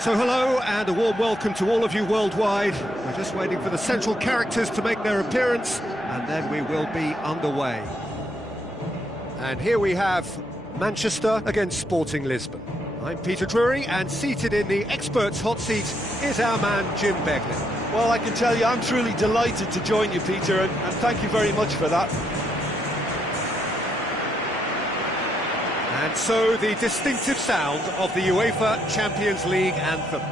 So hello and a warm welcome to all of you worldwide. We're just waiting for the central characters to make their appearance and then we will be underway. And here we have Manchester against Sporting Lisbon. I'm Peter Drury and seated in the experts' hot seat is our man Jim Beglin. Well, I can tell you I'm truly delighted to join you, Peter, and thank you very much for that. And so the distinctive sound of the UEFA Champions League anthem.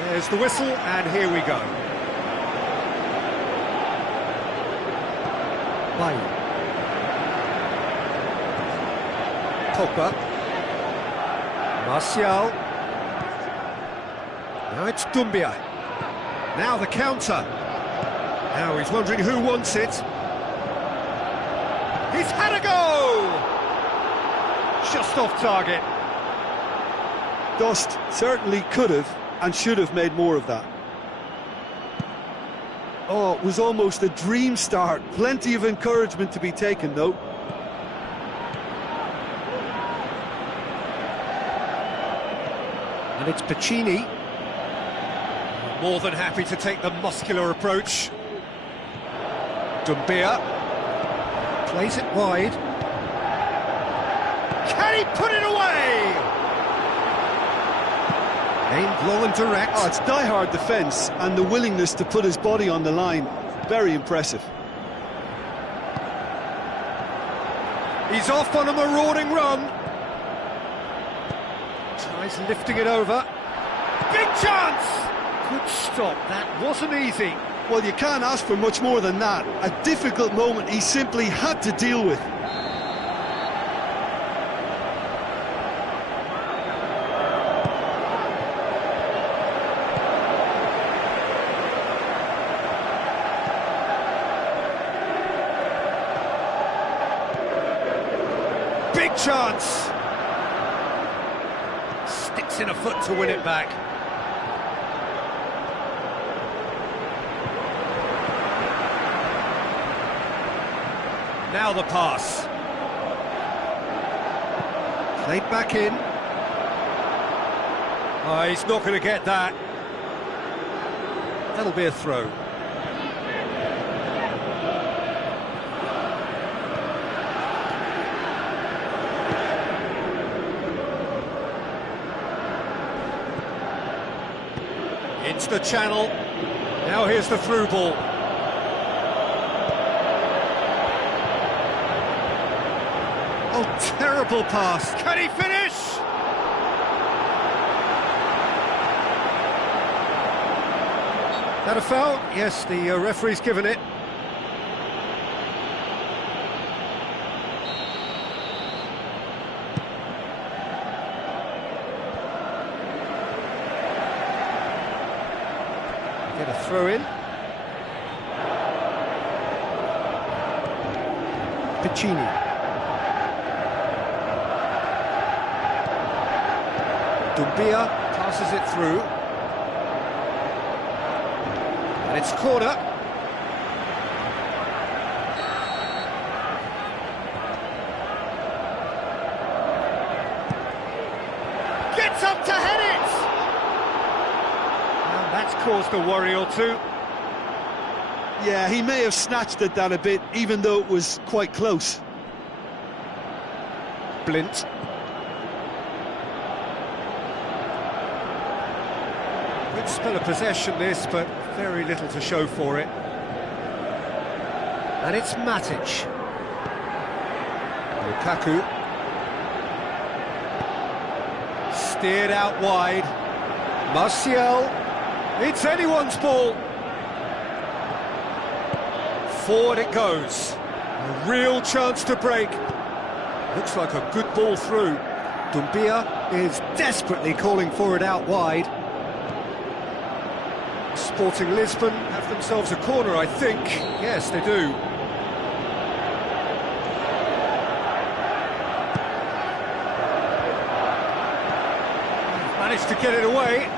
There's the whistle, and here we go. Bailly. Pogba. Martial. Now it's Doumbia. Now the counter. Now he's wondering who wants it. He's had a go! Just off target. Dost certainly could have and should have made more of that. Oh, it was almost a dream start. Plenty of encouragement to be taken, though. And it's Pacini. More than happy to take the muscular approach. Doumbia. Plays it wide. Can he put it away? Aimed low and direct. Oh, it's die-hard defence and the willingness to put his body on the line. Very impressive. He's off on a marauding run. Tries lifting it over. Big chance! Good stop, that wasn't easy. Well, you can't ask for much more than that. A difficult moment he simply had to deal with. Big chance! Sticks in a foot to win it back. Now the pass. Played back in. Oh, he's not going to get that. That'll be a throw. Into the channel. Now here's the through ball. Oh, terrible pass. Can he finish? That a foul? Yes, the referee's given it. Get a throw in. Pacini. Doumbia passes it through. And it's corner. Gets up to head it! And that's caused a worry or two. Yeah, he may have snatched at that a bit, even though it was quite close. Blint. Good spell of possession this, but very little to show for it. And it's Matic. Lukaku. Steered out wide. Martial. It's anyone's ball. Forward it goes. A real chance to break. Looks like a good ball through. Dumbia is desperately calling for it out wide. Sporting Lisbon have themselves a corner, I think. Yes, they do. Managed to get it away.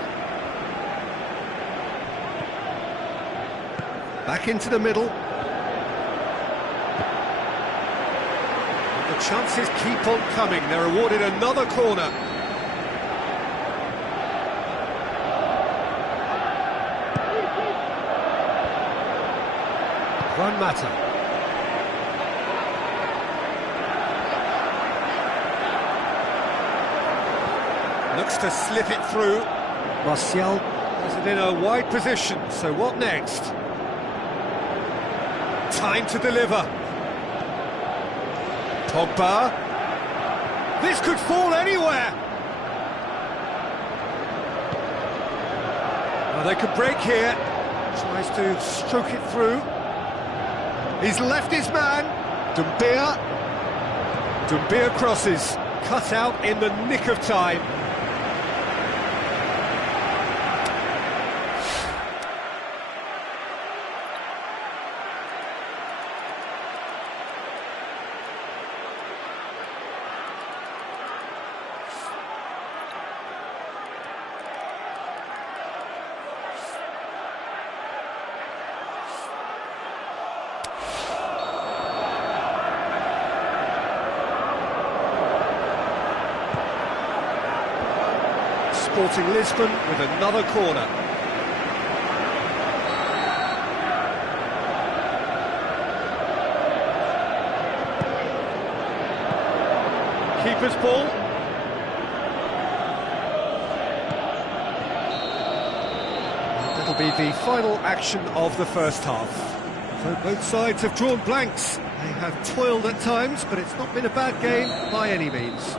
Back into the middle. The chances keep on coming. They're awarded another corner. Juan Mata. Looks to slip it through. Martial has it in a wide position, so what next? Time to deliver. Pogba. This could fall anywhere. Well, they could break here. Tries to stroke it through. He's left his man. Dumbia. Dumbia crosses. Cut out in the nick of time. Sporting Lisbon with another corner. Keeper's ball. That'll be the final action of the first half. So both sides have drawn blanks. They have toiled at times, but it's not been a bad game by any means.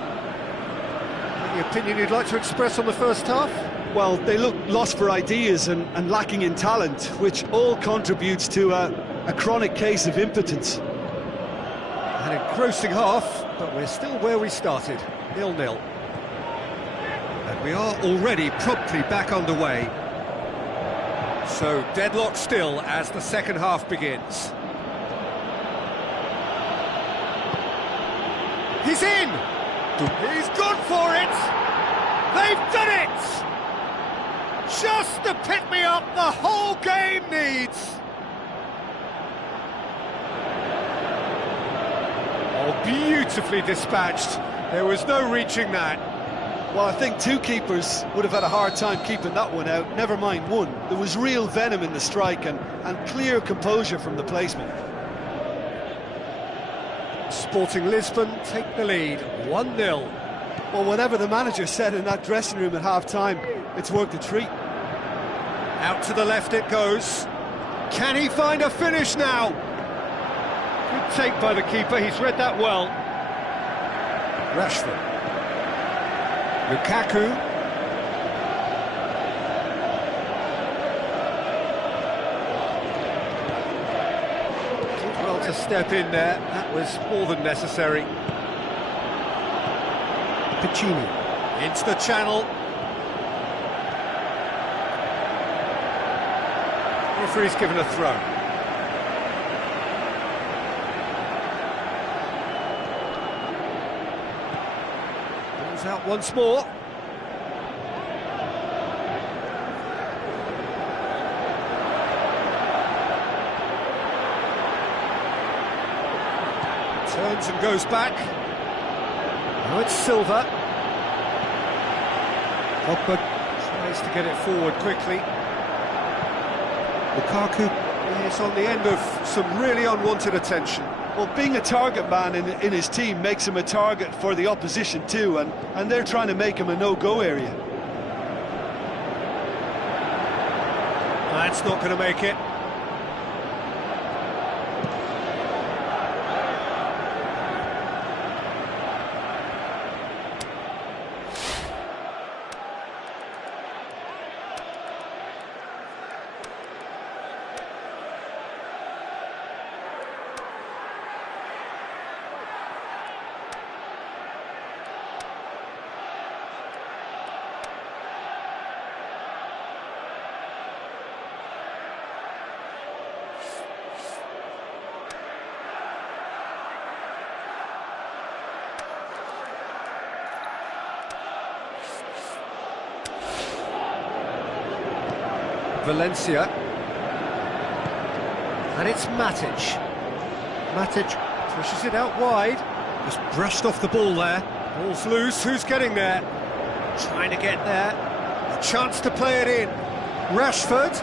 Any opinion you'd like to express on the first half? Well, they look lost for ideas and lacking in talent, which all contributes to a chronic case of impotence. An engrossing half, but we're still where we started, 0-0. And we are already promptly back underway. So deadlock still as the second half begins. He's in! He's gone for it! They've done it! Just the pick-me-up the whole game needs! Oh, beautifully dispatched. There was no reaching that. Well, I think two keepers would have had a hard time keeping that one out, never mind one. There was real venom in the strike and clear composure from the placement. Sporting Lisbon take the lead, 1-0. Well, whatever the manager said in that dressing room at half-time, it's worked a treat. Out to the left it goes. Can he find a finish now? Good take by the keeper, he's read that well. Rashford. Lukaku. To step in there, that was more than necessary. Piccini into the channel. Referee's given a throw. Ball's out once more. Turns and goes back. Now it's Silva. Pogba tries to get it forward quickly. Lukaku is on the end of some really unwanted attention. Well, being a target man in his team makes him a target for the opposition too, and they're trying to make him a no-go area. That's not going to make it. Valencia. And it's Matic. Matic pushes it out wide. Just brushed off the ball there. Ball's loose, who's getting there? Trying to get there. A chance to play it in. Rashford.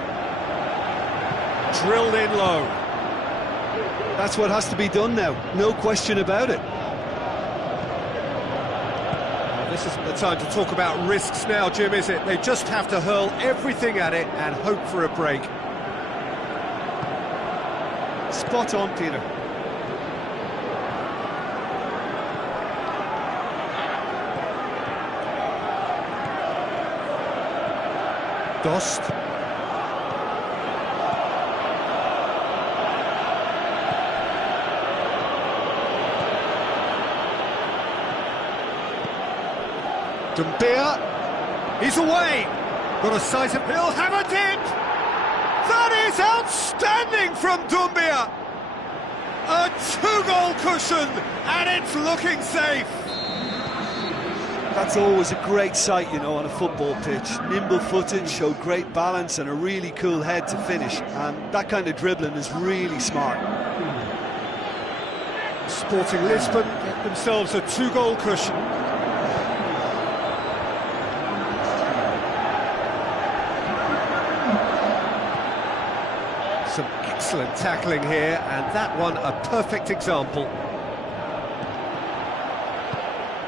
Drilled in low. That's what has to be done now, no question about it. This isn't the time to talk about risks now, Jim, is it? They just have to hurl everything at it and hope for a break. Spot on, Peter. Dost. Dumbia, he's away. Got a size of, he'll have a dip. That is outstanding from Dumbia. A two-goal cushion, and it's looking safe. That's always a great sight, you know, on a football pitch. Nimble-footed, showed great balance and a really cool head to finish. And that kind of dribbling is really smart. Sporting Lisbon get themselves a two-goal cushion. Some excellent tackling here, and that one a perfect example.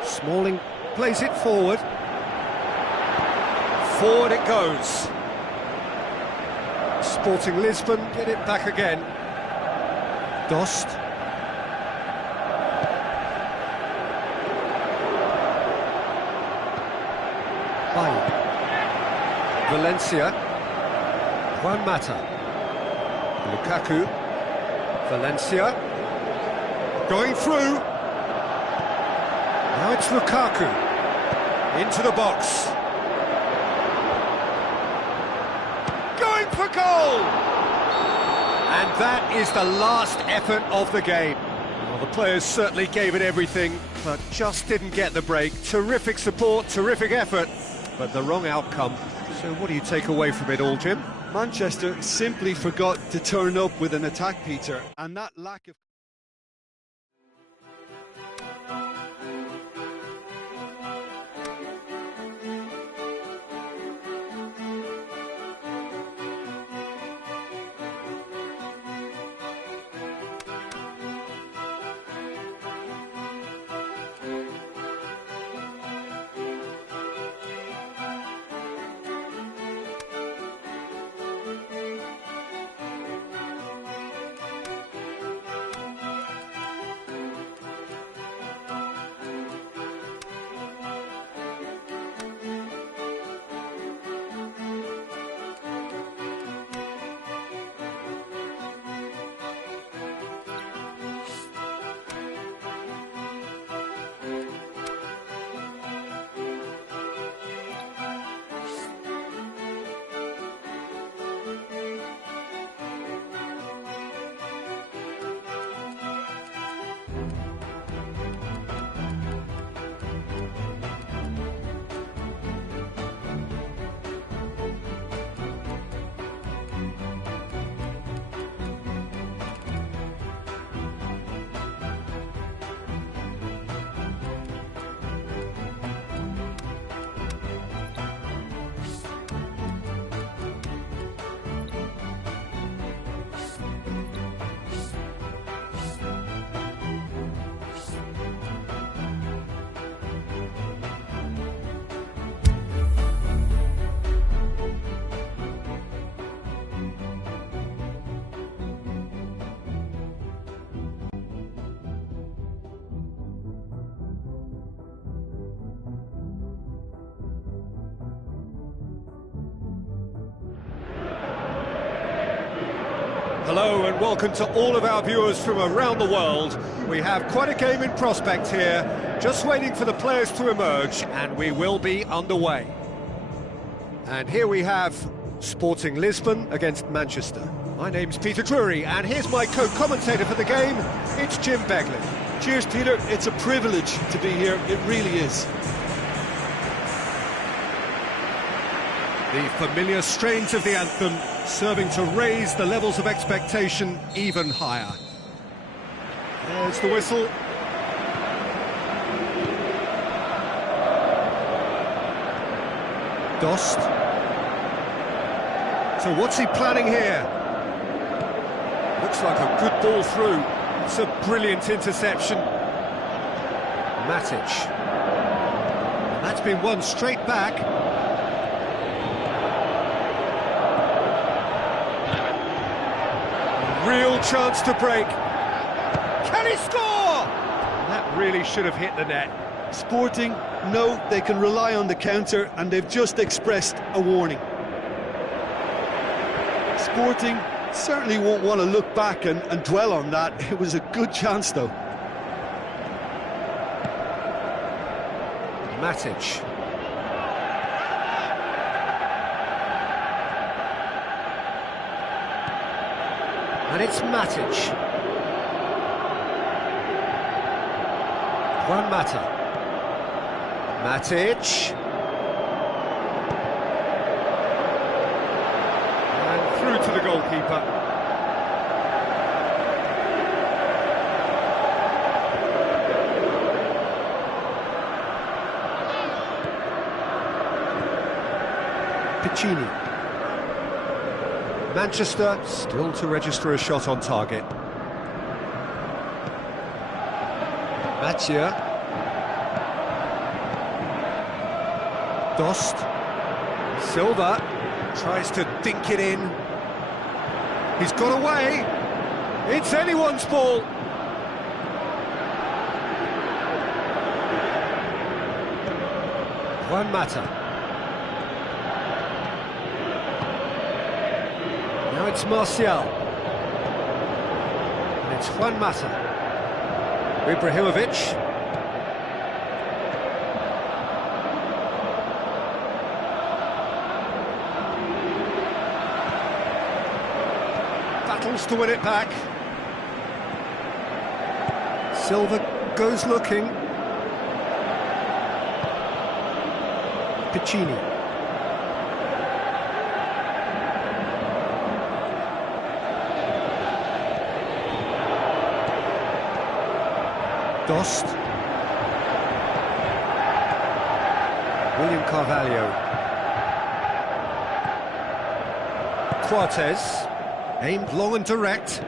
Smalling plays it forward. Forward it goes. Sporting Lisbon get it back again. Dost. Valencia. Juan Mata. Lukaku. Valencia. Going through. Now it's Lukaku. Into the box. Going for goal! And that is the last effort of the game. Well, the players certainly gave it everything, but just didn't get the break. Terrific support, terrific effort, but the wrong outcome. So what do you take away from it all, Jim? Manchester simply forgot to turn up with an attack, Peter, and that lack of... Hello and welcome to all of our viewers from around the world. We have quite a game in prospect here, just waiting for the players to emerge, and we will be underway. And here we have Sporting Lisbon against Manchester. My name's Peter Drury, and here's my co-commentator for the game, it's Jim Beglin. Cheers, Peter. It's a privilege to be here, it really is. The familiar strains of the anthem serving to raise the levels of expectation even higher. There's the whistle. Dost. So what's he planning here? Looks like a good ball through. It's a brilliant interception. Matic. And that's been won straight back. Real chance to break. Can he score? That really should have hit the net. Sporting know they can rely on the counter, and they've just expressed a warning. Sporting certainly won't want to look back and dwell on that. It was a good chance, though. Matic. And it's Matic. Juan Mata. Matic. And through to the goalkeeper. Piccini. Manchester still to register a shot on target. Mathieu. Dost. Silva tries to dink it in. He's got away. It's anyone's ball. Juan Mata. Now it's Martial. And it's Juan Mata. Ibrahimovic. Battles to win it back. Silva goes looking. Piccini. Dost. William Carvalho. Cortez. Aimed long and direct.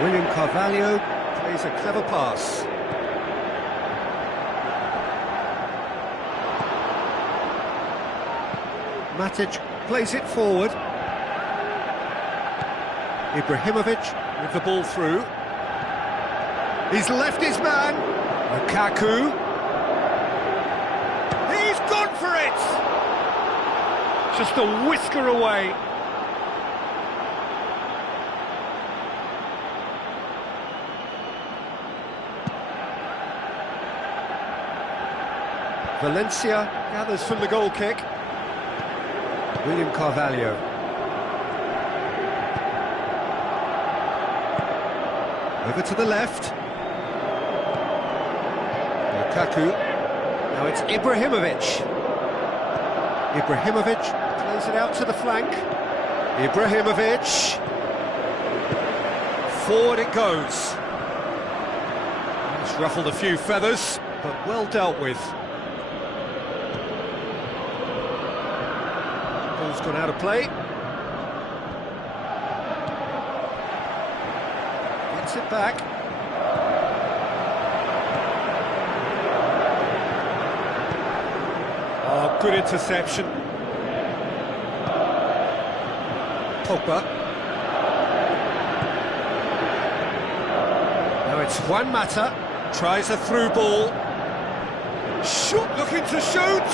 William Carvalho plays a clever pass. Matic plays it forward. Ibrahimovic with the ball through. He's left his man. Lukaku. He's gone for it! Just a whisker away. Valencia gathers from the goal kick. William Carvalho. Over to the left. Lukaku. Now it's Ibrahimovic. Ibrahimovic plays it out to the flank. Ibrahimovic. Forward it goes. It's ruffled a few feathers, but well dealt with. Ball's gone out of play. Gets it back. Oh, good interception. Pogba. Now it's Juan Mata. Tries a through ball. Shoot, looking to shoot.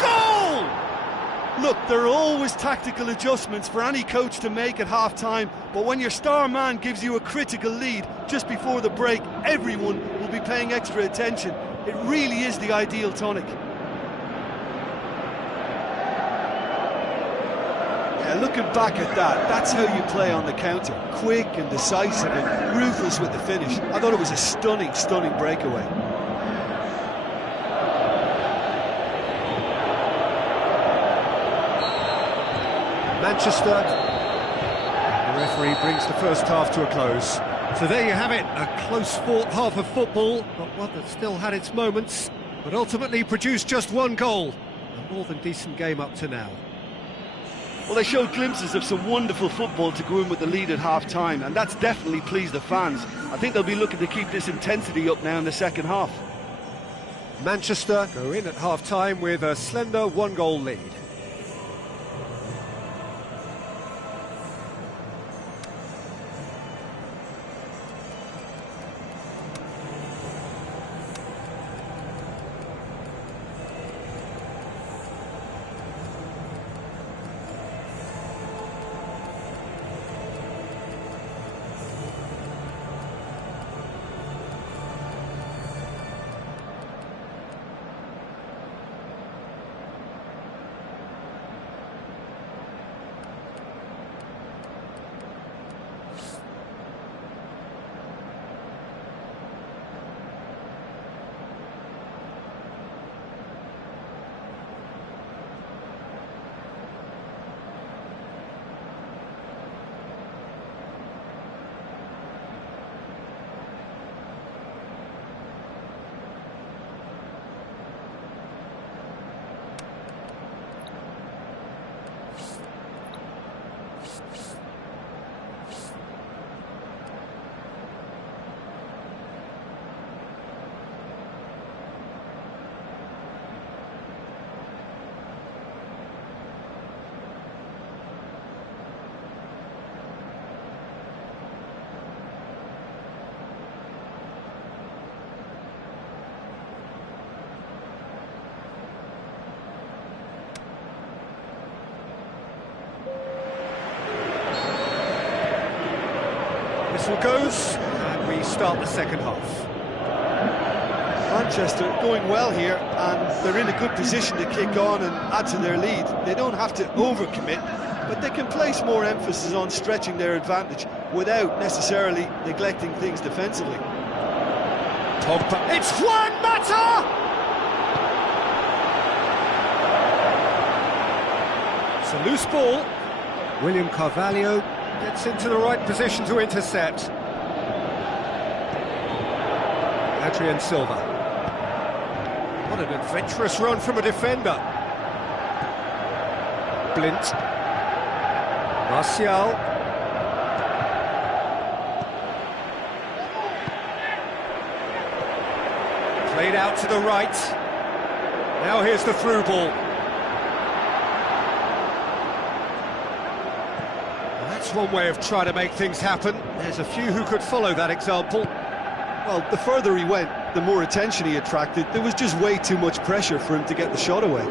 Goal! Look, there are always tactical adjustments for any coach to make at half-time, but when your star man gives you a critical lead just before the break, everyone will be paying extra attention. It really is the ideal tonic. Looking back at that, that's how you play on the counter. Quick and decisive and ruthless with the finish. I thought it was a stunning, stunning breakaway. Manchester. The referee brings the first half to a close. So there you have it, a close-fought half of football, but one that still had its moments, but ultimately produced just one goal. A more than decent game up to now. Well, they showed glimpses of some wonderful football to go in with the lead at half-time, and that's definitely pleased the fans. I think they'll be looking to keep this intensity up now in the second half. Manchester go in at half-time with a slender one-goal lead. Whistle goes, and we start the second half. Manchester going well here, and they're in a good position to kick on and add to their lead. They don't have to overcommit, but they can place more emphasis on stretching their advantage without necessarily neglecting things defensively. Pogba, it's Juan Mata! It's a loose ball. William Carvalho gets into the right position to intercept. Adrian Silva. What an adventurous run from a defender. Blint. Martial. Played out to the right. Now here's the through ball. That's one way of trying to make things happen. There's a few who could follow that example. Well, the further he went, the more attention he attracted. There was just way too much pressure for him to get the shot away.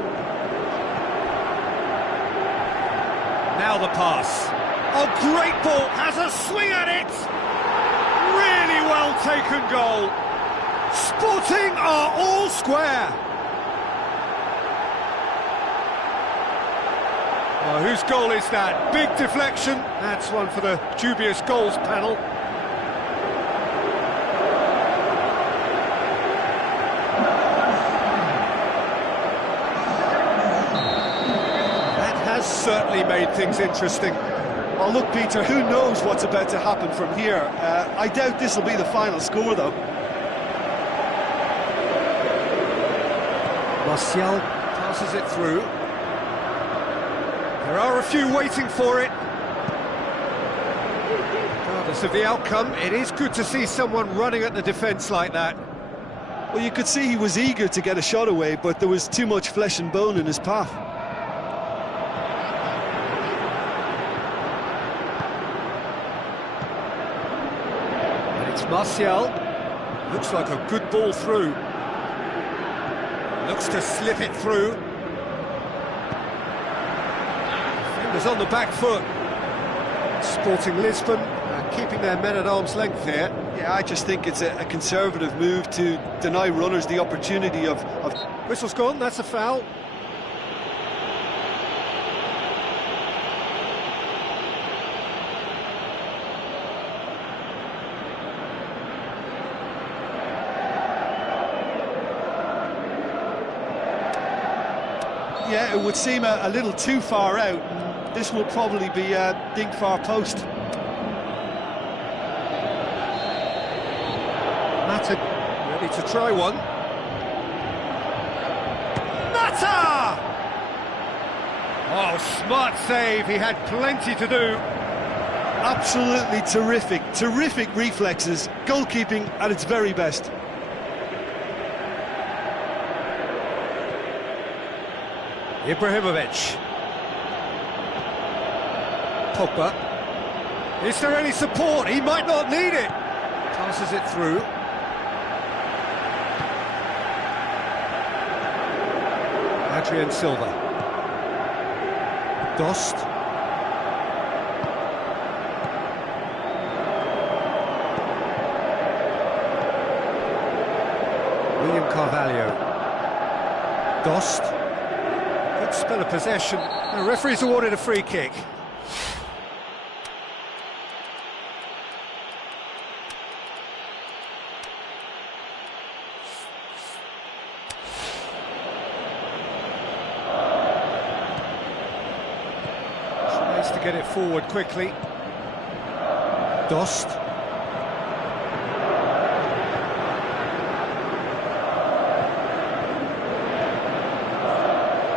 Now the pass. Oh, great ball, has a swing at it! Really well taken goal. Sporting are all square. Well, whose goal is that? Big deflection. That's one for the dubious goals panel. That has certainly made things interesting. Oh, look, Peter, who knows what's about to happen from here? I doubt this will be the final score, though. Martial passes it through. There are a few waiting for it. Regardless of the outcome, it is good to see someone running at the defence like that. Well, you could see he was eager to get a shot away, but there was too much flesh and bone in his path. And it's Martial. Looks like a good ball through. Looks to slip it through. Defenders on the back foot. Sporting Lisbon keeping their men at arm's length here. Yeah, I just think it's a conservative move to deny runners the opportunity of... Whistle's gone, that's a foul. Yeah, it would seem a little too far out. This will probably be a dink far post. Mata ready to try one. Mata! Oh, smart save, he had plenty to do. Absolutely terrific reflexes, goalkeeping at its very best. Ibrahimovic. Pogba. Is there any support? He might not need it. Passes it through. Adrian Silva. Dost. William Carvalho. Dost. Good spell of possession. The referee's awarded a free kick. Tries to get it forward quickly. Dost.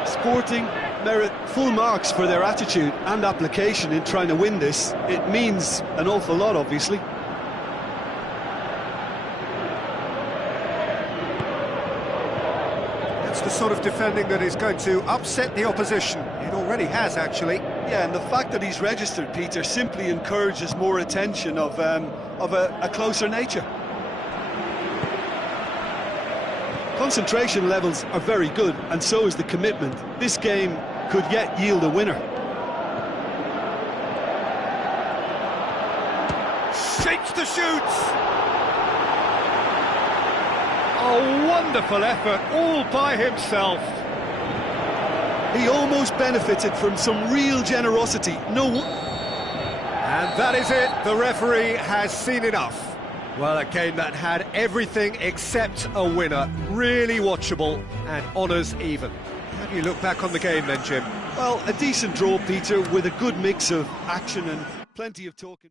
Sporting merit full marks for their attitude and application in trying to win this. It means an awful lot, obviously. That's the sort of defending that is going to upset the opposition. It already has, actually. Yeah, and the fact that he's registered, Peter, simply encourages more attention of a closer nature. Concentration levels are very good, and so is the commitment. This game could yet yield a winner. Shapes the shoots! A wonderful effort, all by himself. He almost benefited from some real generosity. And that is it, the referee has seen enough. Well, a game that had everything except a winner. Really watchable and honours even. How do you look back on the game then, Jim? Well, a decent draw, Peter, with a good mix of action and plenty of talking.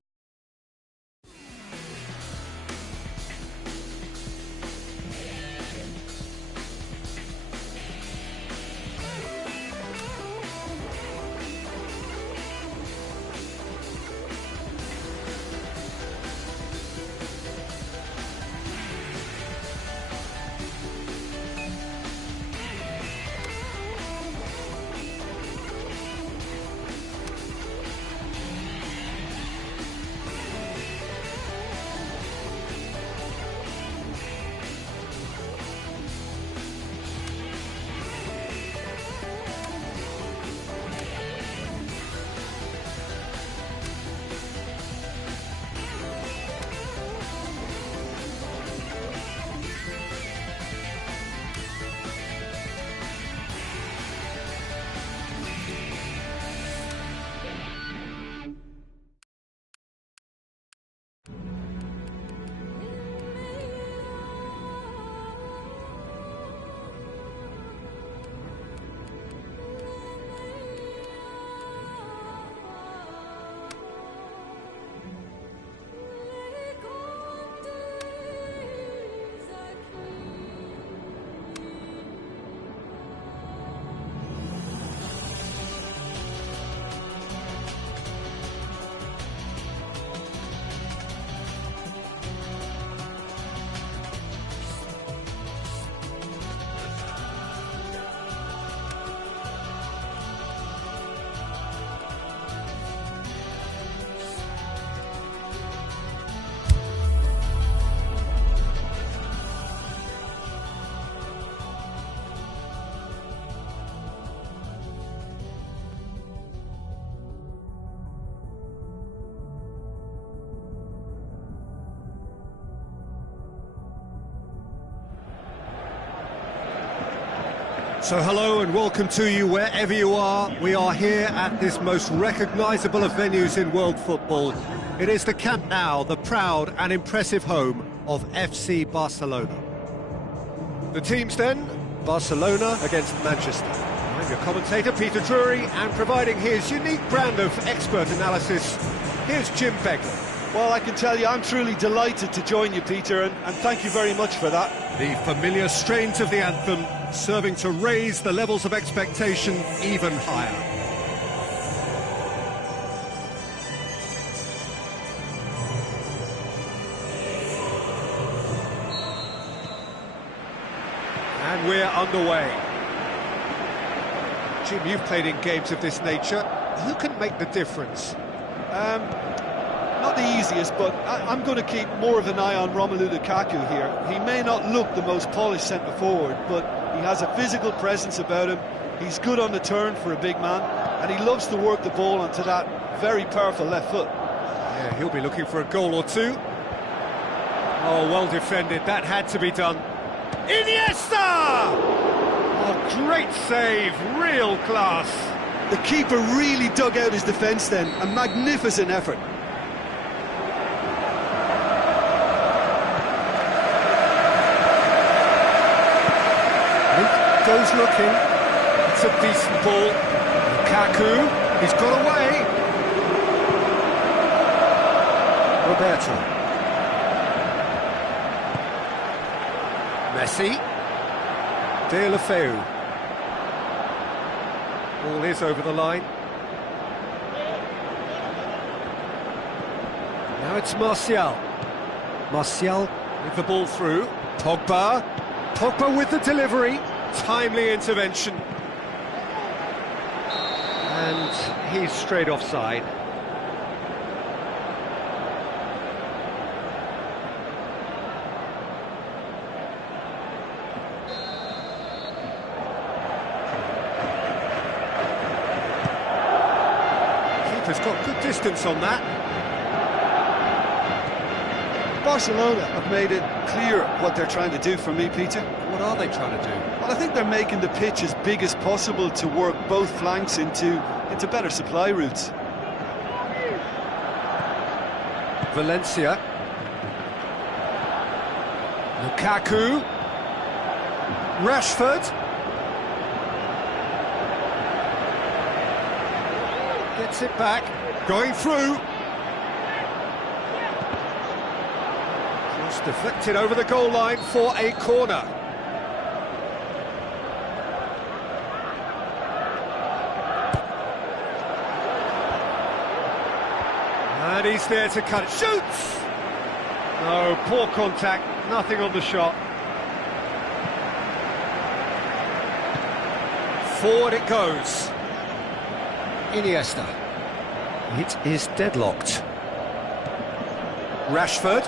So hello and welcome to you wherever you are. We are here at this most recognisable of venues in world football. It is the Camp Nou, the proud and impressive home of FC Barcelona. The teams then, Barcelona against Manchester. I'm your commentator, Peter Drury, and providing his unique brand of expert analysis, here's Jim Begley. Well, I can tell you, I'm truly delighted to join you, Peter, and thank you very much for that. The familiar strains of the anthem serving to raise the levels of expectation even higher. And we're underway. Jim, you've played in games of this nature. Who can make the difference? Not the easiest, but I'm going to keep more of an eye on Romelu Lukaku here. He may not look the most polished centre-forward, but he has a physical presence about him. He's good on the turn for a big man, and he loves to work the ball onto that very powerful left foot. Yeah, he'll be looking for a goal or two. Oh, well defended. That had to be done. Iniesta! Oh, great save. Real class. The keeper really dug out his defence then. A magnificent effort. Goes looking. It's a decent ball. Lukaku, he's got away. Roberto. Messi. Deulofeu. Ball is over the line. Now it's Martial. Martial with the ball through. Pogba. Pogba with the delivery. Timely intervention. And he's straight offside. Keeper's got good distance on that. Barcelona have made it clear what they're trying to do for me, Peter. What are they trying to do? Well, I think they're making the pitch as big as possible to work both flanks into better supply routes. Valencia. Lukaku. Rashford. Gets it back. Going through. Cross deflected over the goal line for a corner. And he's there to cut it. Shoots! No, poor contact, nothing on the shot. Forward it goes. Iniesta. It is deadlocked. Rashford.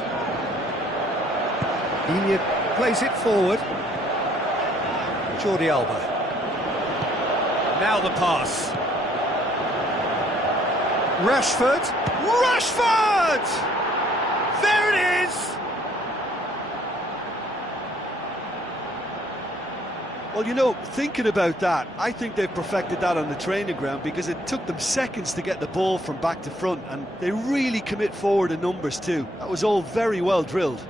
Iniesta plays it forward. Jordi Alba. Now the pass. Rashford. Rashford! There it is! Well, you know, thinking about that, I think they've perfected that on the training ground because it took them seconds to get the ball from back to front, and they really commit forward in numbers too. That was all very well drilled.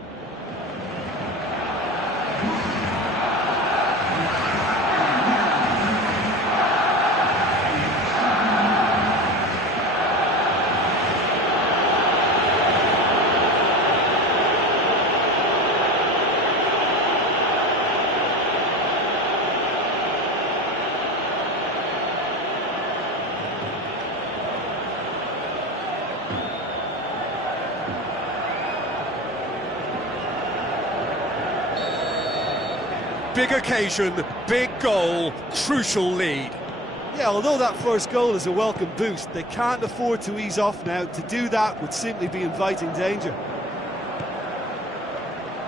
Big occasion, big goal, crucial lead. Yeah, although that first goal is a welcome boost, they can't afford to ease off now. To do that would simply be inviting danger.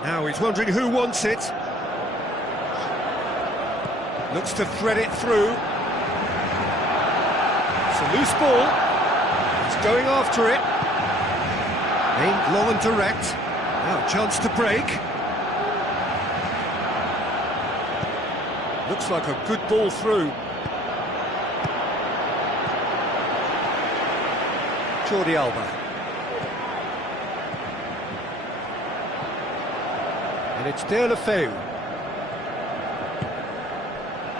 Now he's wondering who wants it. Looks to thread it through. It's a loose ball. He's going after it. Aimed long and direct. Now a chance to break. Looks like a good ball through. Jordi Alba. And it's Deulofeu.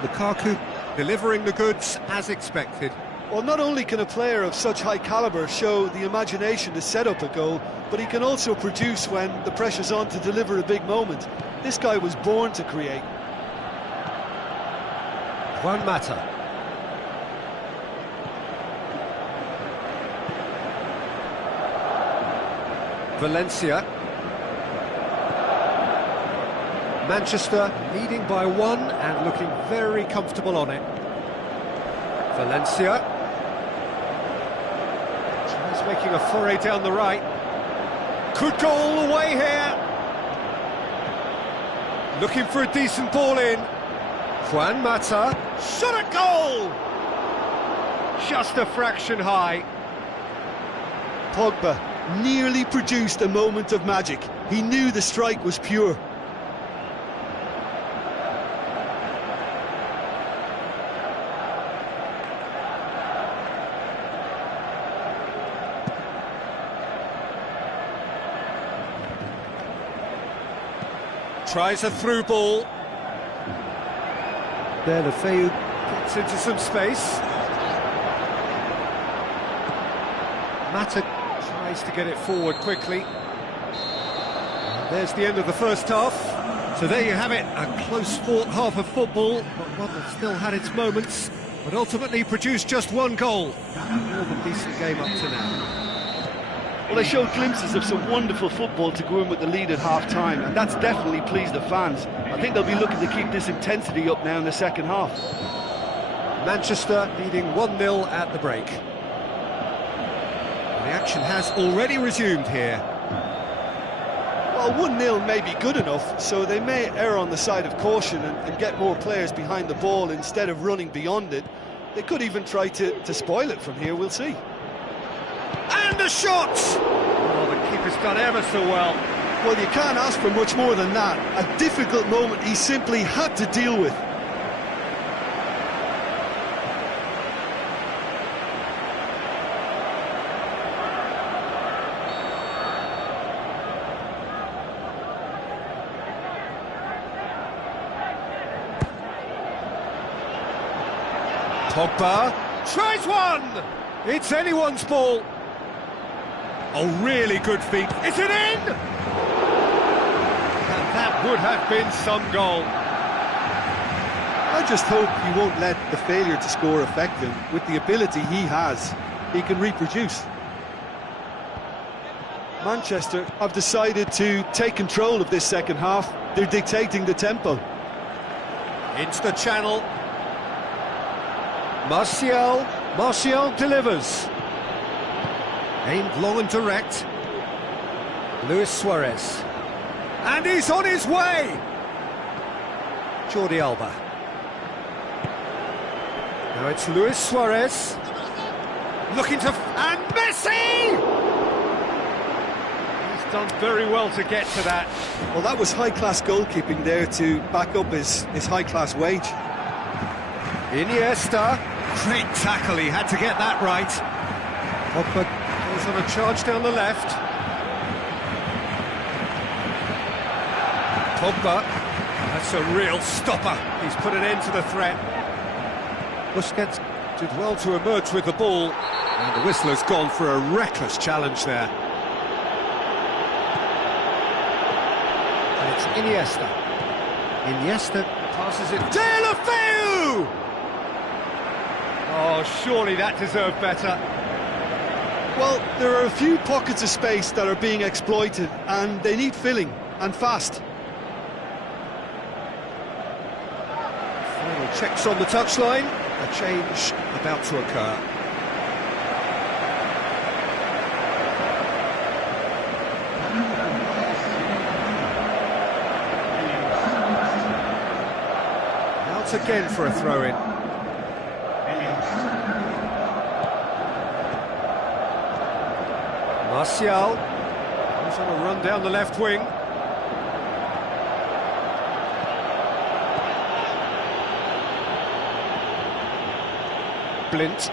Lukaku delivering the goods as expected. Well, not only can a player of such high calibre show the imagination to set up a goal, but he can also produce when the pressure's on to deliver a big moment. This guy was born to create. Juan Mata. Valencia. Manchester leading by 1 and looking very comfortable on it. Valencia. He's making a foray down the right. Could go all the way here. Looking for a decent ball in. Juan Mata. Shot a goal! Just a fraction high. Pogba nearly produced a moment of magic. He knew the strike was pure. Tries a through ball. There, the Feu gets into some space. Mata tries to get it forward quickly. And there's the end of the first half. So there you have it, a close-fought half of football, but one that still had its moments, but ultimately produced just 1 goal. More than decent game up to now. Well, they showed glimpses of some wonderful football to go in with the lead at half-time, and that's definitely pleased the fans. I think they'll be looking to keep this intensity up now in the second half. Manchester leading 1-0 at the break. The action has already resumed here. Well, 1-0 may be good enough, so they may err on the side of caution and get more players behind the ball instead of running beyond it. They could even try to spoil it from here, we'll see. And a shot! Oh, the keeper's done ever so well. Well, you can't ask for much more than that. A difficult moment he simply had to deal with. Pogba tries one! It's anyone's ball. Oh, really good feet. Is it in? And that would have been some goal. I just hope he won't let the failure to score affect him. With the ability he has, he can reproduce. Manchester have decided to take control of this second half. They're dictating the tempo. Into the channel. Martial delivers. Aimed long and direct. Luis Suarez. And he's on his way! Jordi Alba. Now it's Luis Suarez. Looking to... and Messi! He's done very well to get to that. Well, that was high-class goalkeeping there to back up his high-class wage. Iniesta. Great tackle, he had to get that right. Pogba goes on a charge down the left. Pogba, that's a real stopper. He's put an end to the threat. Busquets did well to emerge with the ball, and the whistler's gone for a reckless challenge there. And it's Iniesta. Iniesta passes it. De La Feu! Oh, surely that deserved better. Well, there are a few pockets of space that are being exploited, and they need filling, and fast. Final checks on the touchline. A change about to occur. Out again for a throw-in. Martial goes on a run down the left wing. Blint.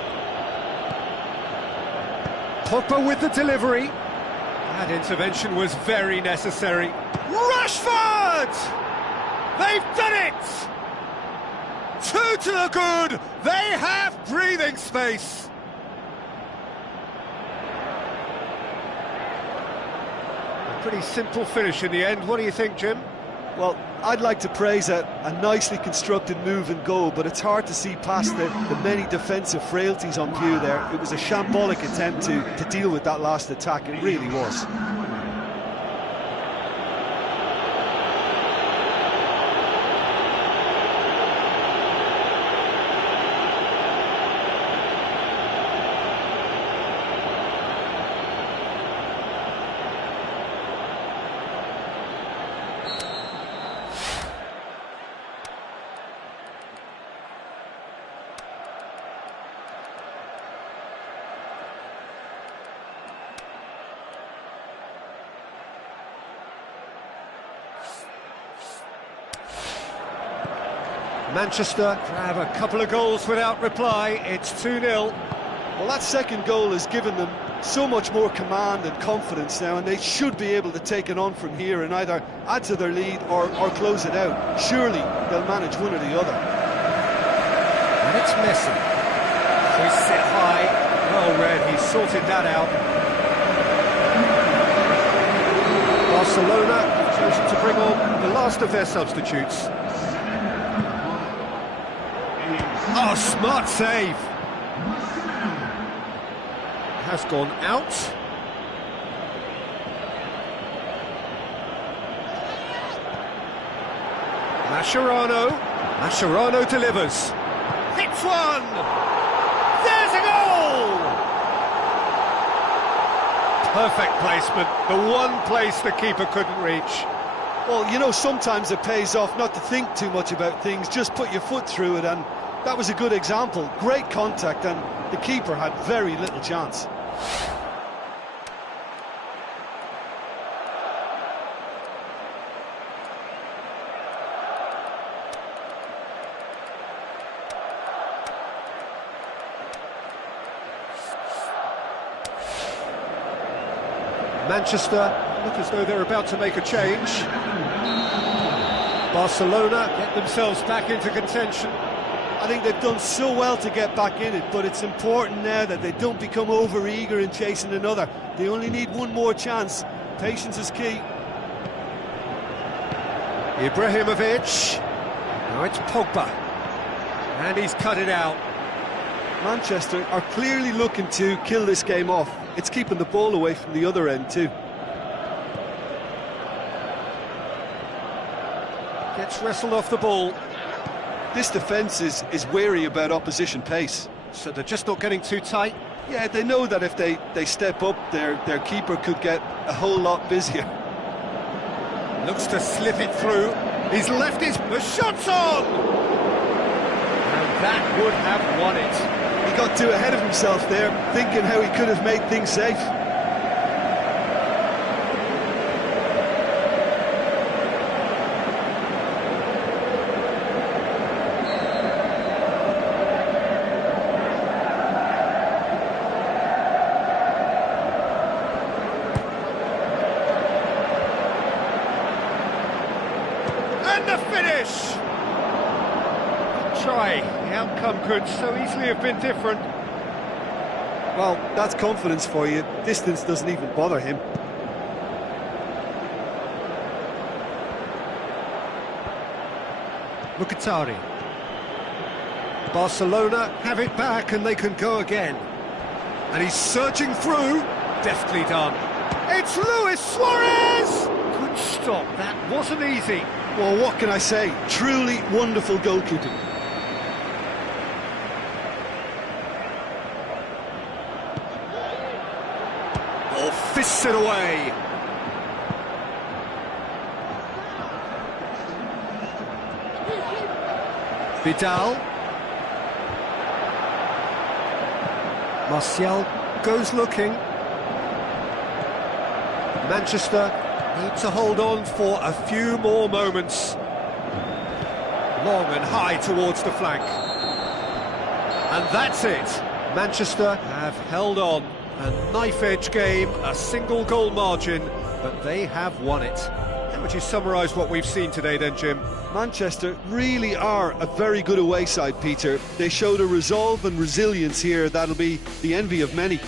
Pogba with the delivery. That intervention was very necessary. Rashford! They've done it! Two to the good! They have breathing space! A pretty simple finish in the end. What do you think, Jim? Well, I'd like to praise a nicely constructed move and goal, but it's hard to see past the many defensive frailties on view there. It was a shambolic attempt to deal with that last attack, it really was. Manchester have a couple of goals without reply. It's 2-0. Well, that second goal has given them so much more command and confidence now, and they should be able to take it on from here and either add to their lead or close it out. Surely they'll manage one or the other. And it's Messi. He's set high. Well read, he's sorted that out. Barcelona have chosen to bring on the last of their substitutes. Oh, smart save. Has gone out. Mascherano delivers. Hits one! There's a goal! Perfect placement, the one place the keeper couldn't reach. Well, you know, sometimes it pays off not to think too much about things, just put your foot through it, and that was a good example. Great contact, and the keeper had very little chance. Manchester look as though they're about to make a change. Barcelona get themselves back into contention. I think they've done so well to get back in it, but it's important now that they don't become over-eager in chasing another. They only need one more chance. Patience is key. Ibrahimovic. Now it's Pogba. And he's cut it out. Manchester are clearly looking to kill this game off. It's keeping the ball away from the other end too. Gets wrestled off the ball. This defence is wary about opposition pace. So they're just not getting too tight? Yeah, they know that if they step up, their keeper could get a whole lot busier. Looks to slip it through. He's left the shot's on! And that would have won it. He got too ahead of himself there, thinking how he could have made things safe. And the finish! Good try. The outcome could so easily have been different. Well, that's confidence for you. Distance doesn't even bother him. Mkhitaryan. Barcelona have it back and they can go again. And he's surging through. Deftly done. It's Luis Suarez! Good stop. That wasn't easy. Well, what can I say? Truly wonderful goalkeeping. Oh, fists it away. Vidal. Martial goes looking. Manchester need to hold on for a few more moments. Long and high towards the flank. And that's it. Manchester have held on. A knife-edge game, a single goal margin, but they have won it. How would you summarise what we've seen today then, Jim? Manchester really are a very good away side, Peter. They showed a resolve and resilience here that'll be the envy of many.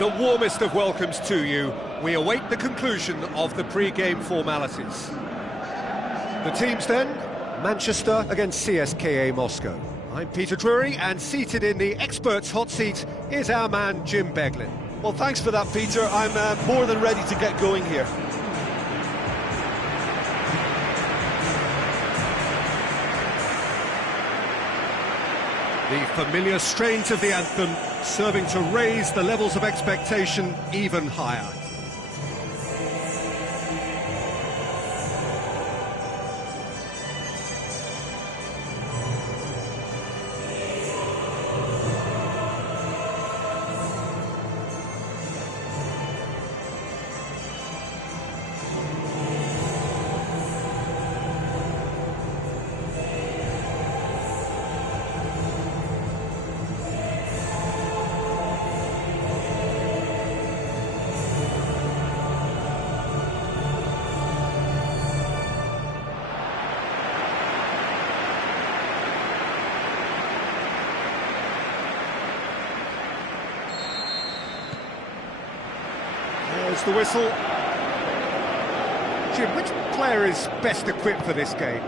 The warmest of welcomes to you. We await the conclusion of the pre-game formalities. The teams then, Manchester against CSKA Moscow. I'm Peter Drury, and seated in the experts' hot seat is our man Jim Beglin. Well, thanks for that, Peter. I'm more than ready to get going here. The familiar strains of the anthem serving to raise the levels of expectation even higher. There's the whistle. Jim, which player is best equipped for this game?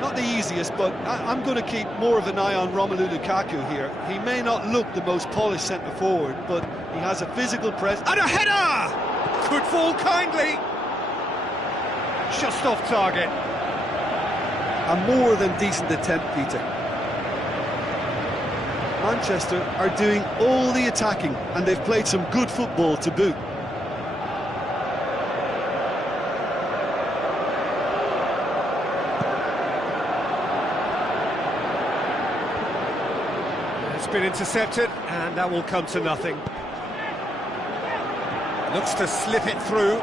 Not the easiest, but I'm going to keep more of an eye on Romelu Lukaku here. He may not look the most polished centre-forward, but he has a physical presence. And a header! Could fall kindly. Just off target. A more than decent attempt, Peter. Manchester are doing all the attacking, and they've played some good football to boot. It's been intercepted, and that will come to nothing. Looks to slip it through.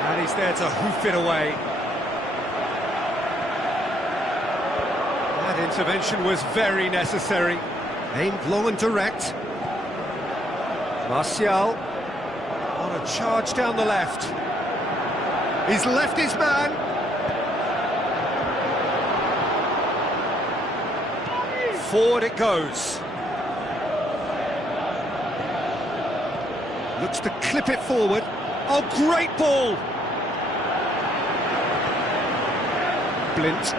And he's there to hoof it away. That intervention was very necessary. Aimed low and direct. Martial on a charge down the left. He's left his man. Forward it goes. Looks to clip it forward. Oh, great ball! Blint.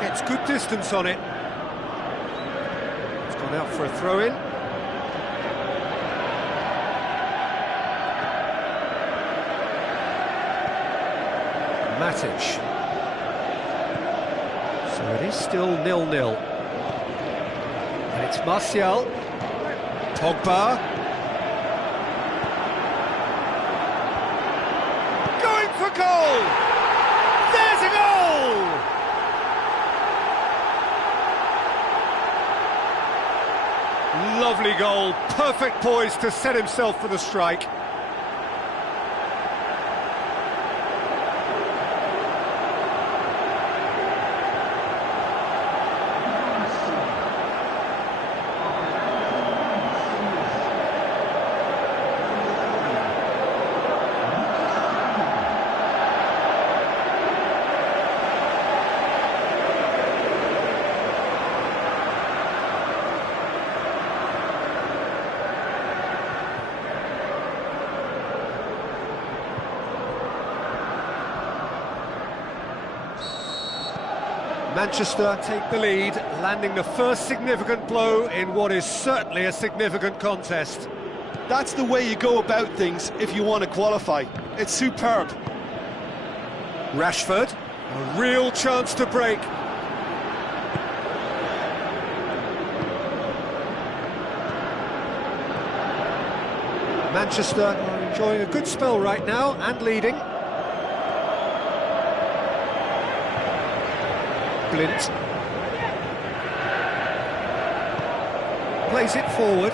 Gets good distance on it. It's gone out for a throw-in. Matic. So it is still 0-0. And it's Martial. Pogba. Going for goal! There's a goal! Lovely goal. Perfect poise to set himself for the strike. Manchester take the lead, landing the first significant blow in what is certainly a significant contest. That's the way you go about things if you want to qualify. It's superb. Rashford, a real chance to break. Manchester are enjoying a good spell right now and leading. Blint plays it forward.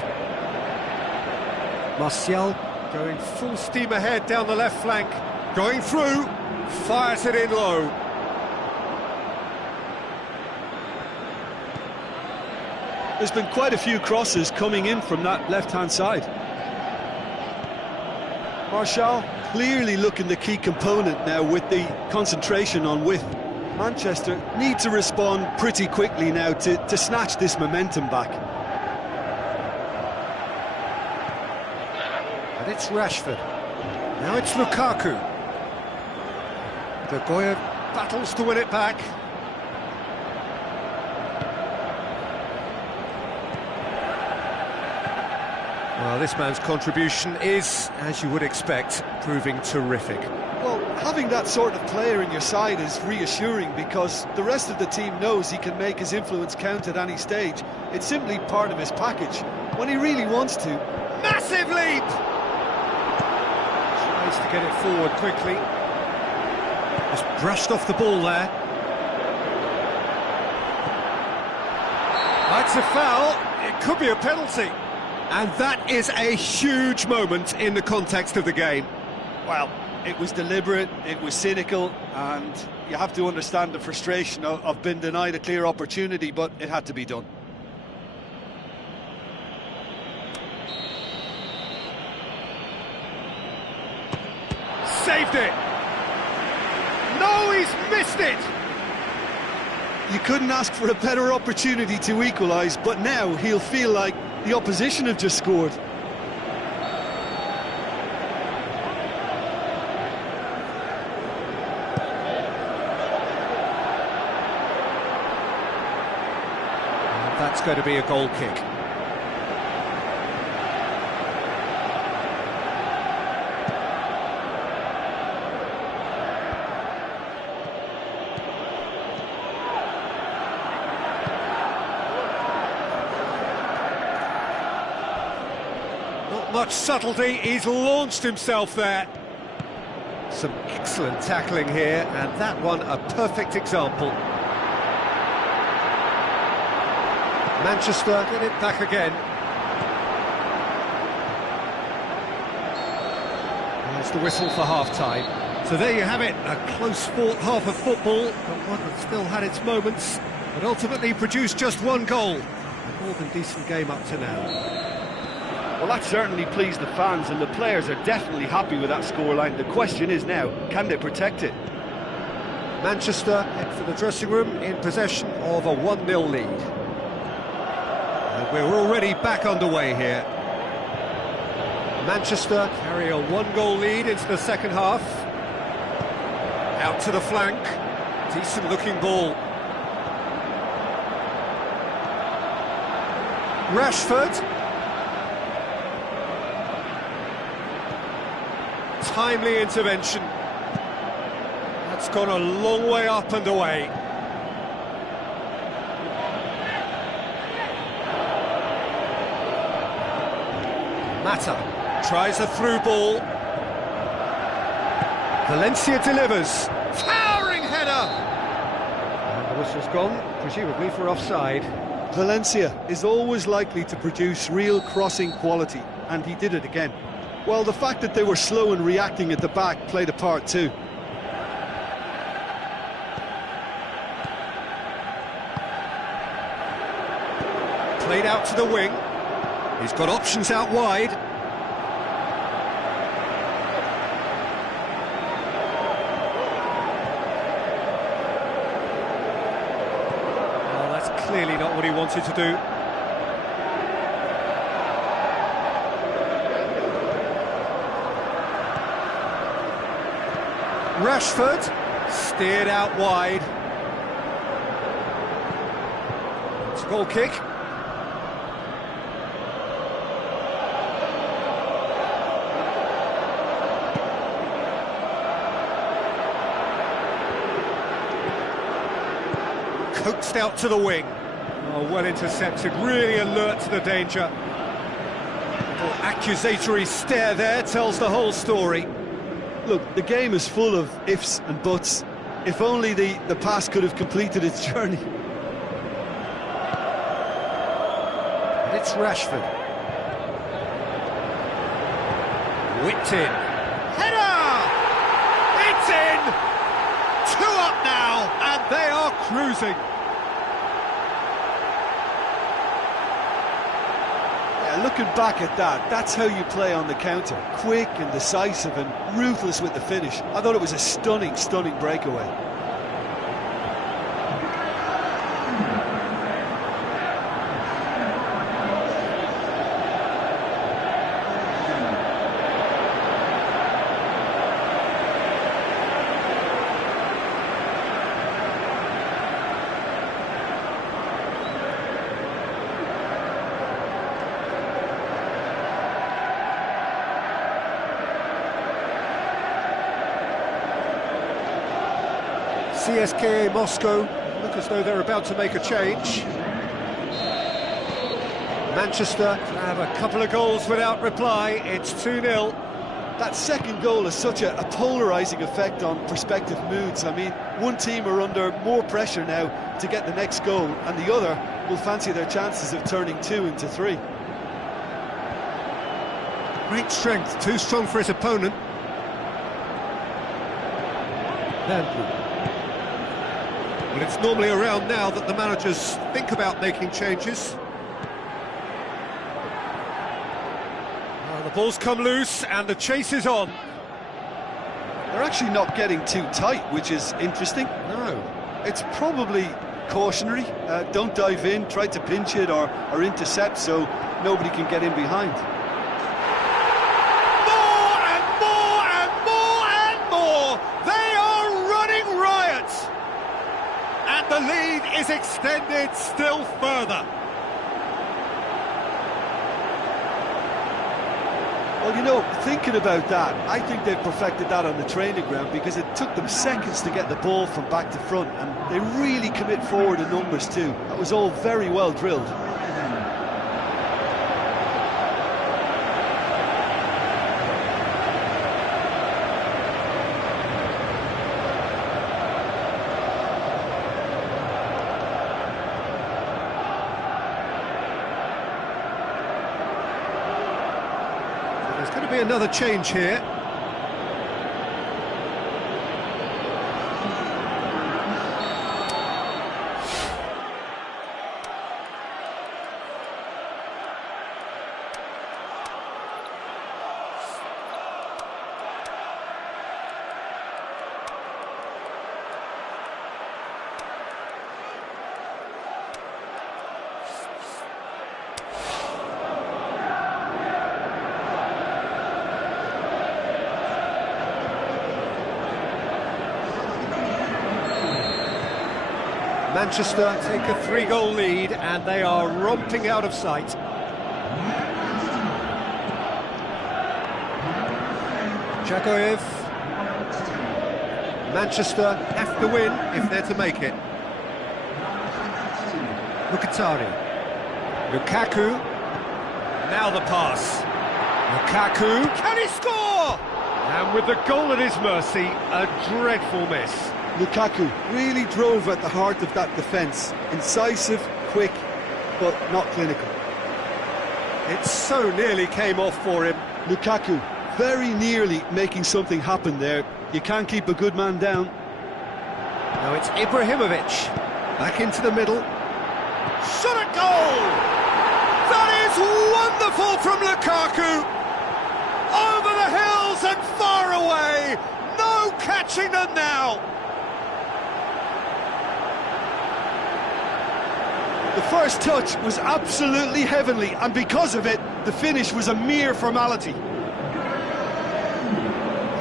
Martial going full steam ahead down the left flank, going through, fires it in low. There's been quite a few crosses coming in from that left-hand side. Martial clearly looking the key component now with the concentration on width. Manchester need to respond pretty quickly now to snatch this momentum back. And it's Rashford. Now it's Lukaku. De Gea battles to win it back. Well, this man's contribution is, as you would expect, proving terrific. Well, having that sort of player in your side is reassuring because the rest of the team knows he can make his influence count at any stage. It's simply part of his package. When he really wants to. Massive leap! Tries to get it forward quickly. Just brushed off the ball there. That's a foul. It could be a penalty. And that is a huge moment in the context of the game. Well, it was deliberate, it was cynical, and you have to understand the frustration of being denied a clear opportunity, but it had to be done. Saved it! No, he's missed it! You couldn't ask for a better opportunity to equalise, but now he'll feel like the opposition have just scored. And that's going to be a goal kick. Much subtlety, he's launched himself there. Some excellent tackling here, and that one a perfect example. Manchester get it back again. There's the whistle for half-time. So there you have it, a close-fought half of football, but one that still had its moments, but ultimately produced just one goal. A more than decent game up to now. Well, that certainly pleased the fans, and the players are definitely happy with that scoreline. The question is now, can they protect it? Manchester head for the dressing room in possession of a 1-0 lead. And we're already back underway here. Manchester carry a 1-goal lead into the second half. Out to the flank. Decent looking ball. Rashford. Timely intervention. That's gone a long way up and away. Mata tries a through ball. Valencia delivers. Towering header! And the whistle's gone, presumably for offside. Valencia is always likely to produce real crossing quality, and he did it again. Well, the fact that they were slow in reacting at the back played a part too. Played out to the wing. He's got options out wide. Well, that's clearly not what he wanted to do. Rashford, steered out wide. It's a goal kick. Coaxed out to the wing. Oh, well intercepted, really alert to the danger. Little accusatory stare there tells the whole story. Look, the game is full of ifs and buts. If only the pass could have completed its journey. And it's Rashford. Whipped in. Header! It's in! 2 up now, and they are cruising. Yeah, look looking back at that, that's how you play on the counter. Quick and decisive and ruthless with the finish. I thought it was a stunning, stunning breakaway. CSKA Moscow look as though they're about to make a change. Manchester have a couple of goals without reply. It's 2-0. That second goal has such a polarising effect on prospective moods. I mean, one team are under more pressure now to get the next goal, and the other will fancy their chances of turning 2 into 3. Great strength, too strong for his opponent. Well, it's normally around now that the managers think about making changes. The ball's come loose and the chase is on. They're actually not getting too tight, which is interesting. No. It's probably cautionary. Don't dive in, try to pinch it or intercept so nobody can get in behind. More and more and more and more! They are running riot! And the lead is extended still further. Well, you know, thinking about that, I think they've perfected that on the training ground because it took them seconds to get the ball from back to front, and they really commit forward in numbers too. That was all very well drilled. There's going to be another change here. Manchester take a 3-goal lead and they are romping out of sight. Jagoev. Manchester have to win if they're to make it. Mkhitaryan. Lukaku. Now the pass. Lukaku. Can he score? And with the goal at his mercy, a dreadful miss. Lukaku really drove at the heart of that defence. Incisive, quick, but not clinical. It so nearly came off for him. Lukaku very nearly making something happen there. You can't keep a good man down. Now it's Ibrahimovic. Back into the middle. Shot at goal! That is wonderful from Lukaku! Over the hills and far away! No catching them now! The first touch was absolutely heavenly, and because of it, the finish was a mere formality.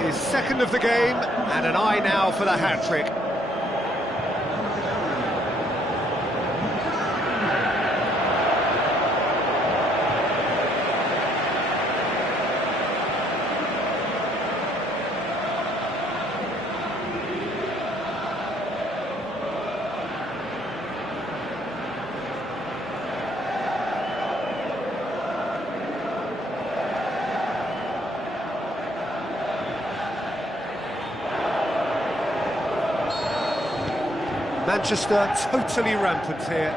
His second of the game, and an eye now for the hat-trick. Manchester totally rampant here.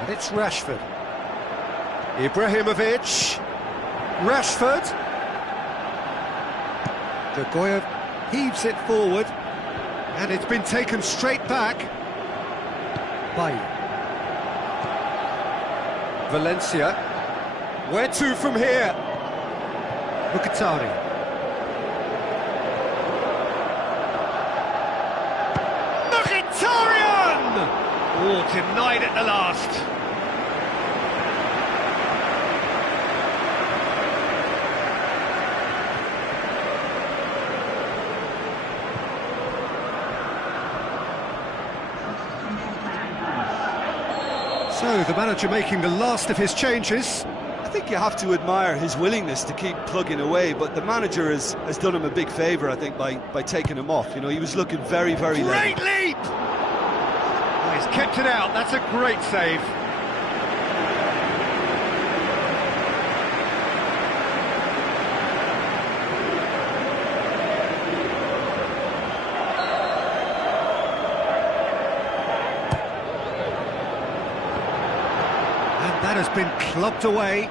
And it's Rashford. Ibrahimovic. Rashford. Gogoyev heaves it forward, and it's been taken straight back. Bay. Valencia. Where to from here? Mkhitaryan. Mkhitaryan! Oh, denied at the last. So, the manager making the last of his changes. I think you have to admire his willingness to keep plugging away, but the manager has done him a big favour, I think, by taking him off. You know, he was looking very, very Great level. leap! Oh, he's kept it out, that's a great save. That has been clubbed away.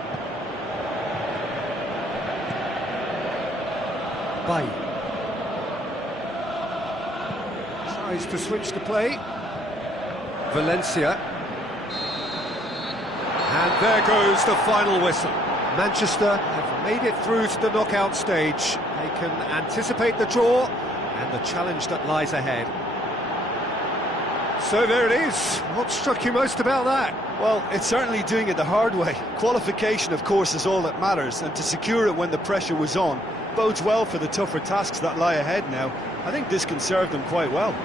Bay. Tries to switch the play. Valencia. And there goes the final whistle. Manchester have made it through to the knockout stage. They can anticipate the draw and the challenge that lies ahead. So there it is. What struck you most about that? Well, it's certainly doing it the hard way. Qualification, of course, is all that matters, and to secure it when the pressure was on bodes well for the tougher tasks that lie ahead now. I think this can serve them quite well.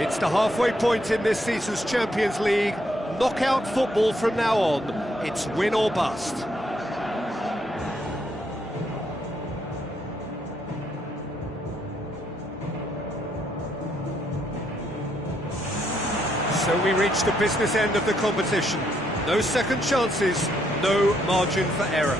It's the halfway point in this season's Champions League. Knockout football from now on. It's win or bust. So we reach the business end of the competition. No second chances, no margin for error.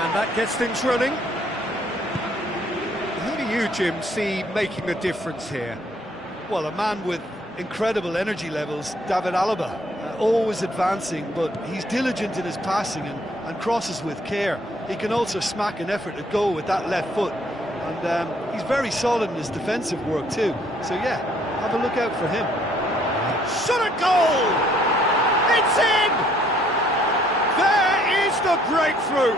And that gets things running. Who do you, Jim, see making the difference here? Well, a man with incredible energy levels, David Alaba, always advancing, but he's diligent in his passing and crosses with care. He can also smack an effort at goal with that left foot, and he's very solid in his defensive work too. So yeah, have a look out for him. Shot at goal! It's in! There is the breakthrough!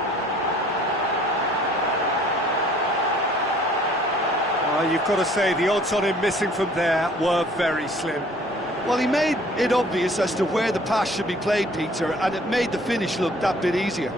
You've got to say, the odds on him missing from there were very slim. Well, he made it obvious as to where the pass should be played, Peter, and it made the finish look that bit easier.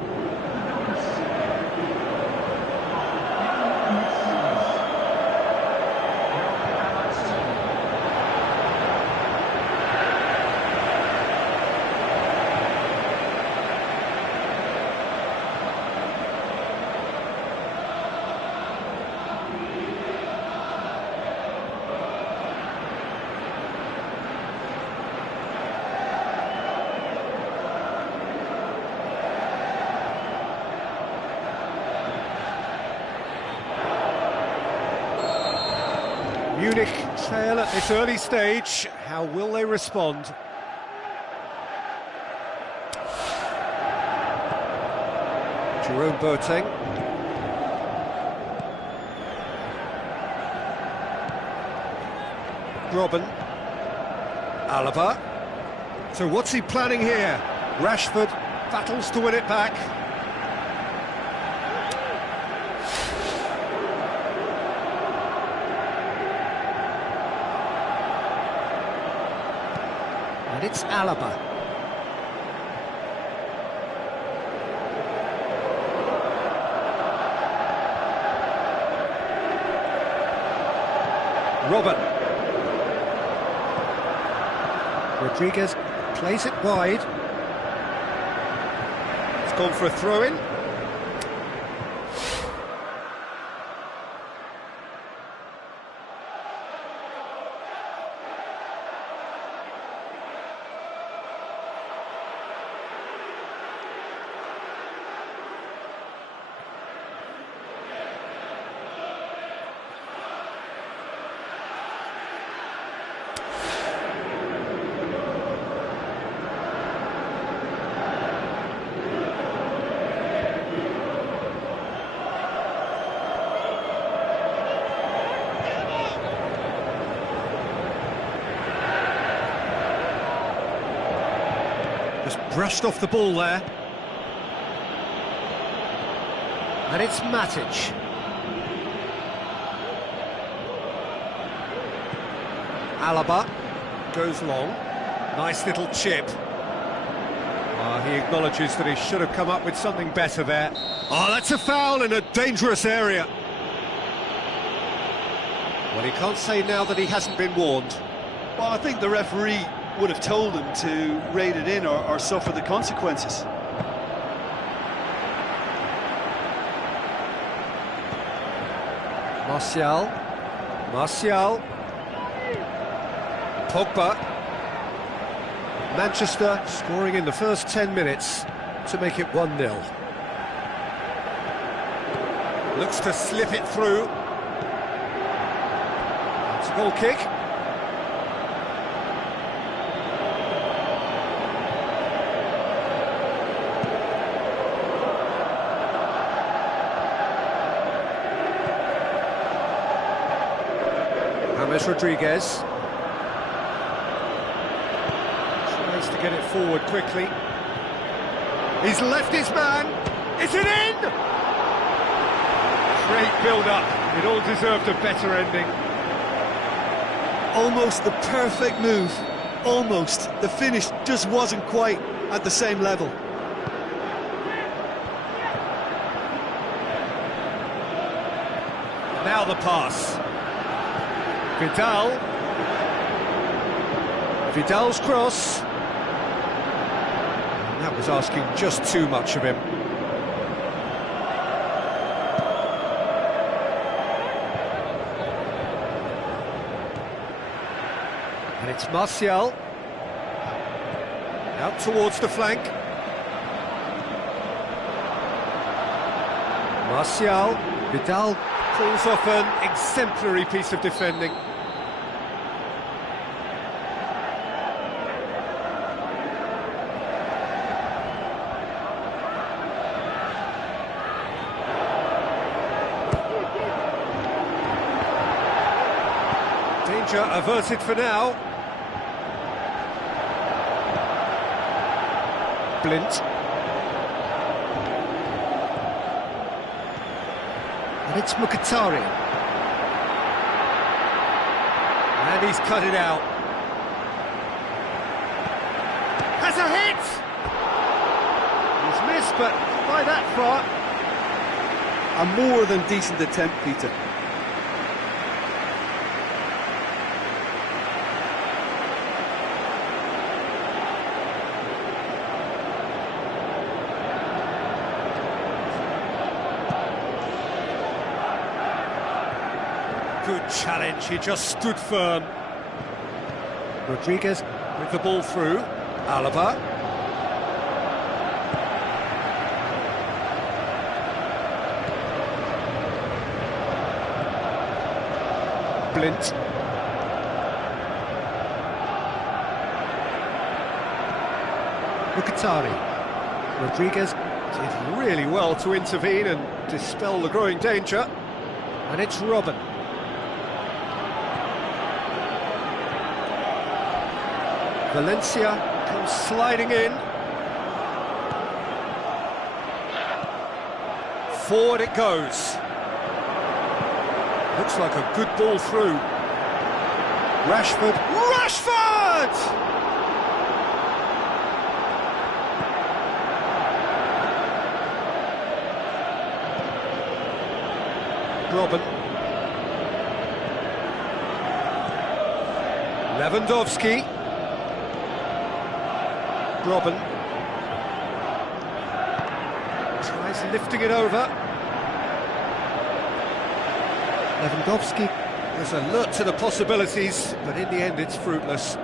Munich trail at this early stage. How will they respond? Jerome Boateng. Robben. Alaba. So what's he planning here? Rashford battles to win it back. And it's Alaba. Robben. Rodriguez plays it wide. It's gone for a throw-in. Just brushed off the ball there. And it's Matic. Alaba goes long. Nice little chip. He acknowledges that he should have come up with something better there. Oh, that's a foul in a dangerous area. Well, he can't say now that he hasn't been warned. Well, I think the referee would have told him to rate it in or suffer the consequences. Martial. Pogba. Manchester scoring in the first 10 minutes to make it 1-0. Looks to slip it through. It's a goal kick. Rodriguez chance to get it forward quickly. He's left his man. Is it in? Great build-up. It all deserved a better ending. Almost the perfect move. Almost. The finish just wasn't quite at the same level. Now the pass. Vidal's cross. And that was asking just too much of him. And it's Martial. Out towards the flank. Martial. Vidal pulls off an exemplary piece of defending. Danger averted for now. Blint. And it's Mkhitaryan. And he's cut it out. Has a hit! He's missed, but by that far. A more than decent attempt, Peter. Good challenge, he just stood firm. Rodriguez with the ball through. Alaba. Blint. Mkhitaryan. Rodriguez did really well to intervene and dispel the growing danger. And it's Robben. Valencia comes sliding in. Forward it goes. Looks like a good ball through. Rashford. Rashford! Robben. Lewandowski. Robben tries lifting it over. Lewandowski was alert to the possibilities, but in the end it's fruitless.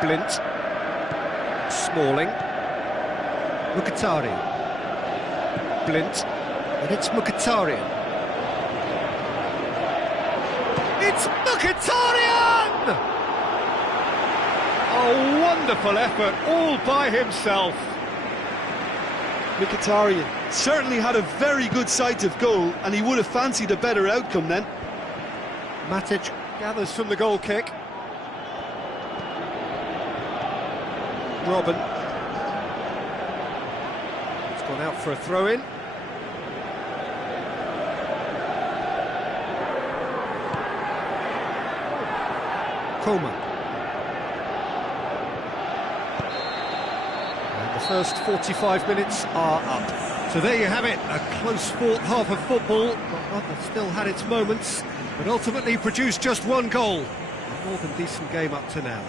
Blint. Smalling. Mkhitaryan. Blint, and it's Mkhitaryan. It's Mkhitaryan! A wonderful effort, all by himself. Mkhitaryan certainly had a very good sight of goal, and he would have fancied a better outcome then. Matic gathers from the goal kick. Robben. It's gone out for a throw-in. Coman. And the first 45 minutes are up. So there you have it, a close-fought half of football, but one that still had its moments, but ultimately produced just one goal. A more than decent game up to now.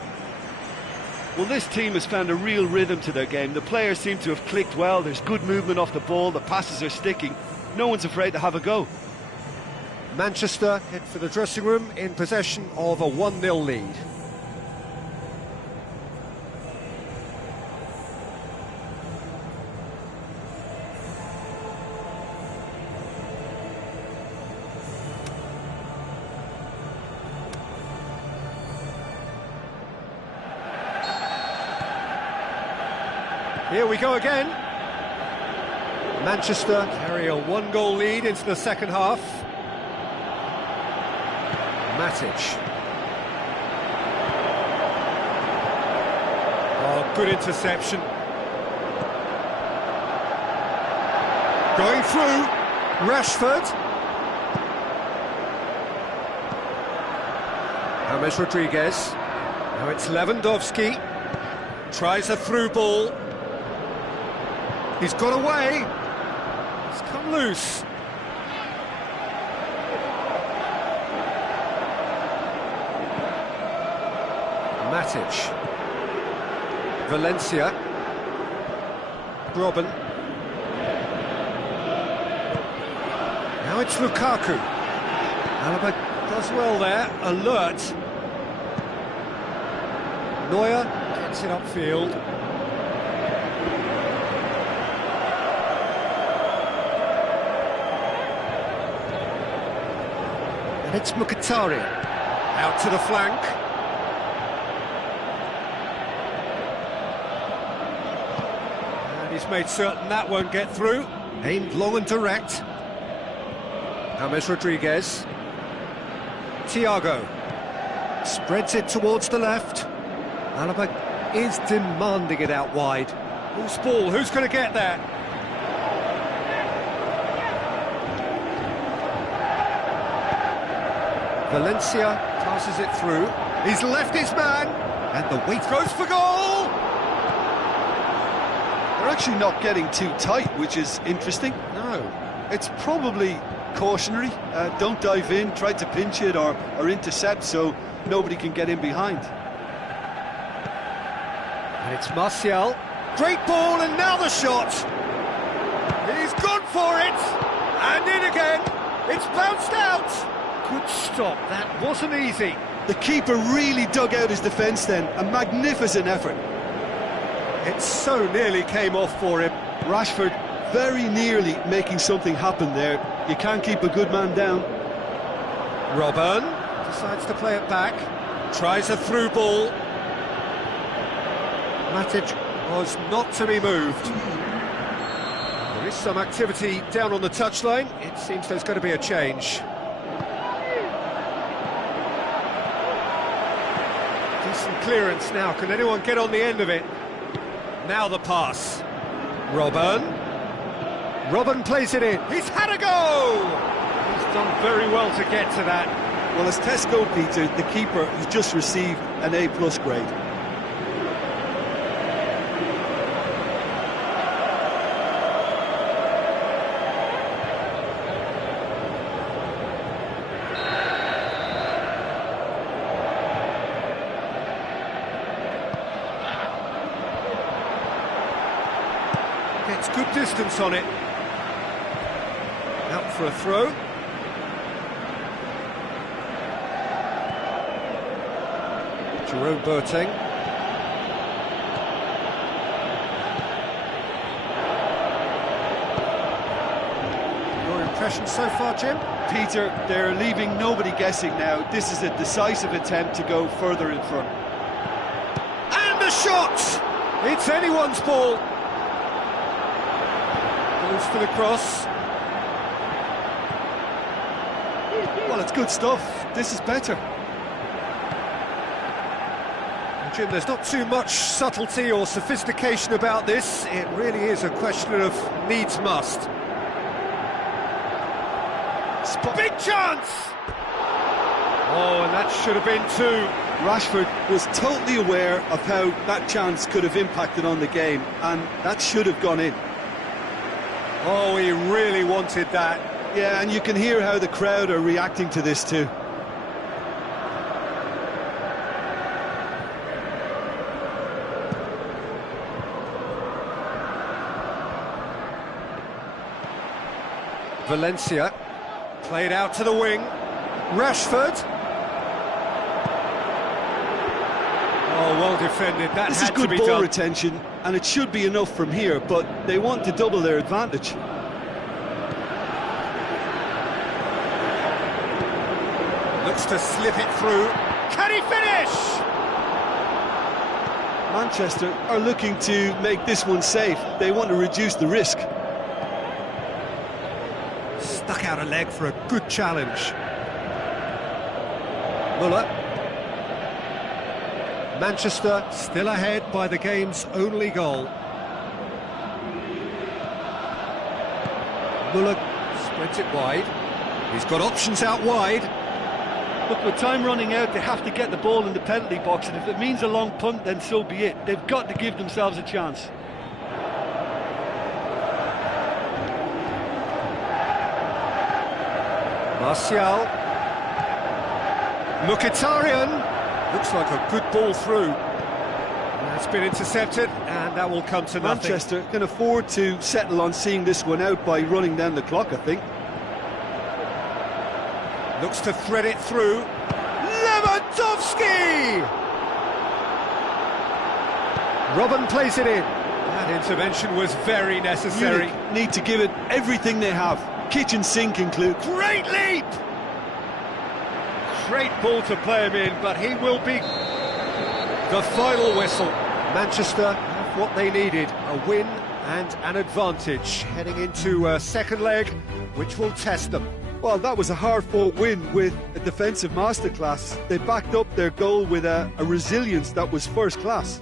Well, this team has found a real rhythm to their game. The players seem to have clicked well. There's good movement off the ball. The passes are sticking. No one's afraid to have a go. Manchester head for the dressing room in possession of a 1-0 lead. Here we go again. Manchester carry a one-goal lead into the second half. Matic. Oh, good interception. Going through. Rashford. James Rodriguez. Now it's Lewandowski. Tries a through ball. He's got away. It's come loose. Matic. Valencia. Robben. Now it's Lukaku. Alaba does well there, alert. Neuer gets it upfield. And it's Mkhitaryan. Out to the flank. And he's made certain that won't get through. Aimed long and direct. James Rodriguez. Thiago. Spreads it towards the left. Alaba is demanding it out wide. Who's ball? Who's going to get there? Valencia passes it through. He's left his man, and the weight goes for goal! They're actually not getting too tight, which is interesting. No. It's probably cautionary. Don't dive in, try to pinch it or intercept so nobody can get in behind. And it's Martial. Great ball, and now the shot. He's gone for it, and in again. It's bounced out. Good stop, that wasn't easy. The keeper really dug out his defence then, a magnificent effort. It so nearly came off for him. Rashford very nearly making something happen there. You can't keep a good man down. Robben decides to play it back. Tries a through ball. Matic was not to be moved. There is some activity down on the touchline. It seems there's going to be a change. Decent clearance now. Can anyone get on the end of it? Now the pass. Robben. Robben plays it in. He's had a go! He's done very well to get to that. Well, as tests go, Peter, the keeper has just received an A+ grade. Gets good distance on it. Out for a throw. Jerome Boateng. Your impression so far, Jim? Peter, they're leaving nobody guessing now. This is a decisive attempt to go further in front. And a shot! It's anyone's ball. Goes for the cross. Well, it's good stuff. This is better. Jim, there's not too much subtlety or sophistication about this. It really is a question of needs must. Big chance! Oh, and that should have been two. Rashford was totally aware of how that chance could have impacted on the game, and that should have gone in. Oh, he really wanted that. Yeah, and you can hear how the crowd are reacting to this too. Valencia, played out to the wing. Rashford. Oh, well defended. That this had is good to be ball done. retention, and it should be enough from here, but they want to double their advantage. Looks to slip it through. Can he finish? Manchester are looking to make this one safe. They want to reduce the risk. out a leg for a good challenge. Muller. Manchester still ahead by the game's only goal. Muller spreads it wide. He's got options out wide. Look, with time running out, they have to get the ball in the penalty box, and if it means a long punt, then so be it. They've got to give themselves a chance. Martial. Mkhitaryan. Looks like a good ball through. That's been intercepted, and that will come to nothing. Manchester can afford to settle on seeing this one out by running down the clock, I think. Looks to thread it through. Lewandowski! Robben plays it in. That intervention was very necessary. Munich need to give it everything they have. Kitchen sink included. Great leap! Great ball to play him in, but he will be the final whistle. Manchester have what they needed, a win and an advantage, heading into a second leg, which will test them. Well, that was a hard-fought win with a defensive masterclass. They backed up their goal with a resilience that was first class.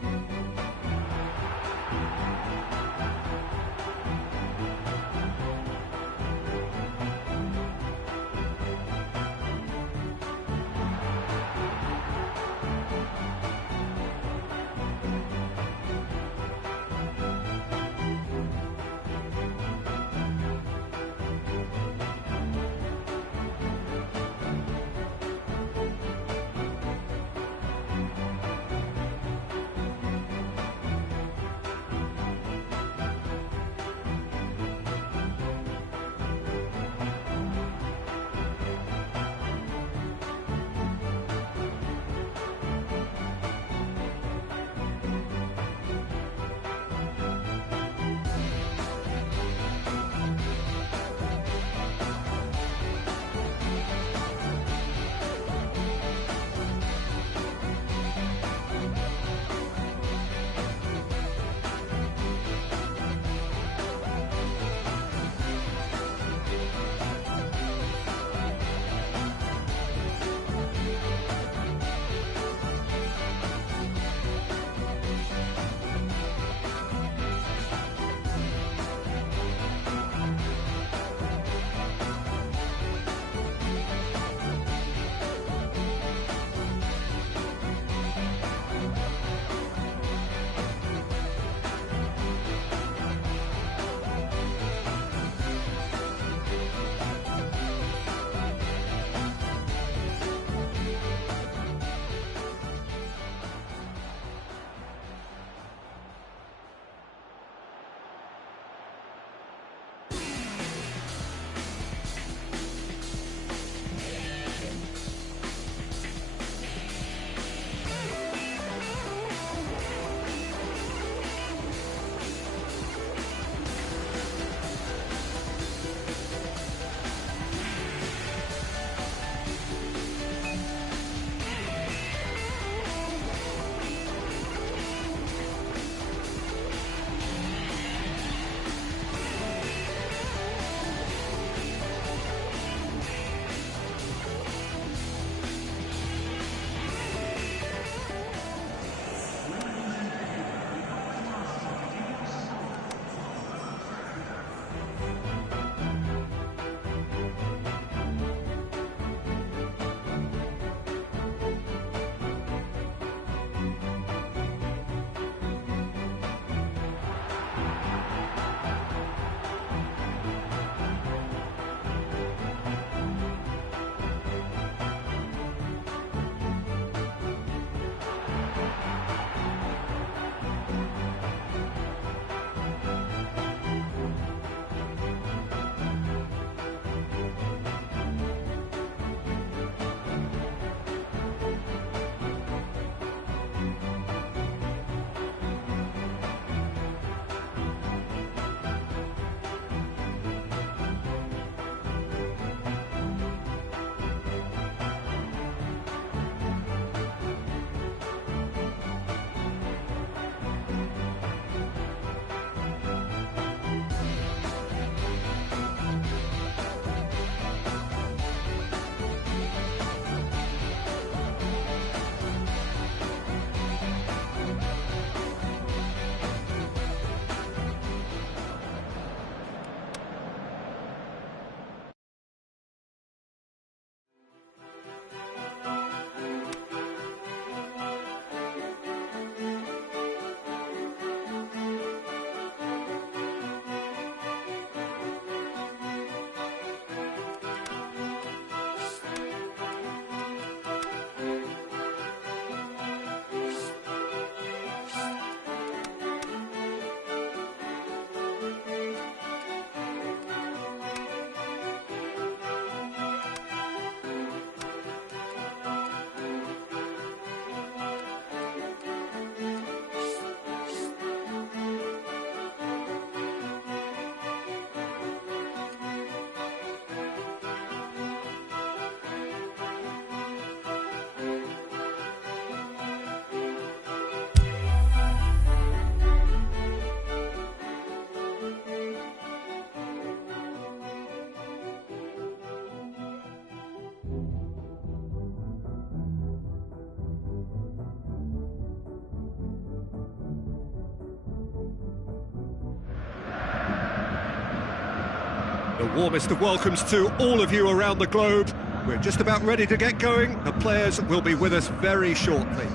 The warmest of welcomes to all of you around the globe. We're just about ready to get going. The players will be with us very shortly.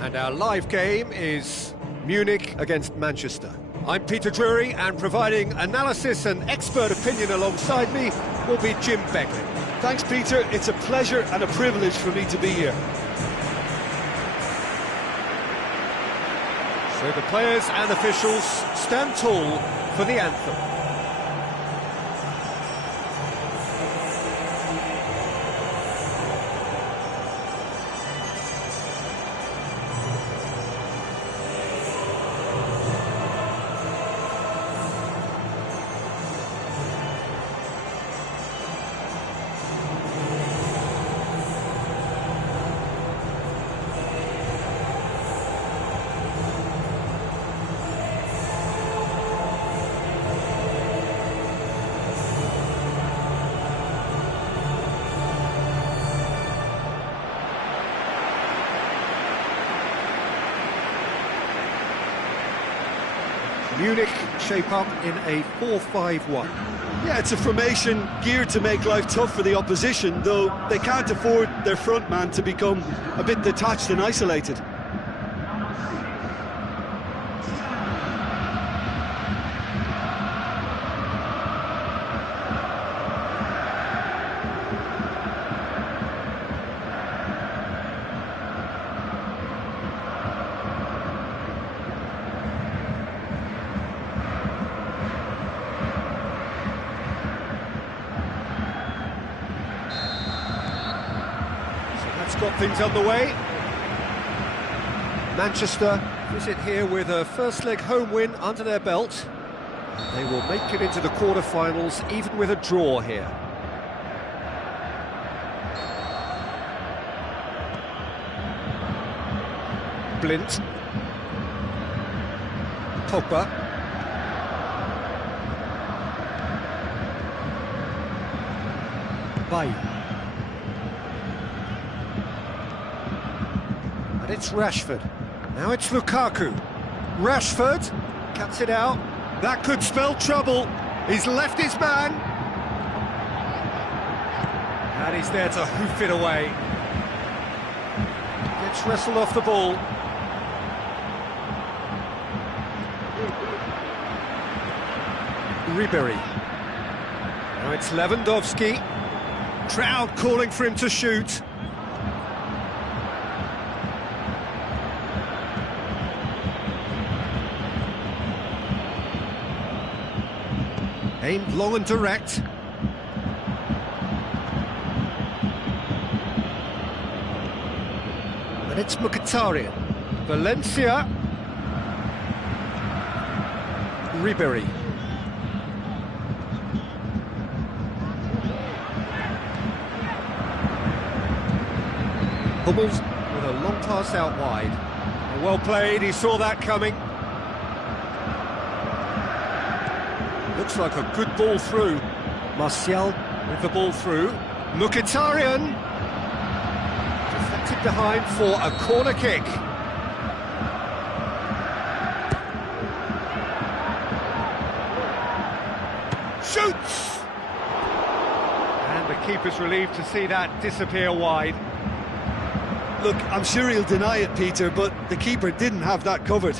And our live game is Munich against Manchester. I'm Peter Drury, and providing analysis and expert opinion alongside me will be Jim Begley. Thanks, Peter. It's a pleasure and a privilege for me to be here. So the players and officials stand tall for the anthem. Munich shape up in a 4-5-1. Yeah, it's a formation geared to make life tough for the opposition, though they can't afford their front man to become a bit detached and isolated. Got things underway. Manchester visit here with a first leg home win under their belt. They will make it into the quarter-finals even with a draw here. Blint. Pogba. Bay. It's Rashford. Now it's Lukaku. Rashford cuts it out. That could spell trouble. He's left his man. And he's there to hoof it away. Gets wrestled off the ball. Ribery. Now it's Lewandowski. Crowd calling for him to shoot. Aimed long and direct. And it's Mkhitaryan. Valencia. Ribery. Hummels with a long pass out wide. Well played, he saw that coming. Looks like a good ball through. Martial with the ball through. Mkhitaryan deflected behind for a corner kick. Shoots! And the keeper's relieved to see that disappear wide. Look, I'm sure he'll deny it, Peter, but the keeper didn't have that covered.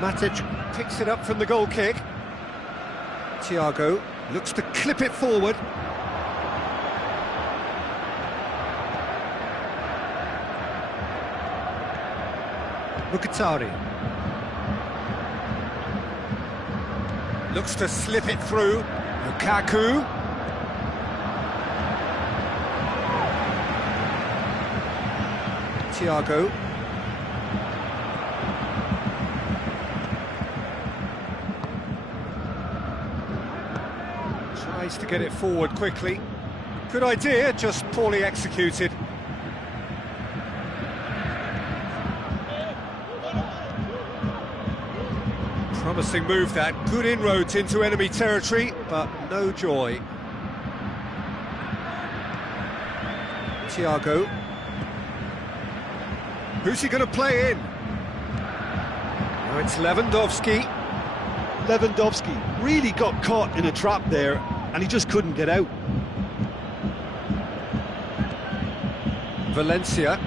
Matic picks it up from the goal kick. Thiago looks to clip it forward. Mkhitaryan looks to slip it through. Lukaku. Thiago. Tries to get it forward quickly. Good idea, just poorly executed. Promising move that, good inroads into enemy territory, but no joy. Thiago. Who's he going to play in? Now it's Lewandowski. Lewandowski really got caught in a trap there, and he just couldn't get out. Valencia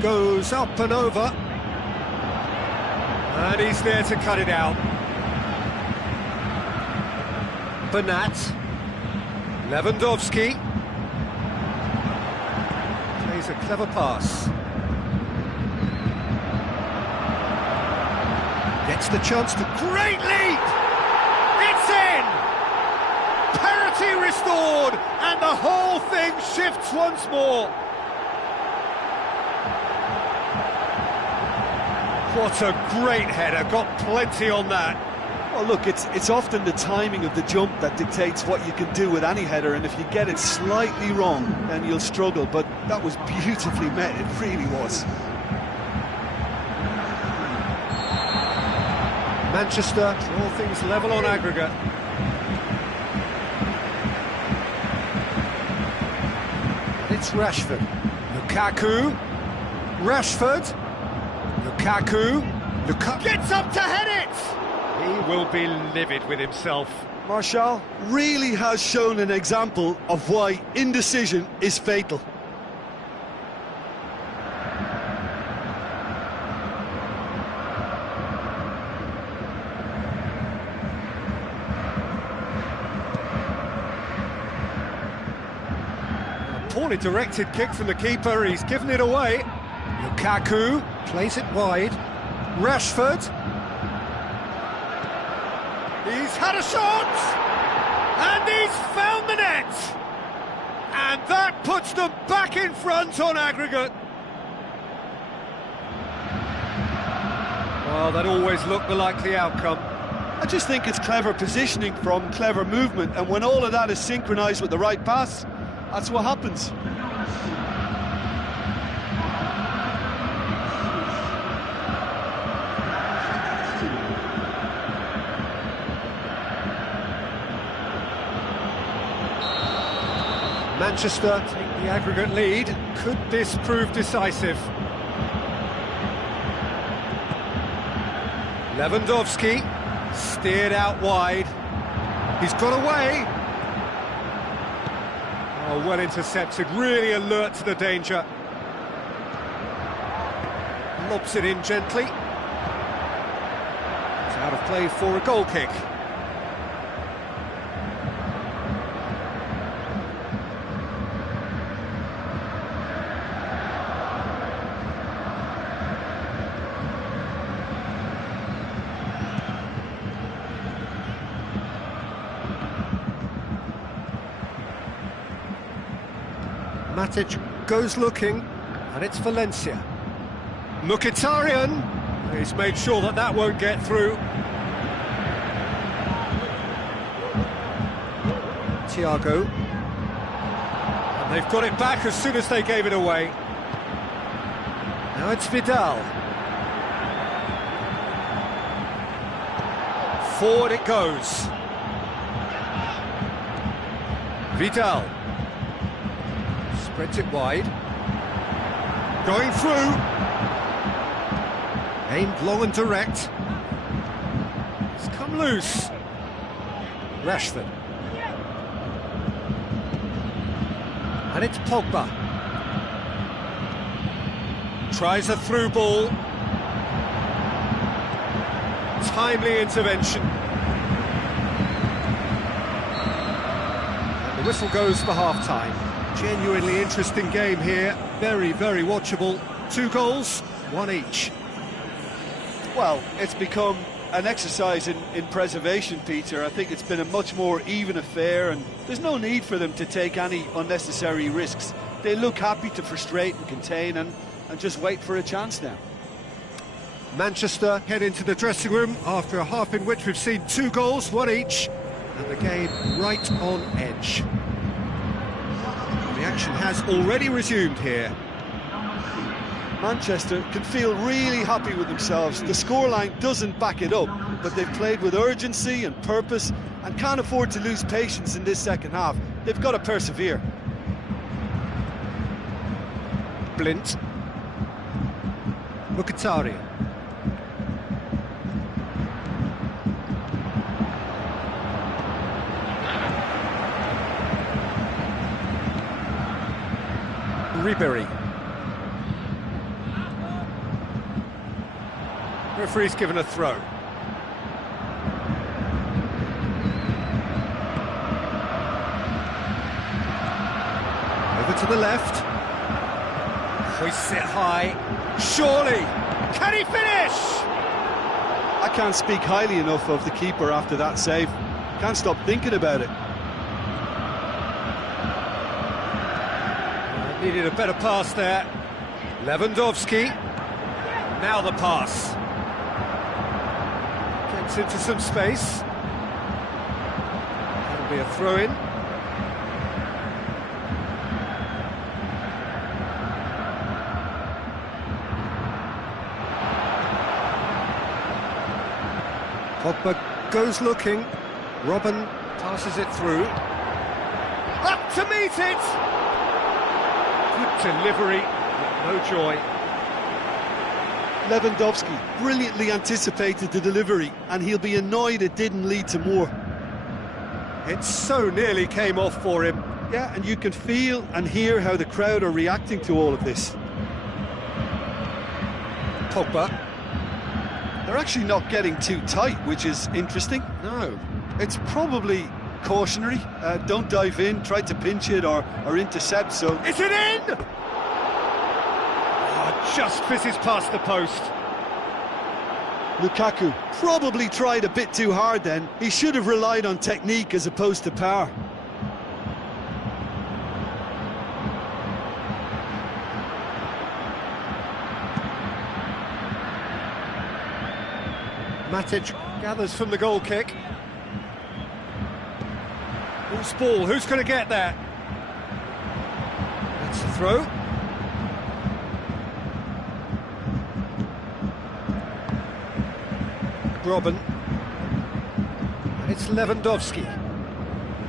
goes up and over, and he's there to cut it out. Bernat, Lewandowski plays a clever pass, gets the chance to great lead. It's in. Parity restored, and the whole thing shifts once more. What a great header, got plenty on that. Well, look, it's often the timing of the jump that dictates what you can do with any header, and if you get it slightly wrong, then you'll struggle, but that was beautifully met, it really was. Manchester draw things level on aggregate. It's Rashford, Lukaku, Rashford, Lukaku gets up to head it! He will be livid with himself. Martial really has shown an example of why indecision is fatal. Poorly directed kick from the keeper, he's given it away. Lukaku plays it wide. Rashford. He's had a shot! And he's found the net! And that puts them back in front on aggregate. Well, that always looked the likely outcome. I just think it's clever positioning from clever movement, and when all of that is synchronised with the right pass, that's what happens. Manchester take the aggregate lead. Could this prove decisive? Lewandowski steered out wide. He's got away. Oh, well intercepted, really alert to the danger. Lobs it in gently. It's out of play for a goal kick. Matic goes looking, and it's Valencia. Mkhitaryan, he's made sure that that won't get through. Thiago, and they've got it back as soon as they gave it away. Now it's Vidal. Forward it goes. Vidal. Spreads it wide. Going through. Aimed long and direct. It's come loose. Rashford. And it's Pogba. Tries a through ball. Timely intervention. And the whistle goes for half-time. Genuinely interesting game here, very, very watchable. 2 goals, 1 each. Well, it's become an exercise in preservation, Peter. I think it's been a much more even affair, and there's no need for them to take any unnecessary risks. They look happy to frustrate and contain and just wait for a chance now. Manchester head into the dressing room after a half in which we've seen 2 goals, 1 each, and the game right on edge. The action has already resumed here. Manchester can feel really happy with themselves. The scoreline doesn't back it up, but they've played with urgency and purpose and can't afford to lose patience in this second half. They've got to persevere. Blint. Mkhitaryan. Ribery. Referee's given a throw. Over to the left. Hoists it high. Surely! Can he finish? I can't speak highly enough of the keeper after that save. Can't stop thinking about it. Needed a better pass there. Lewandowski. Now the pass. Gets into some space. That'll be a throw-in. Pogba goes looking. Robben passes it through. Up to meet it! Good delivery, but no joy. Lewandowski brilliantly anticipated the delivery, and he'll be annoyed it didn't lead to more. It so nearly came off for him. Yeah, and you can feel and hear how the crowd are reacting to all of this. Pogba. They're actually not getting too tight, which is interesting. No. It's probably cautionary. Don't dive in, try to pinch it or intercept, so... Is it in? Oh, just fizzes past the post. Lukaku probably tried a bit too hard then. He should have relied on technique as opposed to power. Matic gathers from the goal kick. Loose ball, who's going to get there? That's the throw. Robben. And it's Lewandowski.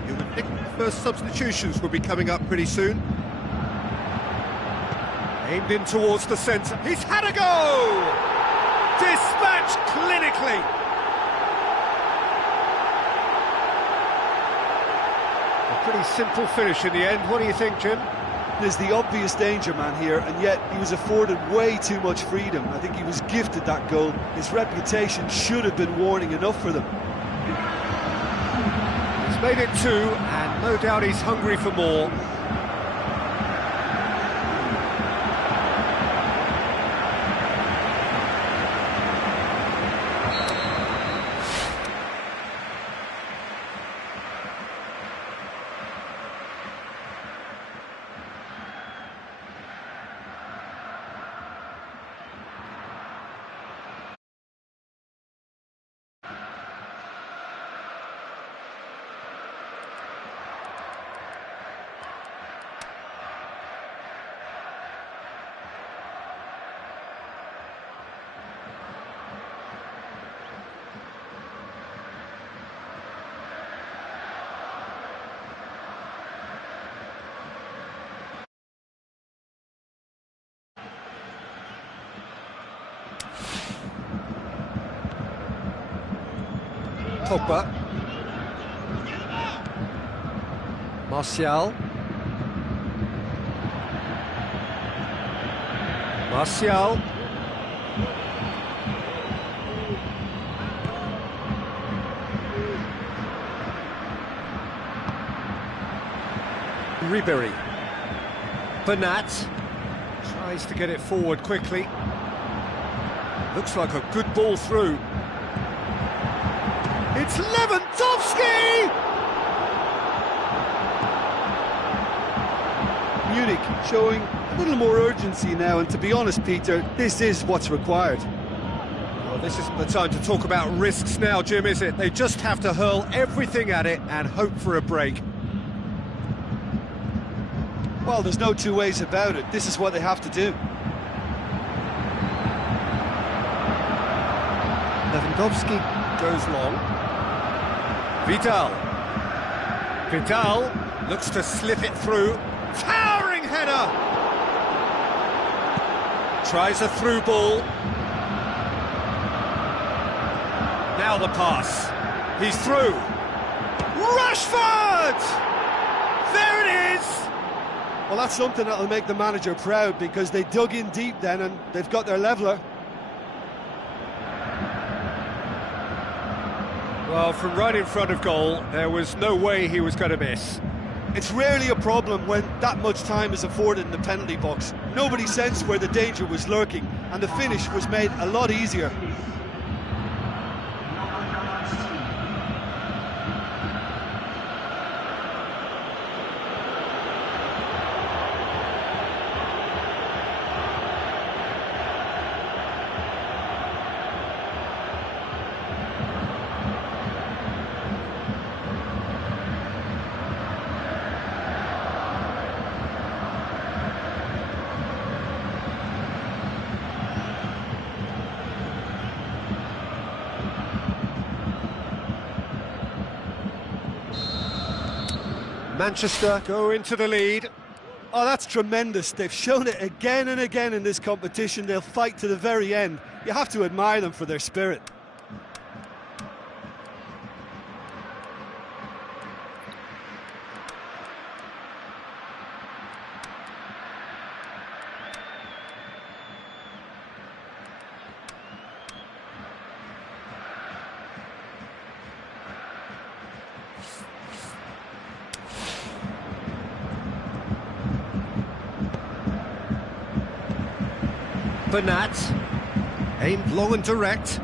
You would think the first substitutions will be coming up pretty soon. Aimed in towards the centre. He's had a go! Dispatched clinically. A pretty simple finish in the end. What do you think, Jim? There's the obvious danger man here, and yet he was afforded way too much freedom. I think he was gifted that goal. His reputation should have been warning enough for them. He's made it 2, and no doubt he's hungry for more. Pogba. Martial. Martial. Ribery. Bernat tries to get it forward quickly. Looks like a good ball through. It's Lewandowski! Munich showing a little more urgency now, and to be honest, Peter, this is what's required. Well, this isn't the time to talk about risks now, Jim, is it? They just have to hurl everything at it and hope for a break. Well, there's no two ways about it. This is what they have to do. Lewandowski goes long. Vidal. Vidal looks to slip it through. Towering header! Tries a through ball. Now the pass. He's through. Rashford! There it is! Well, that's something that'll make the manager proud, because they dug in deep then and they've got their leveller. Well, from right in front of goal, there was no way he was going to miss. It's rarely a problem when that much time is afforded in the penalty box. Nobody sensed where the danger was lurking, and the finish was made a lot easier. Manchester go into the lead. Oh, that's tremendous. They've shown it again and again in this competition. They'll fight to the very end. You have to admire them for their spirit. Bernat, aimed low and direct.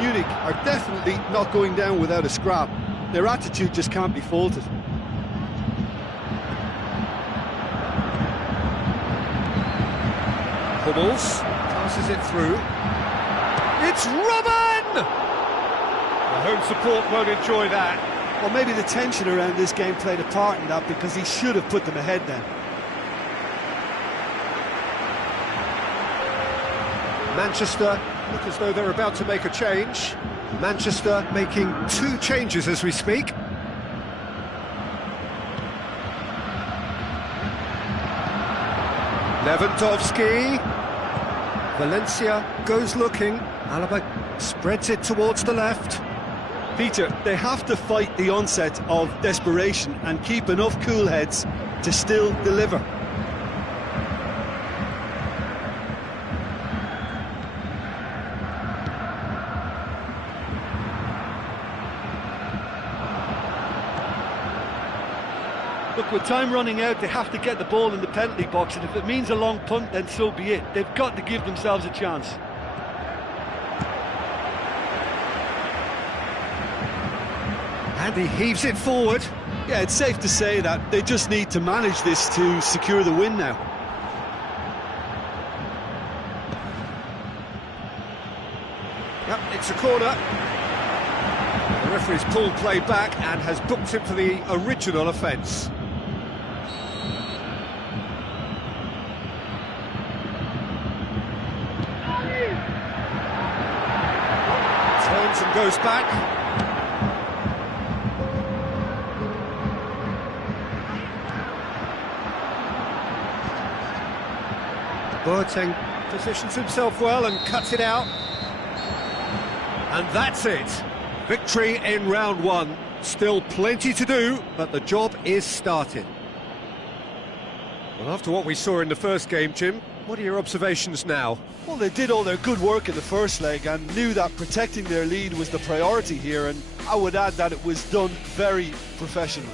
Munich are definitely not going down without a scrap. Their attitude just can't be faulted. Hummels passes it through. It's Robin! The home support won't enjoy that. Well, maybe the tension around this game played a part in that, because he should have put them ahead then. Manchester look as though they're about to make a change. Manchester making 2 changes as we speak. Lewandowski. Valencia goes looking. Alaba spreads it towards the left. Peter, they have to fight the onset of desperation and keep enough cool heads to still deliver. Look, with time running out, they have to get the ball in the penalty box, and if it means a long punt, then so be it. They've got to give themselves a chance. And he heaves it forward. Yeah, it's safe to say that they just need to manage this to secure the win now. Yep, it's a corner. The referee's pulled play back and has booked him for the original offence. Turns and goes back. Boateng positions himself well and cuts it out. And that's it. Victory in round 1. Still plenty to do, but the job is started. Well, after what we saw in the first game, Jim, what are your observations now? Well, they did all their good work in the first leg and knew that protecting their lead was the priority here, and I would add that it was done very professionally.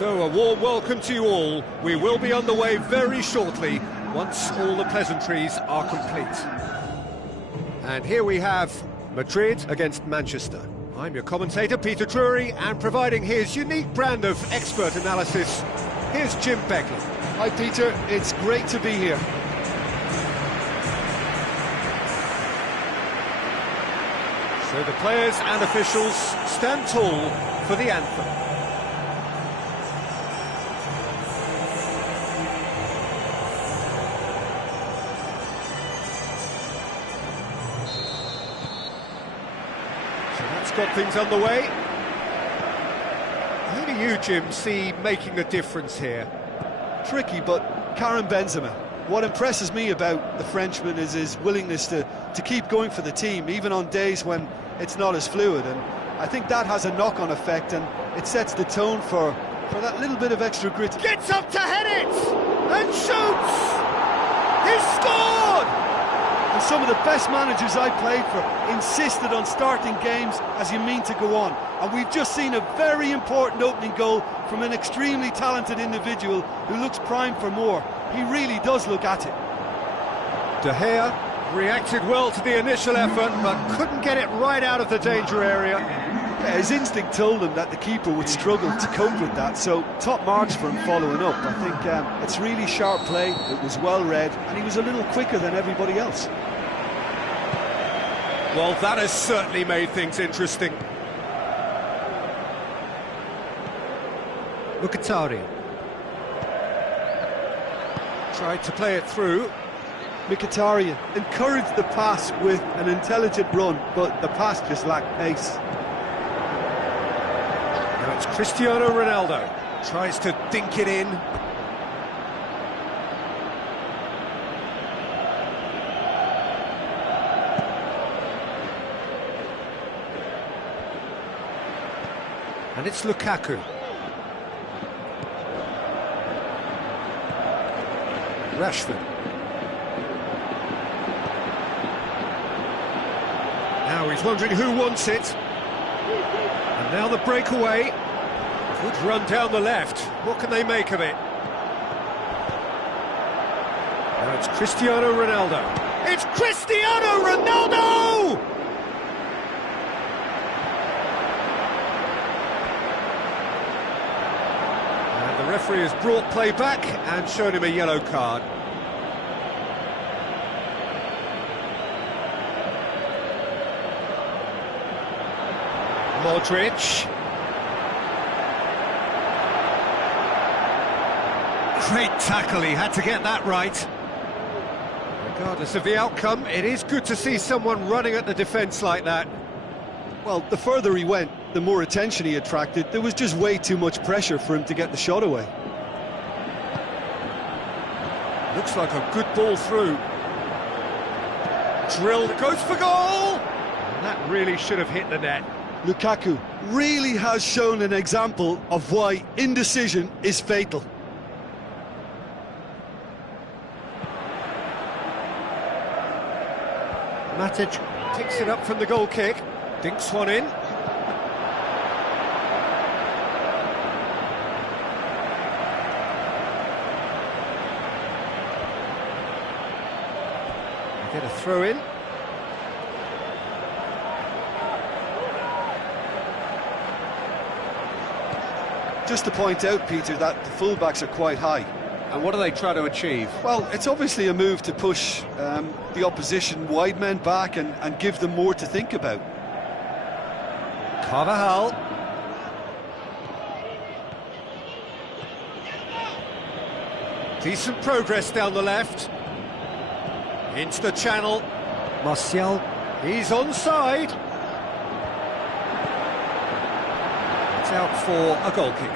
So a warm welcome to you all. We will be on the way very shortly, once all the pleasantries are complete. And here we have Madrid against Manchester. I'm your commentator, Peter Drury, and providing his unique brand of expert analysis, here's Jim Beckley. Hi Peter, it's great to be here. So the players and officials stand tall for the anthem. Got things underway. Who do you, Jim, see making a difference here? Tricky, but Karim Benzema. What impresses me about the Frenchman is his willingness to keep going for the team, even on days when it's not as fluid. And I think that has a knock-on effect, and it sets the tone for that little bit of extra grit. Gets up to head it! And shoots! He's scored! And some of the best managers I played for insisted on starting games as you mean to go on. And we've just seen a very important opening goal from an extremely talented individual who looks primed for more. He really does look at it. De Gea reacted well to the initial effort, but couldn't get it right out of the danger area. Yeah, his instinct told him that the keeper would struggle to cope with that, so top marks for him following up. I think it's really sharp play, it was well read, and he was a little quicker than everybody else. Well, that has certainly made things interesting. Mkhitaryan tried to play it through. Mkhitaryan encouraged the pass with an intelligent run, but the pass just lacked pace. Now it's Cristiano Ronaldo. Tries to dink it in. And it's Lukaku. Rashford. Now he's wondering who wants it. And now the breakaway. Good run down the left. What can they make of it? Now it's Cristiano Ronaldo. It's Cristiano Ronaldo! And the referee has brought play back and shown him a yellow card. Modric. Great tackle, he had to get that right. Regardless of the outcome, it is good to see someone running at the defence like that. Well, the further he went, the more attention he attracted. There was just way too much pressure for him to get the shot away. Looks like a good ball through. Drilled, goes for goal! And that really should have hit the net. Lukaku really has shown an example of why indecision is fatal. Matic picks it up from the goal kick, dinks one in. Get a throw in. Just to point out, Peter, that the fullbacks are quite high. And what do they try to achieve? Well, it's obviously a move to push the opposition wide men back and give them more to think about. Carvajal. Decent progress down the left. Into the channel. Martial. He's onside. It's out for a goal kick.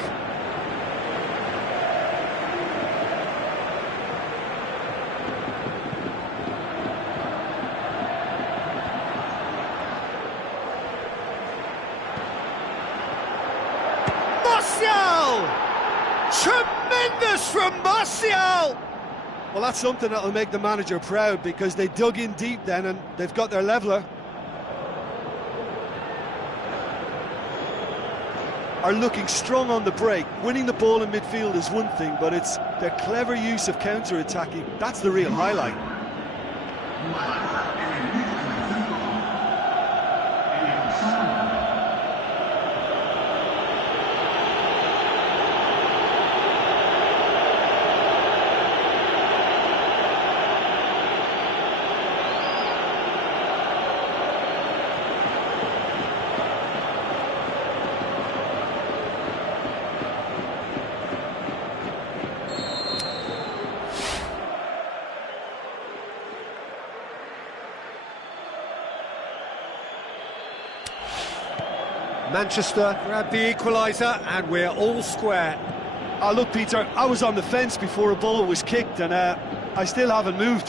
Martial! Tremendous from Martial! Well, that's something that'll make the manager proud, because they dug in deep then and they've got their leveller. are looking strong on the break. Winning the ball in midfield is one thing, but it's their clever use of counter-attacking. That's the real highlight. Manchester grab the equaliser and we're all square. Look, Peter, I was on the fence before a ball was kicked and I still haven't moved.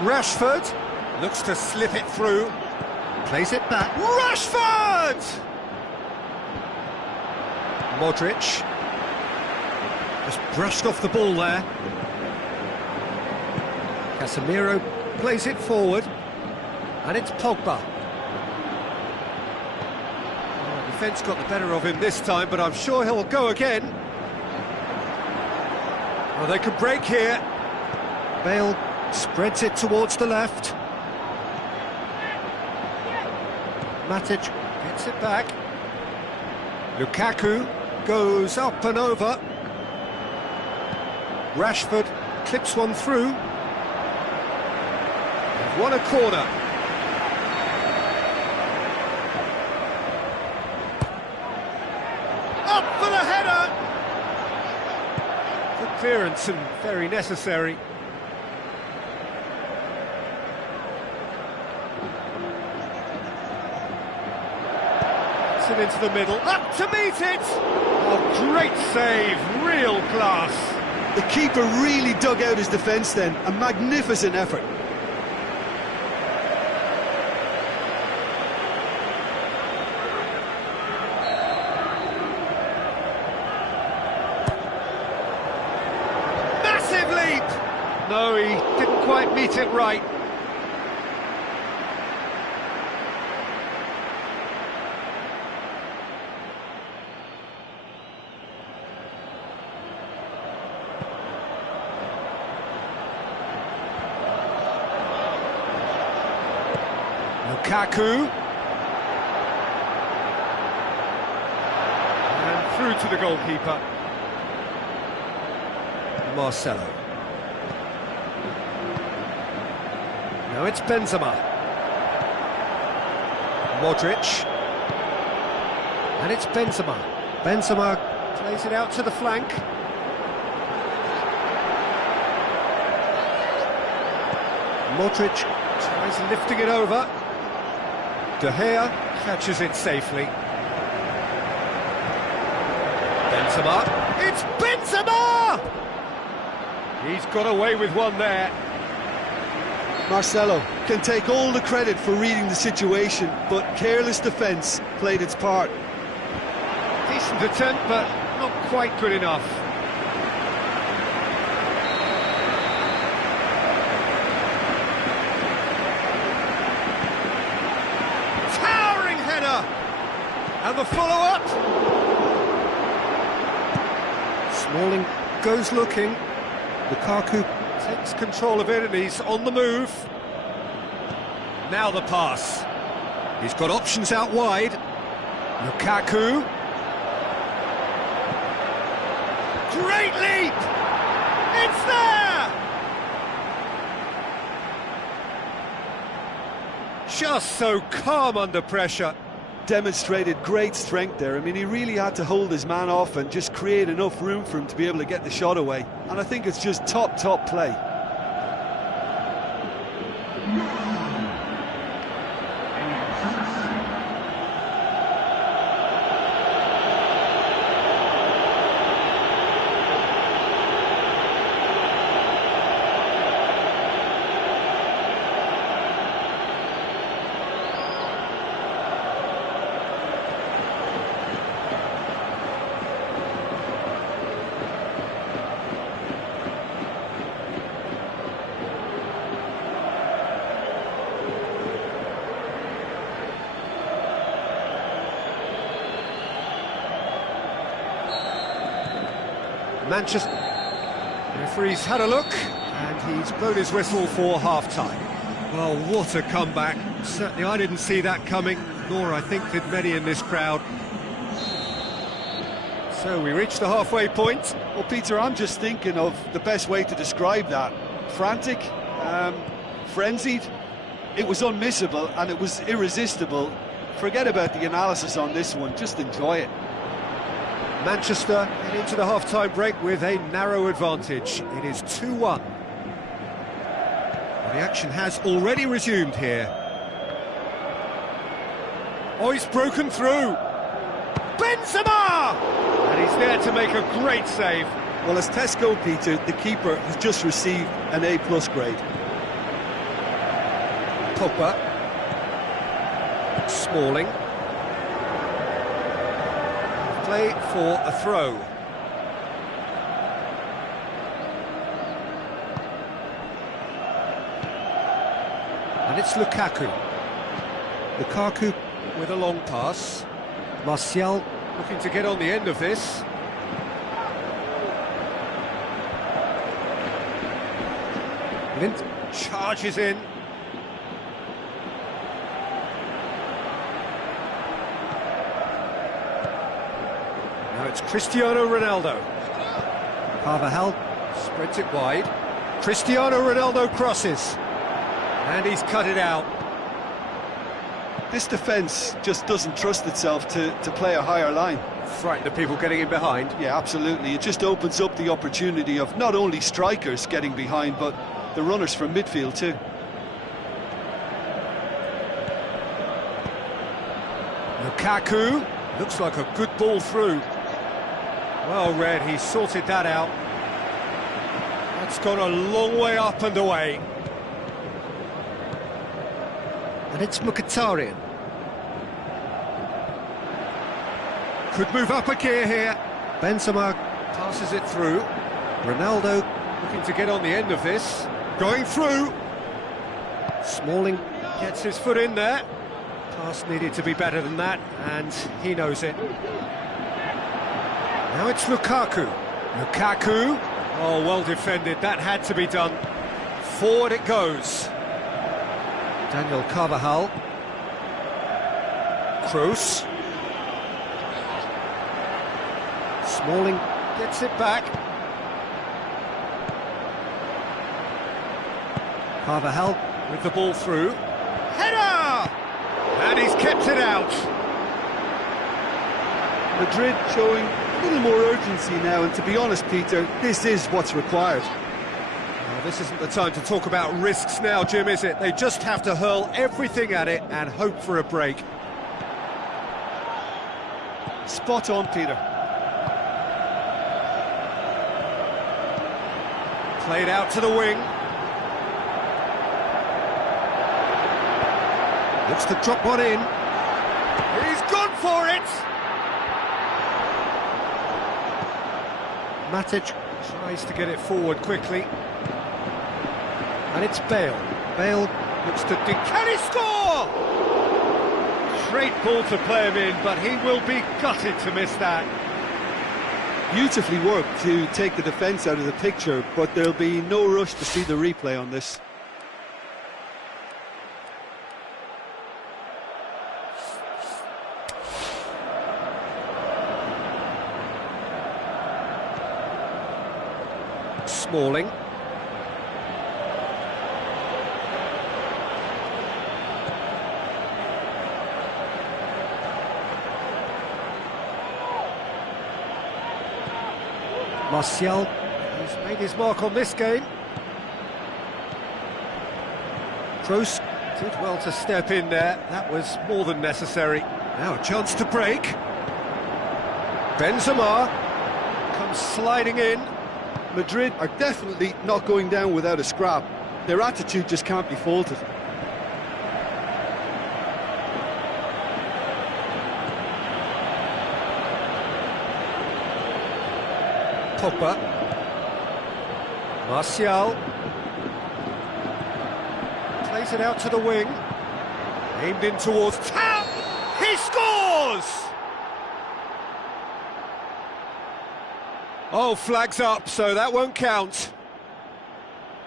Rashford looks to slip it through, plays it back. Rashford! Modric just brushed off the ball there. Casemiro plays it forward, and it's Pogba. Oh, defence got the better of him this time, but I'm sure he'll go again. Oh, they can break here. Bale spreads it towards the left. Matic gets it back. Lukaku goes up and over. Rashford clips one through. What a corner. Up for the header! Good clearance and very necessary. It's it into the middle, up to meet it! Oh, great save, real class. The keeper really dug out his defence then, a magnificent effort. No, he didn't quite meet it right. Lukaku. And through to the goalkeeper. Marcelo. Now it's Benzema. Modric. And it's Benzema. Benzema plays it out to the flank. Modric tries lifting it over. De Gea catches it safely. Benzema. It's Benzema! He's got away with one there. Marcelo can take all the credit for reading the situation, but careless defence played its part. Decent attempt, but not quite good enough. Towering header! And the follow-up! Smalling goes looking. Lukaku takes control of it and he's on the move. Now the pass. He's got options out wide. Lukaku. Great leap! It's there! Just so calm under pressure. Demonstrated great strength there. I mean, he really had to hold his man off and just create enough room for him to be able to get the shot away. And I think it's just top play. Manchester. The referee's had a look, and he's blown his whistle for half-time. Well, what a comeback. Certainly I didn't see that coming, nor I think did many in this crowd. So we reach the halfway point. Well, Peter, I'm just thinking of the best way to describe that. Frantic, frenzied. It was unmissable and it was irresistible. Forget about the analysis on this one, just enjoy it. Manchester head into the half-time break with a narrow advantage. It is 2-1. The action has already resumed here. Oh, he's broken through. Benzema! And he's there to make a great save. Well, as tests go, Peter, the keeper has just received an A+ grade. Pogba. Smalling. Play for a throw. And it's Lukaku. Lukaku with a long pass. Martial looking to get on the end of this. Lint charges in. Now it's Cristiano Ronaldo. Carvajal spreads it wide. Cristiano Ronaldo crosses. And he's cut it out. This defence just doesn't trust itself to play a higher line. Frighten the people getting in behind. Yeah, absolutely. It just opens up the opportunity of not only strikers getting behind, but the runners from midfield too. Lukaku. Looks like a good ball through. Well read, he sorted that out. That's gone a long way up and away. And it's Mkhitaryan. Could move up a gear here. Benzema passes it through. Ronaldo looking to get on the end of this. Going through. Smalling gets his foot in there. Pass needed to be better than that, and he knows it. Now it's Lukaku. Lukaku. Oh, well defended. That had to be done. Forward it goes. Daniel Carvajal. Kroos. Smalling gets it back. Carvajal with the ball through. Header! And he's kept it out. Madrid showing a little more urgency now, and to be honest, Peter, this is what's required. Well, this isn't the time to talk about risks now, Jim, is it? They just have to hurl everything at it and hope for a break. Spot on, Peter. Played out to the wing. Looks to drop one in. He's gone for it! Matic tries to get it forward quickly. And it's Bale. Bale looks to dig. Can he score? Great ball to play him in, but he will be gutted to miss that. Beautifully worked to take the defence out of the picture, but there'll be no rush to see the replay on this. Smalling. Martial, he's made his mark on this game. Kroos did well to step in there. That was more than necessary. Now a chance to break. Benzema comes sliding in. Madrid are definitely not going down without a scrap. Their attitude just can't be faulted. Pogba. Martial. Plays it out to the wing. Aimed in towards Tap. He scores! Oh, flags up, so that won't count.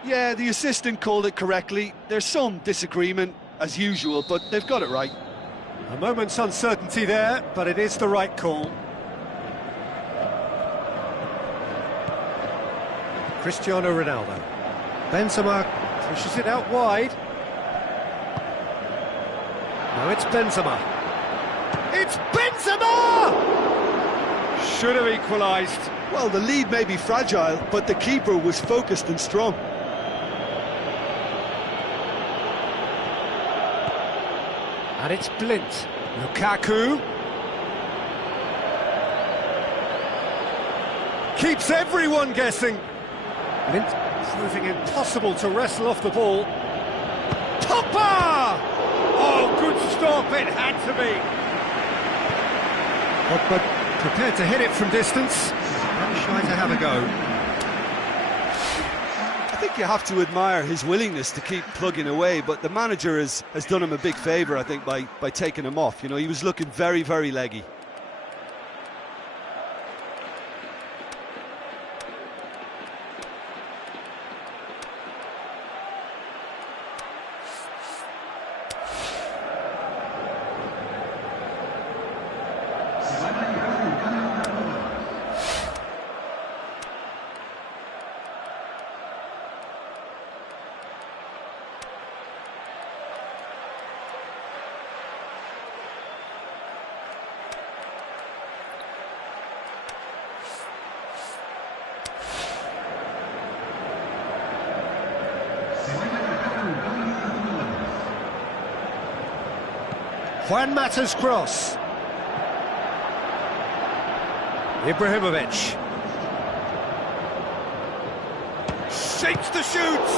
Yeah, the assistant called it correctly. There's some disagreement, as usual, but they've got it right. A moment's uncertainty there, but it is the right call. Cristiano Ronaldo. Benzema pushes it out wide. Now it's Benzema. It's Benzema! Should have equalised. Well, the lead may be fragile, but the keeper was focused and strong. And it's Blint. Lukaku. Keeps everyone guessing. Blint proving impossible to wrestle off the ball. Topper! Oh, good stop, it had to be. But prepared to hit it from distance. Very shy to have a go. I think you have to admire his willingness to keep plugging away, but the manager has done him a big favour, I think, by taking him off. You know, he was looking very, very leggy. Juan Mata's cross. Ibrahimovic. Shapes the shoots.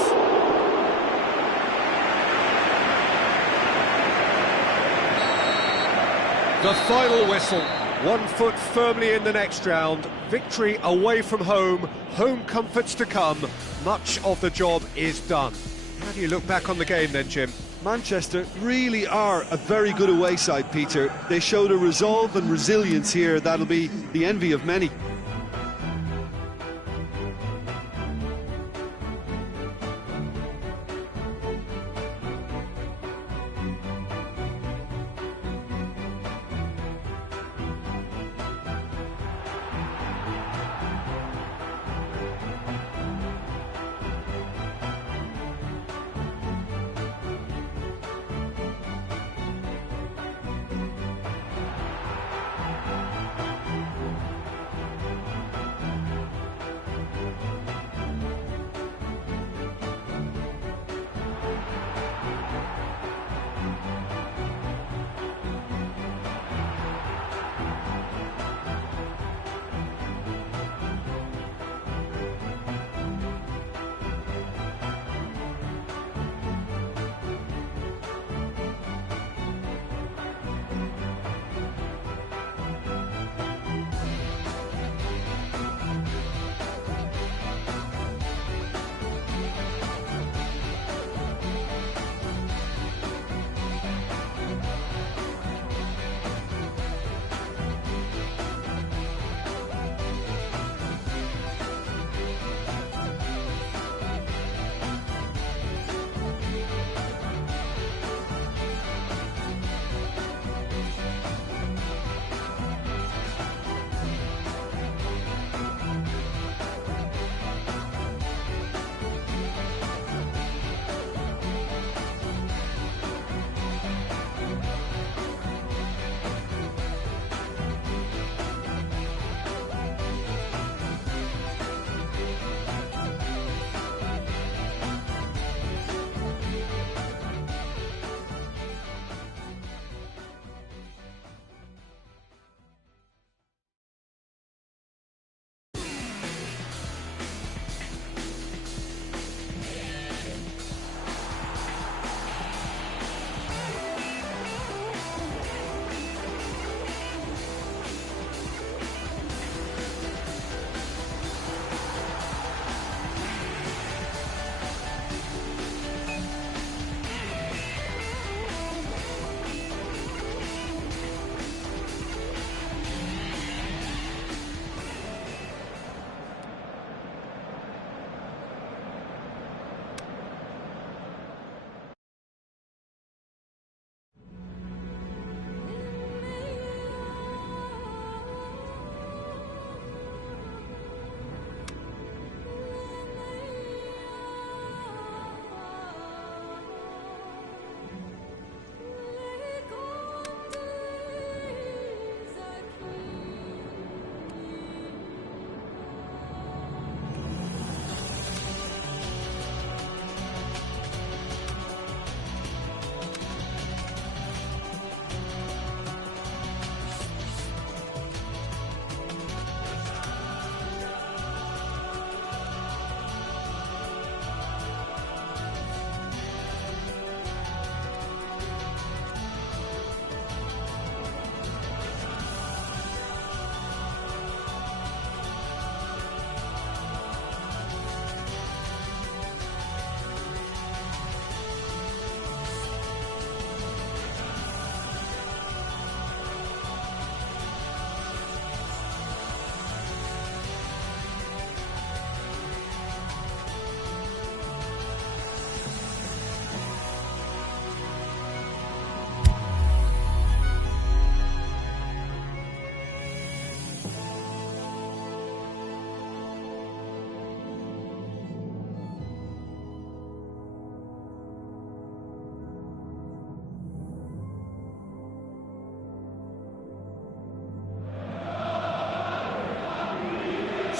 The final whistle. 1 foot firmly in the next round. Victory away from home. Home comforts to come. Much of the job is done. How do you look back on the game then, Jim? Manchester really are a very good away side, Peter. They showed a resolve and resilience here that'll be the envy of many.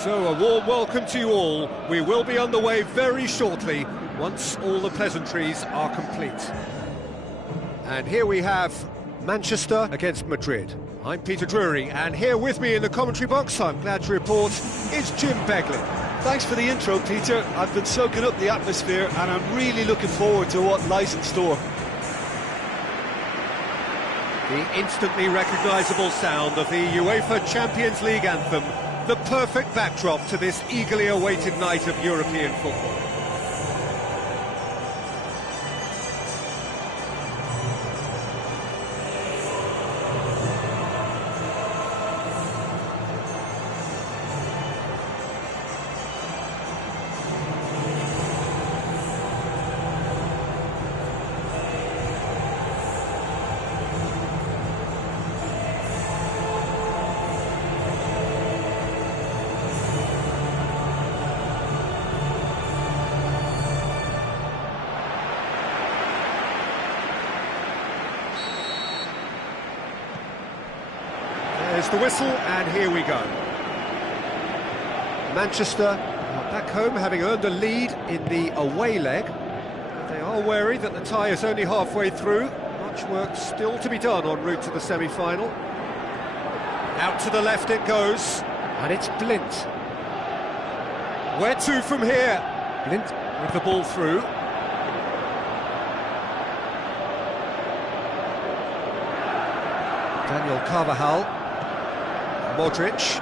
So, a warm welcome to you all. We will be underway very shortly, once all the pleasantries are complete. And here we have Manchester against Madrid. I'm Peter Drury, and here with me in the commentary box, I'm glad to report, is Jim Beglin. Thanks for the intro, Peter. I've been soaking up the atmosphere, and I'm really looking forward to what lies in store. The instantly recognisable sound of the UEFA Champions League anthem, the perfect backdrop to this eagerly awaited night of European football. There's the whistle, and here we go. Manchester are back home, having earned a lead in the away leg. They are wary that the tie is only halfway through. Much work still to be done en route to the semi-final. Out to the left it goes, and it's Blint. Where to from here? Blint with the ball through. Daniel Carvajal. Modric,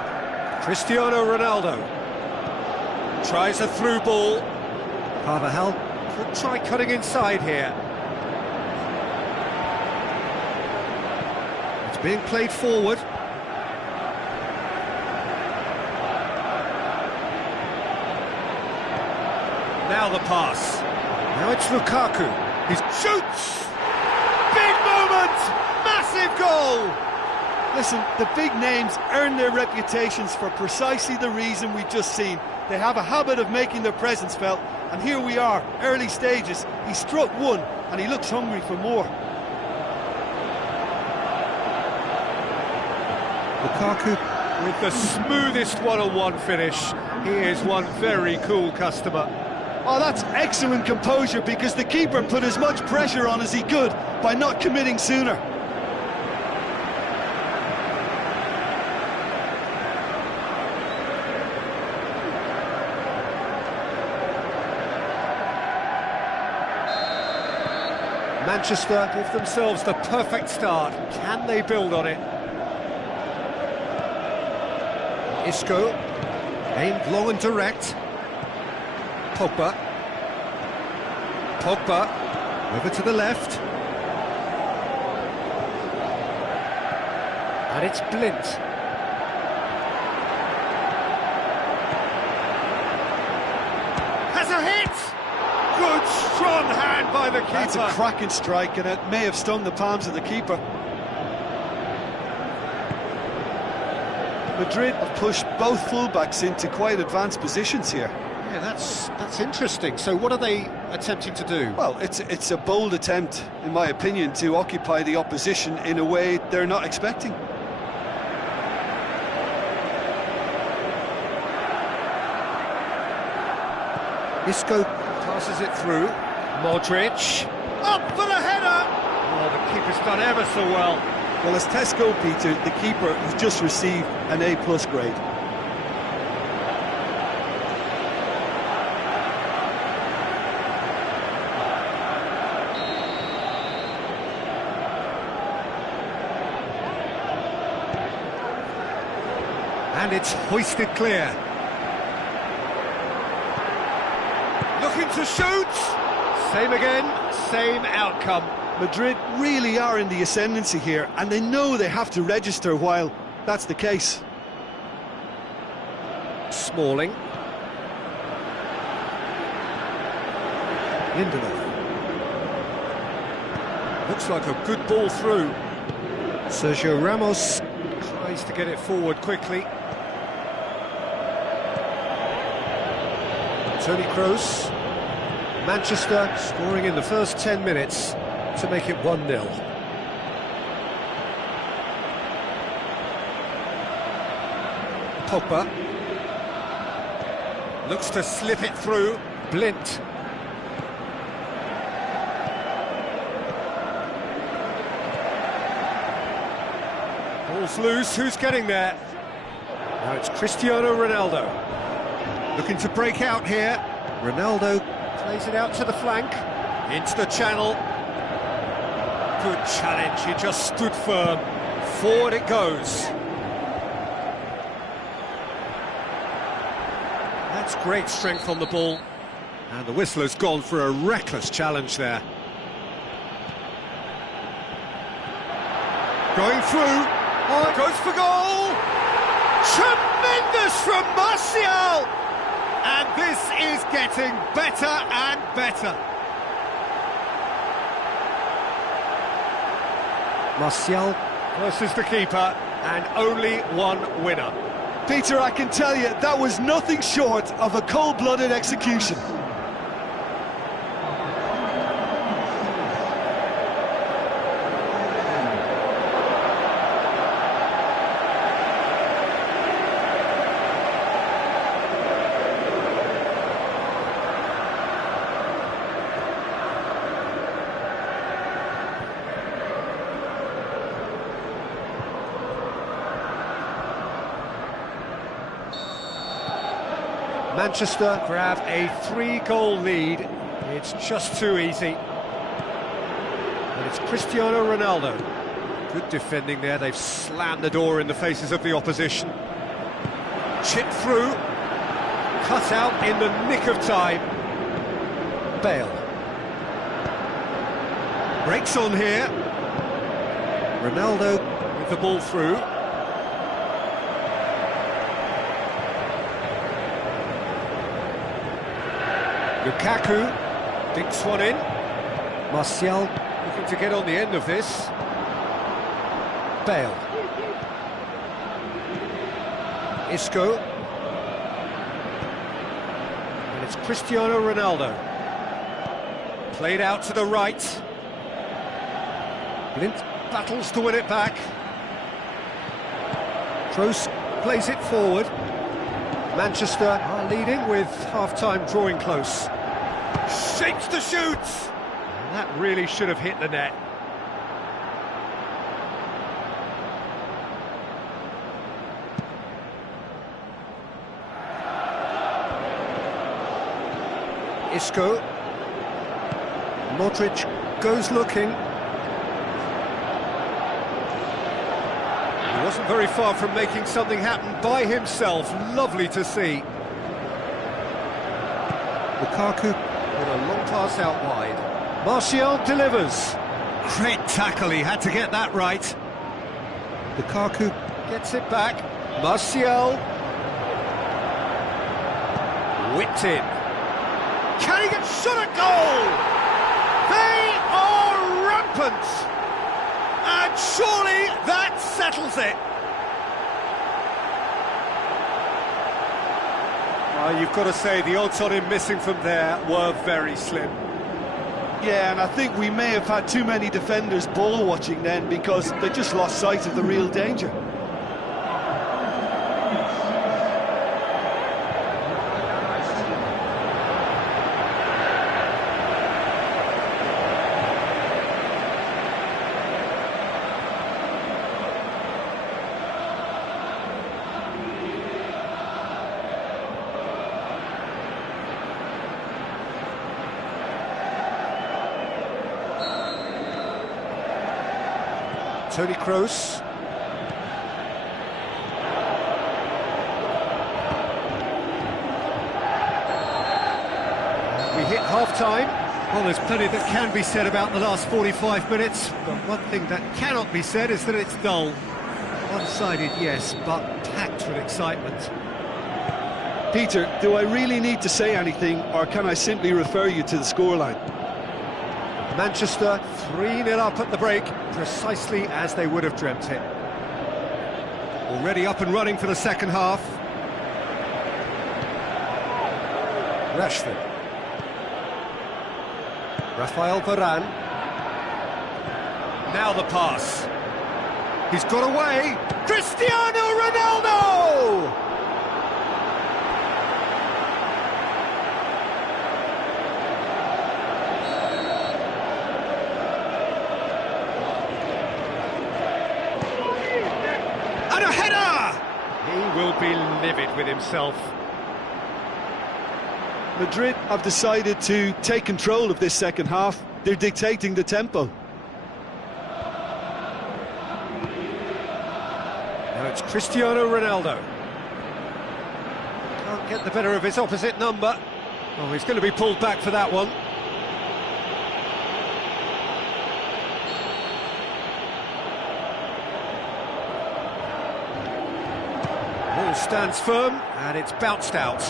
Cristiano Ronaldo, tries a through ball. Carvajal could try cutting inside here. It's being played forward. Now the pass. Now it's Lukaku. He shoots! Big moment! Massive goal! Listen, the big names earn their reputations for precisely the reason we've just seen. They have a habit of making their presence felt, and here we are, early stages. He struck one, and he looks hungry for more. Lukaku with the smoothest one-on-one finish. He is one very cool customer. Oh, that's excellent composure, because the keeper put as much pressure on as he could by not committing sooner. Manchester give themselves the perfect start. Can they build on it? Isco, aimed long and direct. Pogba. Over to the left. And it's Blint. Has a hit! Good, strong hand by the keeper. That's a cracking strike, and it may have stung the palms of the keeper. Madrid have pushed both fullbacks into quite advanced positions here. Yeah, that's interesting. So what are they attempting to do? Well, it's a bold attempt, in my opinion, to occupy the opposition in a way they're not expecting. Isco passes it through. Modric. Up for the header! Oh, the keeper's done ever so well. Well, as tests go, Peter, the keeper has just received an A+ grade. And it's hoisted clear. Looking to shoot! Same again, same outcome. Madrid really are in the ascendancy here, and they know they have to register while that's the case. Smalling. Lindelof. Looks like a good ball through. Sergio Ramos tries to get it forward quickly. Toni Kroos. Manchester scoring in the first 10 minutes to make it 1-0. Pogba. Looks to slip it through. Blint. Ball's loose, who's getting there? Now it's Cristiano Ronaldo. Looking to break out here. Ronaldo plays it out to the flank. Into the channel. Good challenge, he just stood firm. Forward it goes. That's great strength on the ball. And the whistler's gone for a reckless challenge there. Going through. Oh, it goes for goal! Tremendous from Martial! And this is getting better and better. Martial versus the keeper, and only one winner. Peter, I can tell you, that was nothing short of a cold-blooded execution. Manchester grab a 3-goal lead. It's just too easy. And it's Cristiano Ronaldo. Good defending there. They've slammed the door in the faces of the opposition. Chip through. Cut out in the nick of time. Bale. Breaks on here. Ronaldo with the ball through. Lukaku dinks one in. Martial looking to get on the end of this. Bale. Isco. And it's Cristiano Ronaldo. Played out to the right. Blint battles to win it back. Kroos plays it forward. Manchester are leading with half-time drawing close. Shapes to shoot! And that really should have hit the net. Isco. Modric goes looking. He wasn't very far from making something happen by himself. Lovely to see. Lukaku with a long pass out wide. Martial delivers. Great tackle, he had to get that right. Lukaku gets it back. Martial. Whipped in. Can he get shot at goal? They are rampant. And surely that settles it. You've got to say the odds on him missing from there were very slim. Yeah, and I think we may have had too many defenders ball watching then, because they just lost sight of the real danger. Toni Kroos. We hit half-time. Well, there's plenty that can be said about the last 45 minutes, but one thing that cannot be said is that it's dull. One-sided, yes, but packed with excitement. Peter, do I really need to say anything, or can I simply refer you to the scoreline? Manchester 3-0 up at the break, precisely as they would have dreamt it. Already up and running for the second half. Rashford. Rafael Varane. Now the pass. He's got away. Cristiano Ronaldo! And a header! He will be livid with himself. Madrid have decided to take control of this second half. They're dictating the tempo. Now it's Cristiano Ronaldo. Can't get the better of his opposite number. Oh, he's going to be pulled back for that one. Ball stands firm, and it's bounced out.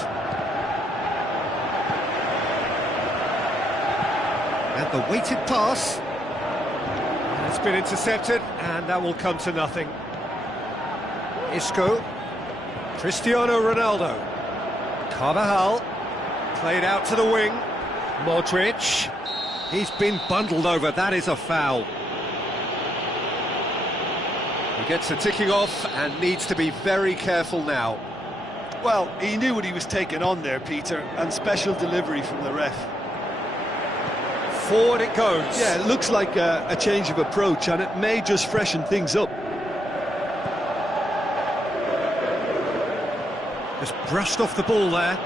And the weighted pass. And it's been intercepted, and that will come to nothing. Isco. Cristiano Ronaldo. Carvajal. Played out to the wing. Modric. He's been bundled over, that is a foul. He gets a ticking off and needs to be very careful now. Well, he knew what he was taking on there, Peter, and special delivery from the ref. Forward it goes. Yeah, it looks like a change of approach, and it may just freshen things up. Just brushed off the ball there.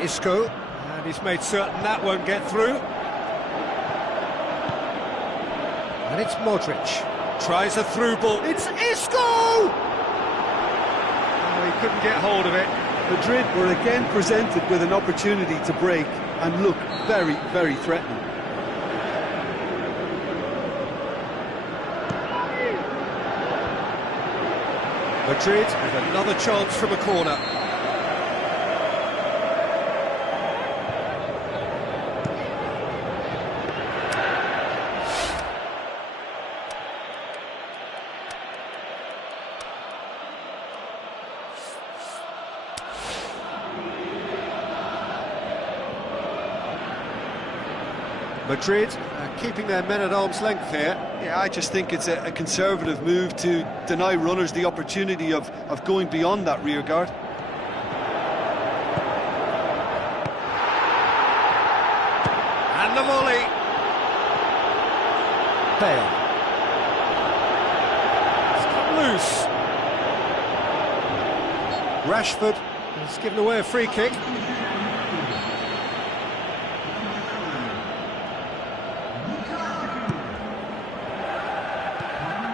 Isco, and he's made certain that won't get through. And it's Modric. Tries a through ball. It's Isco! Oh, he couldn't get hold of it. Madrid were again presented with an opportunity to break and look very, very threatening. Madrid with another chance from a corner. Madrid keeping their men at arm's length here. Yeah, I just think it's a conservative move to deny runners the opportunity of going beyond that rear guard. And the volley. Bale. It's come loose. Rashford has given away a free kick.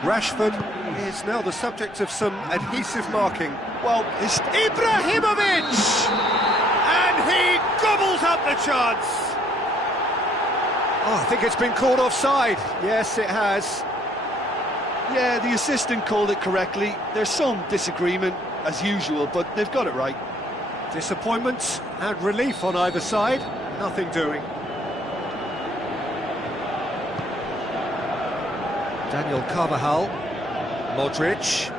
Rashford is now the subject of some adhesive marking. Well, it's Ibrahimovic! And he gobbles up the chance! Oh, I think it's been called offside. Yes, it has. Yeah, the assistant called it correctly. There's some disagreement, as usual, but they've got it right. Disappointment and relief on either side. Nothing doing. Daniel Carvajal, Modric,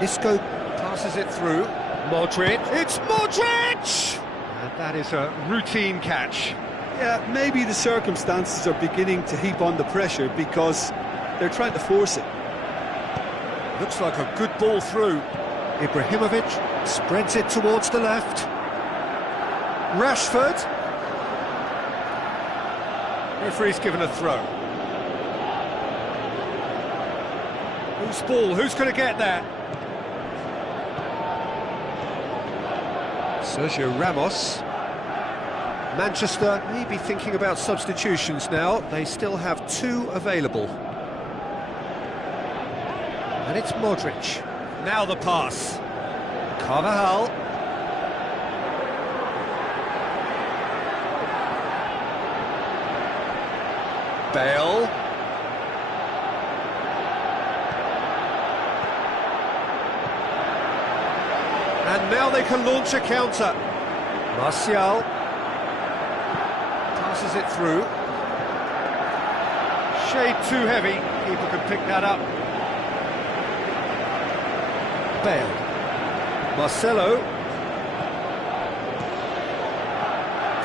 Isco passes it through, Modric, it's Modric! And that is a routine catch. Yeah, maybe the circumstances are beginning to heap on the pressure because they're trying to force it. Looks like a good ball through. Ibrahimovic spreads it towards the left. Rashford. Referee's given a throw. Whose ball? Who's going to get that? Sergio Ramos. Manchester may be thinking about substitutions now. They still have two available. And it's Modric. Now the pass. Carvajal. Bale. And now they can launch a counter. Martial passes it through. Shade too heavy. Keeper can pick that up. Bale. Marcelo.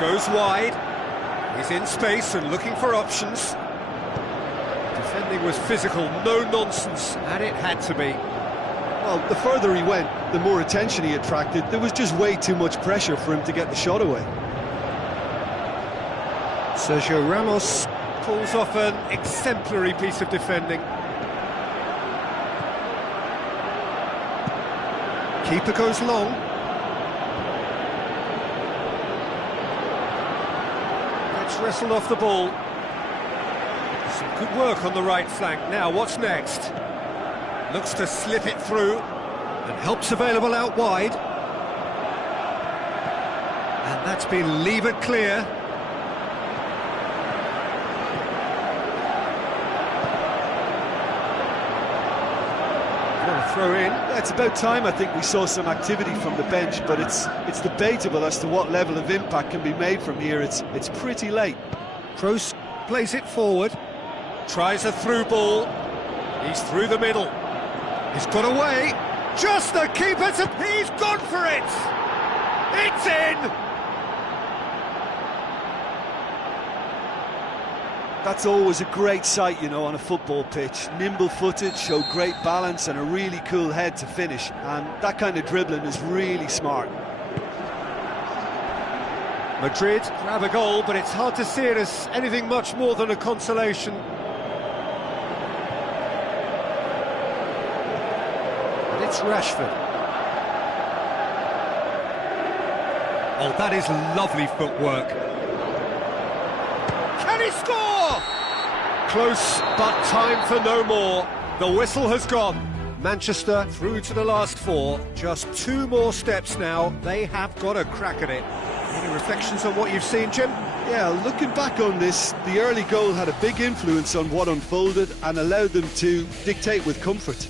Goes wide. He's in space and looking for options. Defending was physical, no nonsense, and it had to be. Well, the further he went, the more attention he attracted. There was just way too much pressure for him to get the shot away. Sergio Ramos pulls off an exemplary piece of defending. Keeper goes long. Gets wrestled off the ball. Some good work on the right flank. Now, what's next? Looks to slip it through, and help's available out wide. And that's been levered clear. Throw in. It's about time, I think, we saw some activity from the bench, but it's debatable as to what level of impact can be made from here. It's pretty late. Kroos plays it forward, tries a through ball. He's through the middle. He's got away. Just the keeper to... He's gone for it! It's in! That's always a great sight, you know, on a football pitch. Nimble-footed, show great balance and a really cool head to finish. And that kind of dribbling is really smart. Madrid grab a goal, but it's hard to see it as anything much more than a consolation. And it's Rashford. Oh, that is lovely footwork. Can he score? Close, but time for no more. The whistle has gone. Manchester through to the last four. Just 2 more steps now. They have got a crack at it. Any reflections on what you've seen, Jim? Yeah, looking back on this, the early goal had a big influence on what unfolded and allowed them to dictate with comfort.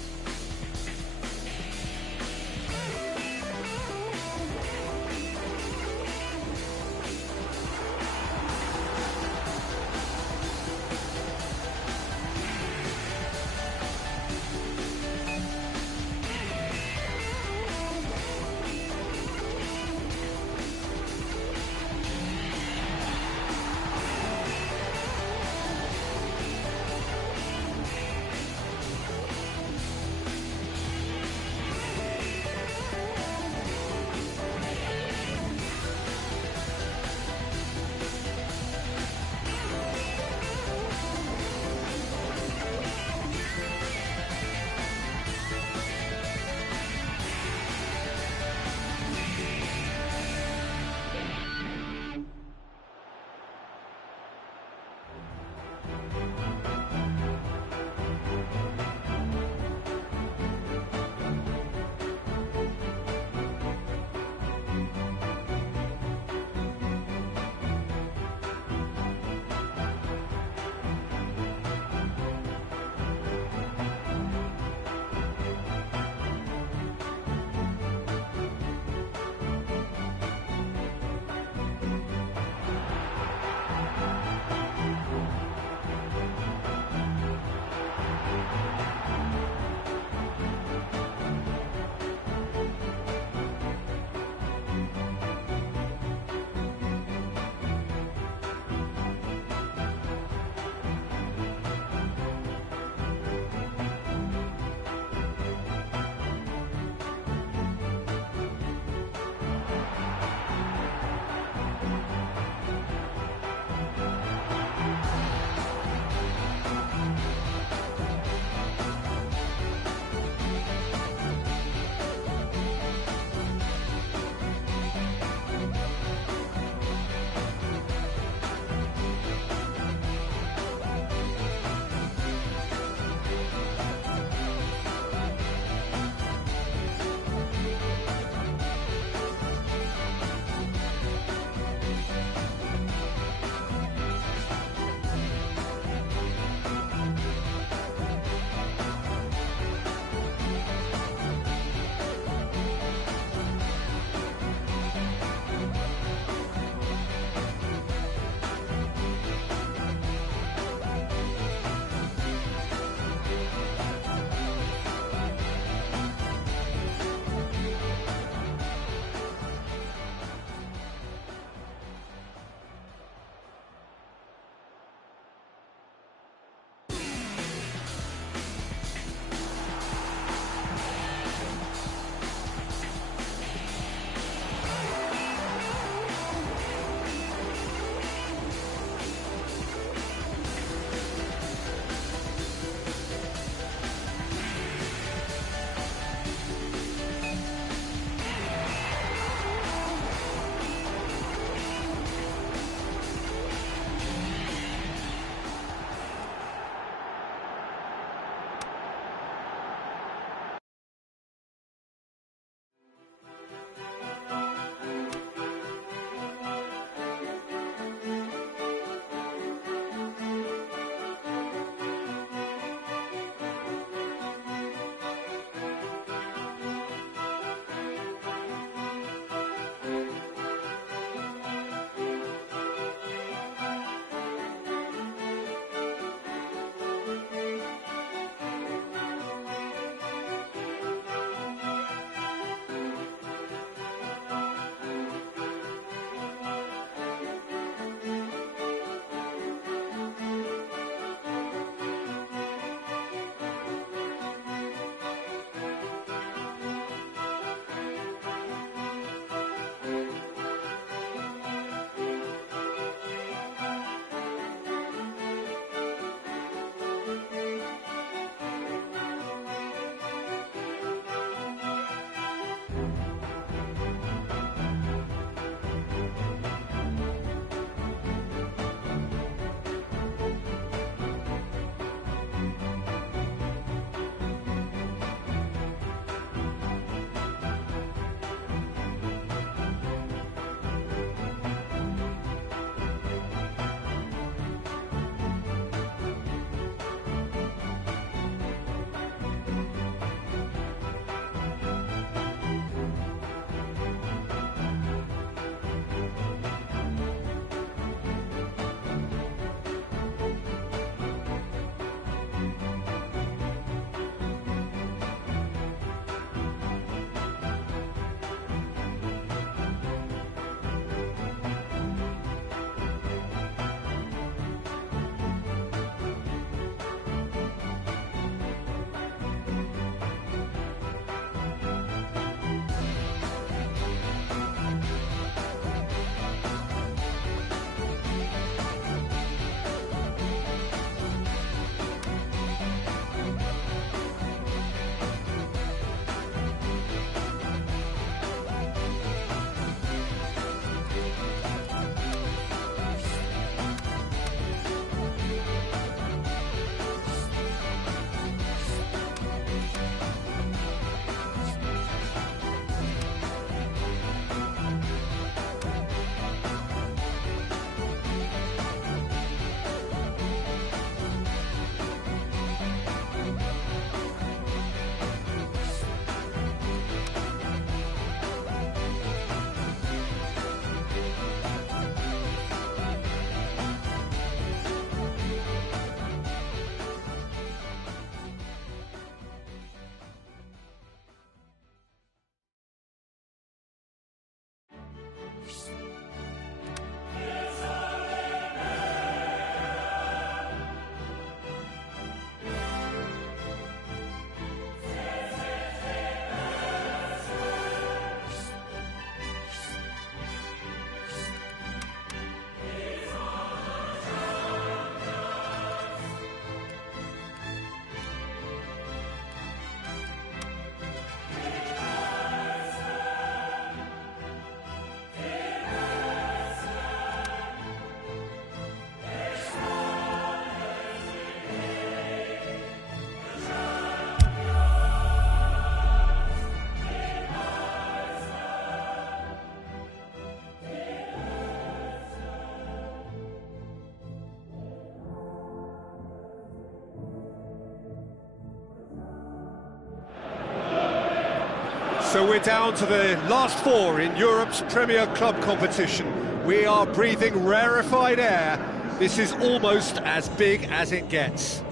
So we're down to the last four in Europe's Premier Club competition. We are breathing rarefied air. This is almost as big as it gets.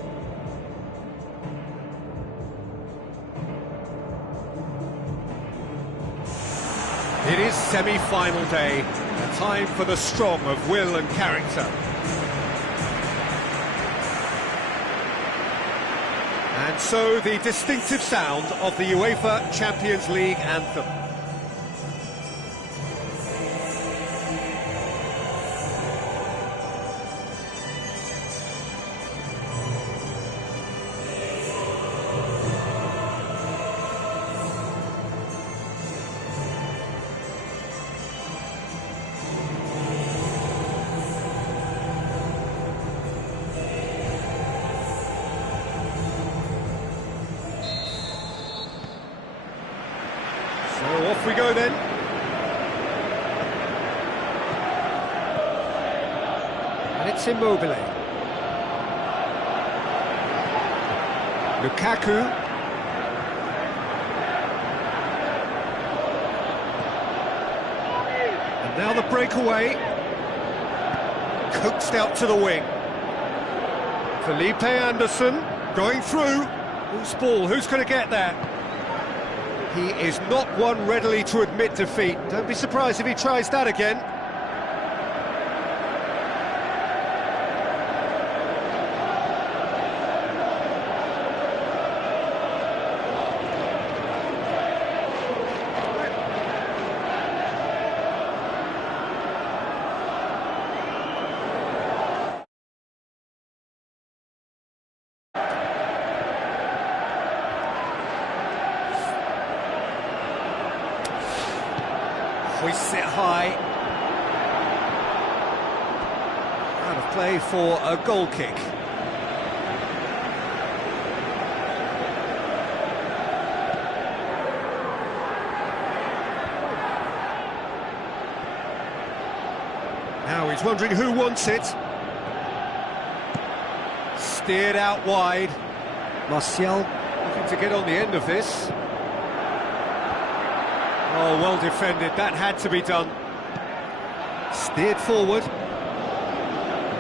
It is semi-final day, a time for the strong of will and character. And so the distinctive sound of the UEFA Champions League anthem. So off we go then. And it's Immobile. Lukaku. And now the breakaway. Coaxed out to the wing. Felipe Anderson going through. Who's ball? Who's going to get there? He is not one readily to admit defeat. Don't be surprised if he tries that again. We sit high. Out of play for a goal kick. Now he's wondering who wants it. Steered out wide. Martial looking to get on the end of this. Oh, well defended, that had to be done. Steered forward.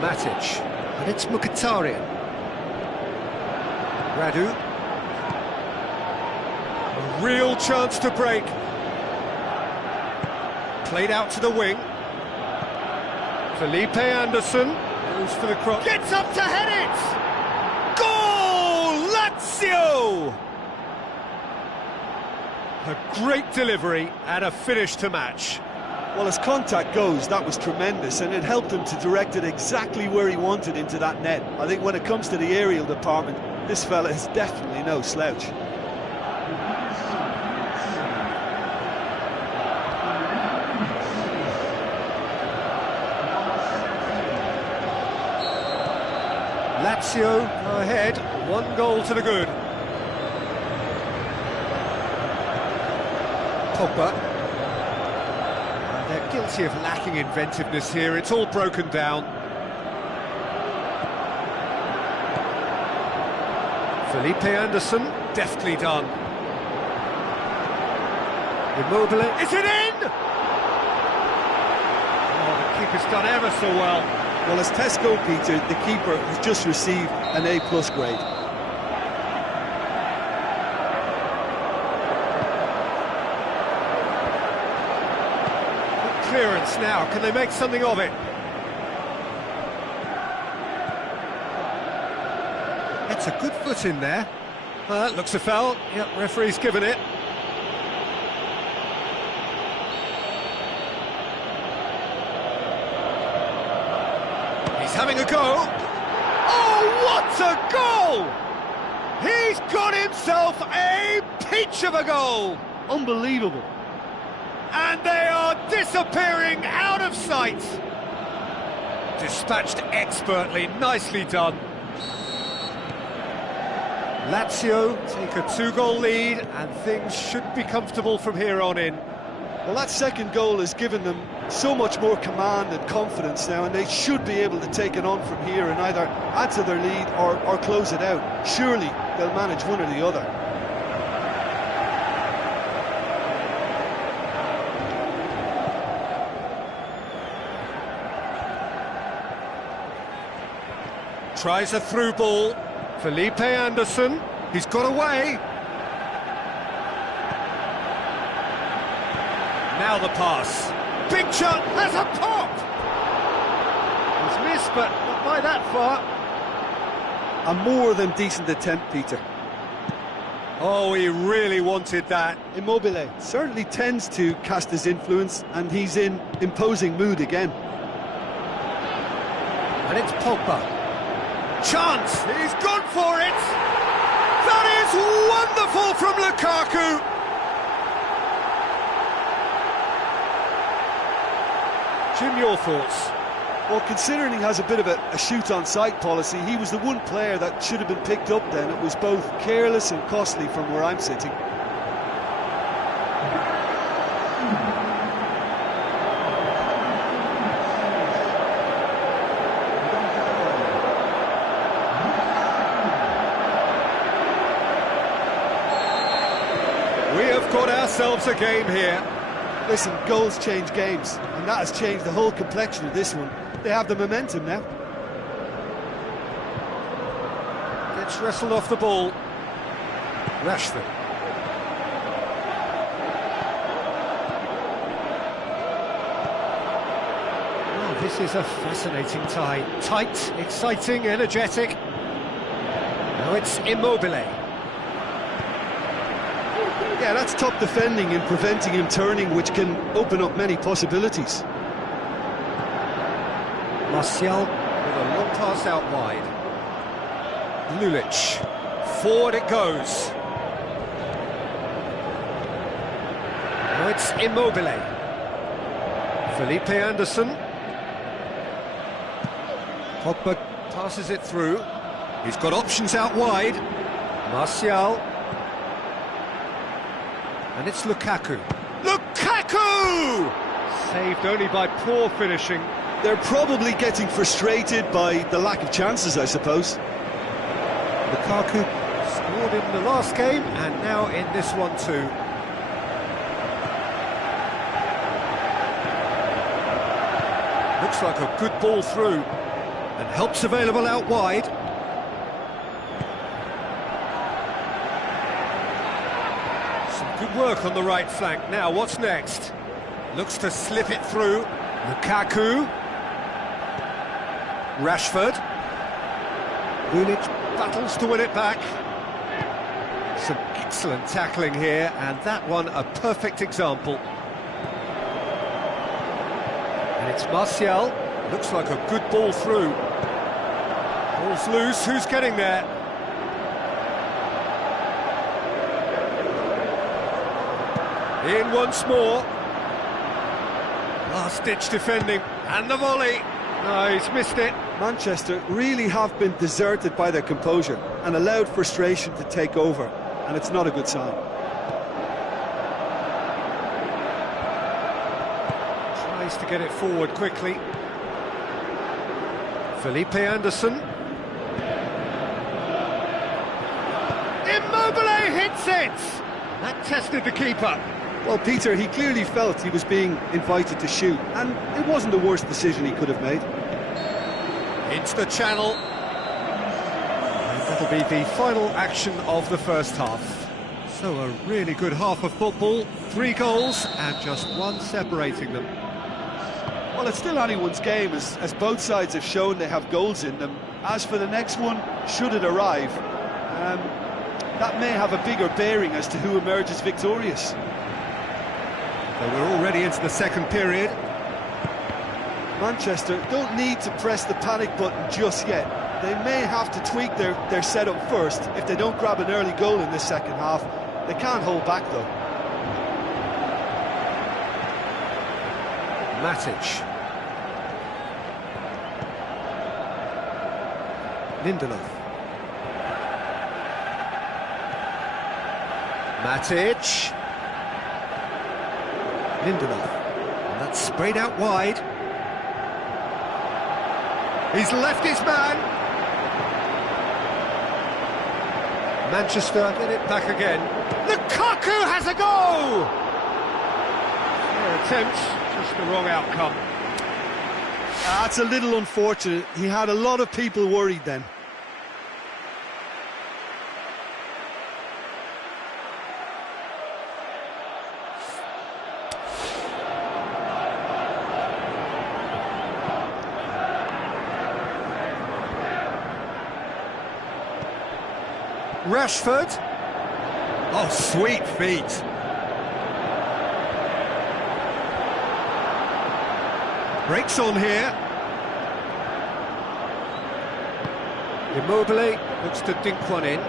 Matic. And it's Mkhitaryan. Radu. A real chance to break. Played out to the wing. Felipe Anderson goes for the cross. Gets up to head it! Goal! Lazio! A great delivery and a finish to match. Well, as contact goes, that was tremendous, and it helped him to direct it exactly where he wanted, into that net. I think when it comes to the aerial department, this fella is definitely no slouch. Lazio go ahead, 1 goal to the good. Pogba. They're guilty of lacking inventiveness here, it's all broken down. Felipe Anderson, deftly done. Immobile, is it in? Oh, the keeper's done ever so well. Well, as test goalkeeper, the keeper has just received an A+ grade. Clearance now, can they make something of it? It's a good foot in there. Looks a foul. Yep, referee's given it. He's having a go. Oh, what a goal! He's got himself a peach of a goal! Unbelievable. And they are disappearing out of sight. Dispatched expertly, nicely done. Lazio take a 2-goal lead, and things should be comfortable from here on in. Well, that second goal has given them so much more command and confidence now, and they should be able to take it on from here and either add to their lead or close it out. Surely they'll manage one or the other. Tries a through ball. Felipe Anderson. He's got away. Now the pass. Big shot. Has a pop. He's missed, but not by that far. A more than decent attempt, Peter. Oh, he really wanted that. Immobile certainly tends to cast his influence, and he's in imposing mood again. And it's Pogba. Chance! He's gone for it! That is wonderful from Lukaku! Jim, your thoughts? Well, considering he has a bit of a shoot-on-sight policy, he was the one player that should have been picked up then. It was both careless and costly from where I'm sitting. We have got ourselves a game here. Listen, goals change games, and that has changed the whole complexion of this one. They have the momentum now. Gets wrestled off the ball. Rashford. Oh, this is a fascinating tie. Tight, exciting, energetic. Now it's Immobile. Yeah, that's top defending and preventing him turning, which can open up many possibilities. Martial with a long pass out wide. Lulic. Forward it goes. Now it's Immobile. Felipe Anderson. Pogba passes it through. He's got options out wide. Martial. And it's Lukaku. Lukaku! Saved only by poor finishing. They're probably getting frustrated by the lack of chances, I suppose. Lukaku scored in the last game and now in this one too. Looks like a good ball through and help's available out wide. Some good work on the right flank. Now what's next? Looks to slip it through. Lukaku. Rashford. Lulic battles to win it back. Some excellent tackling here, and that one a perfect example. And it's Martial. Looks like a good ball through. Ball's loose, who's getting there? In once more. Last-ditch defending, and the volley. No, he's missed it. Manchester really have been deserted by their composure and allowed frustration to take over, and it's not a good sign. Tries to get it forward quickly. Felipe Anderson. Immobile hits it! That tested the keeper. Well, Peter, he clearly felt he was being invited to shoot, and it wasn't the worst decision he could have made. Into the channel. And that'll be the final action of the first half. So a really good half of football, 3 goals and just one separating them. Well, it's still anyone's game, as both sides have shown they have goals in them. As for the next one, should it arrive, that may have a bigger bearing as to who emerges victorious. So we're already into the second period. Manchester don't need to press the panic button just yet. They may have to tweak their setup first if they don't grab an early goal in this second half. They can't hold back, though. Matic. Lindelof. Matic. Lindelof. And that's sprayed out wide. He's left his man. Manchester get it back again. Lukaku has a goal! Fair attempt, just the wrong outcome. That's a little unfortunate. He had a lot of people worried then. Rashford. Oh, sweet feet. Breaks on here. Immobile looks to dink one in.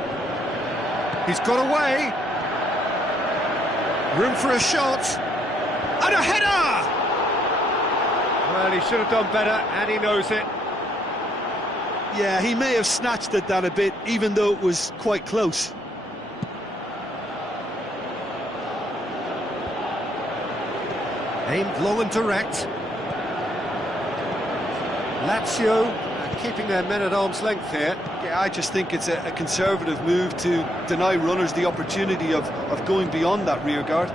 He's got away. Room for a shot. And a header! Well, he should have done better, and he knows it. Yeah, he may have snatched at that a bit, even though it was quite close. Aimed long and direct. Lazio keeping their men at arm's length here. Yeah, I just think it's a conservative move to deny runners the opportunity of going beyond that rear guard.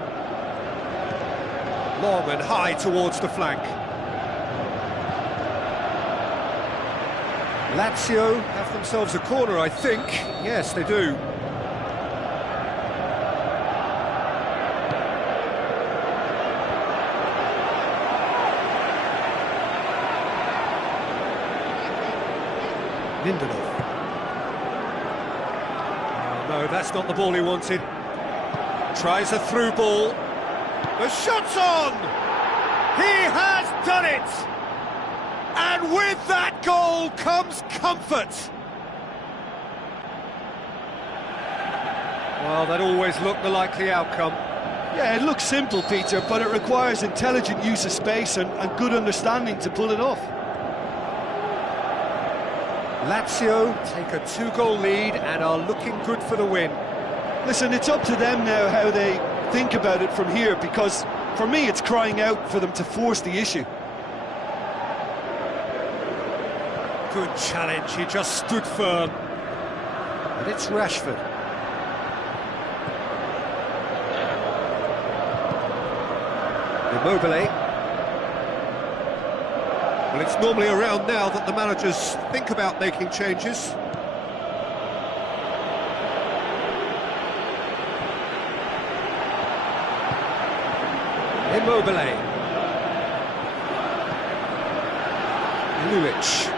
Long and high towards the flank. Lazio have themselves a corner, I think. Yes, they do. Lindelof. Oh, no, that's not the ball he wanted. Tries a through ball. The shot's on! He has done it! And with that goal comes comfort. Well, that always looked the likely outcome. Yeah, it looks simple, Peter, but it requires intelligent use of space and good understanding to pull it off. Lazio take a 2-goal lead and are looking good for the win. Listen, it's up to them now how they think about it from here, because for me it's crying out for them to force the issue. Good challenge, he just stood firm. And it's Rashford. Immobile. Well, it's normally around now that the managers think about making changes. Immobile. Lulic.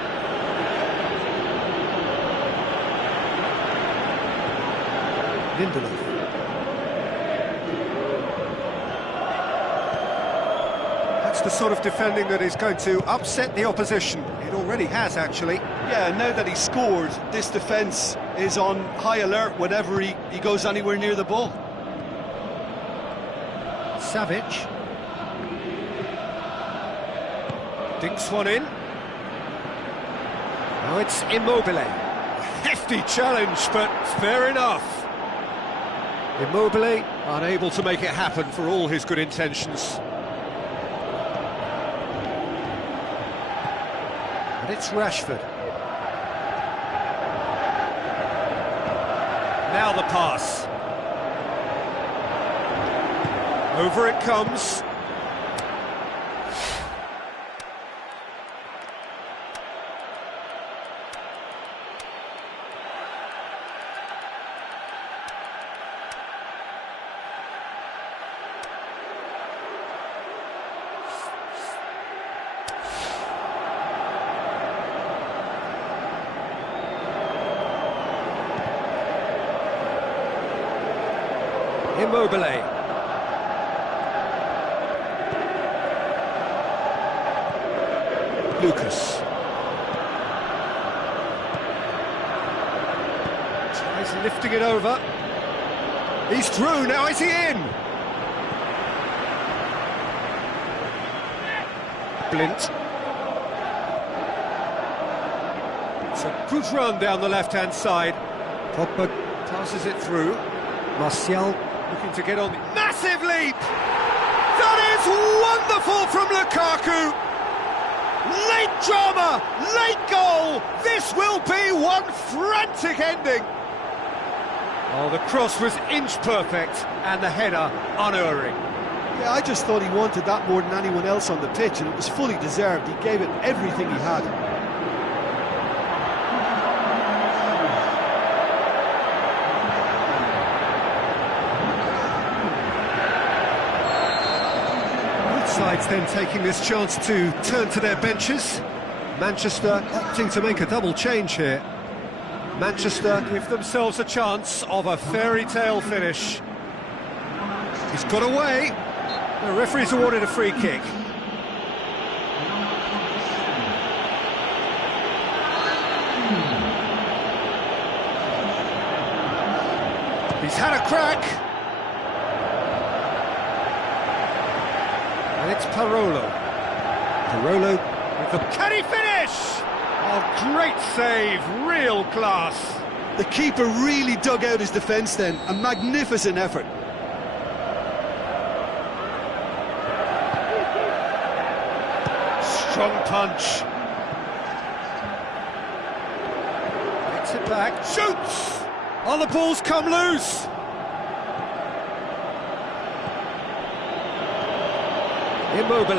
Lindelof. That's the sort of defending that is going to upset the opposition. It already has, actually. Yeah, now that he's scored, this defence is on high alert whenever he goes anywhere near the ball. Savic. Dinks one in. Now it's Immobile. A hefty challenge, but fair enough. Immobile unable to make it happen for all his good intentions. And it's Rashford. Now the pass. Over it comes. Immobile. Lucas. Tries lifting it over. He's through, now is he in? Blint. It's a good run down the left-hand side. Pogba passes it through. Martial looking to get on the... Massive leap! That is wonderful from Lukaku! Late drama, late goal! This will be one frantic ending! Oh, the cross was inch perfect and the header unerring. Yeah, I just thought he wanted that more than anyone else on the pitch, and it was fully deserved. He gave it everything he had. Both sides then taking this chance to turn to their benches. Manchester opting to make a double change here. Manchester give themselves a chance of a fairy tale finish. He's got away. The referee's awarded a free kick. He's had a crack. And it's Parolo. Parolo with the... Can he finish? Oh, great save, real class. The keeper really dug out his defence then. A magnificent effort. Strong punch. Gets it back, shoots! Oh, the ball's come loose! Immobile.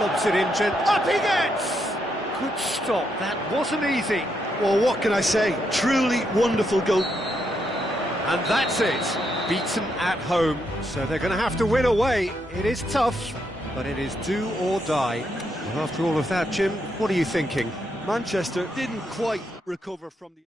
Lobs it in, up he gets! Good stop, that wasn't easy. Well, what can I say? Truly wonderful goal. And that's it. Beaten at home, so they're going to have to win away. It is tough, but it is do or die. And after all of that, Jim, what are you thinking? Manchester didn't quite recover from the...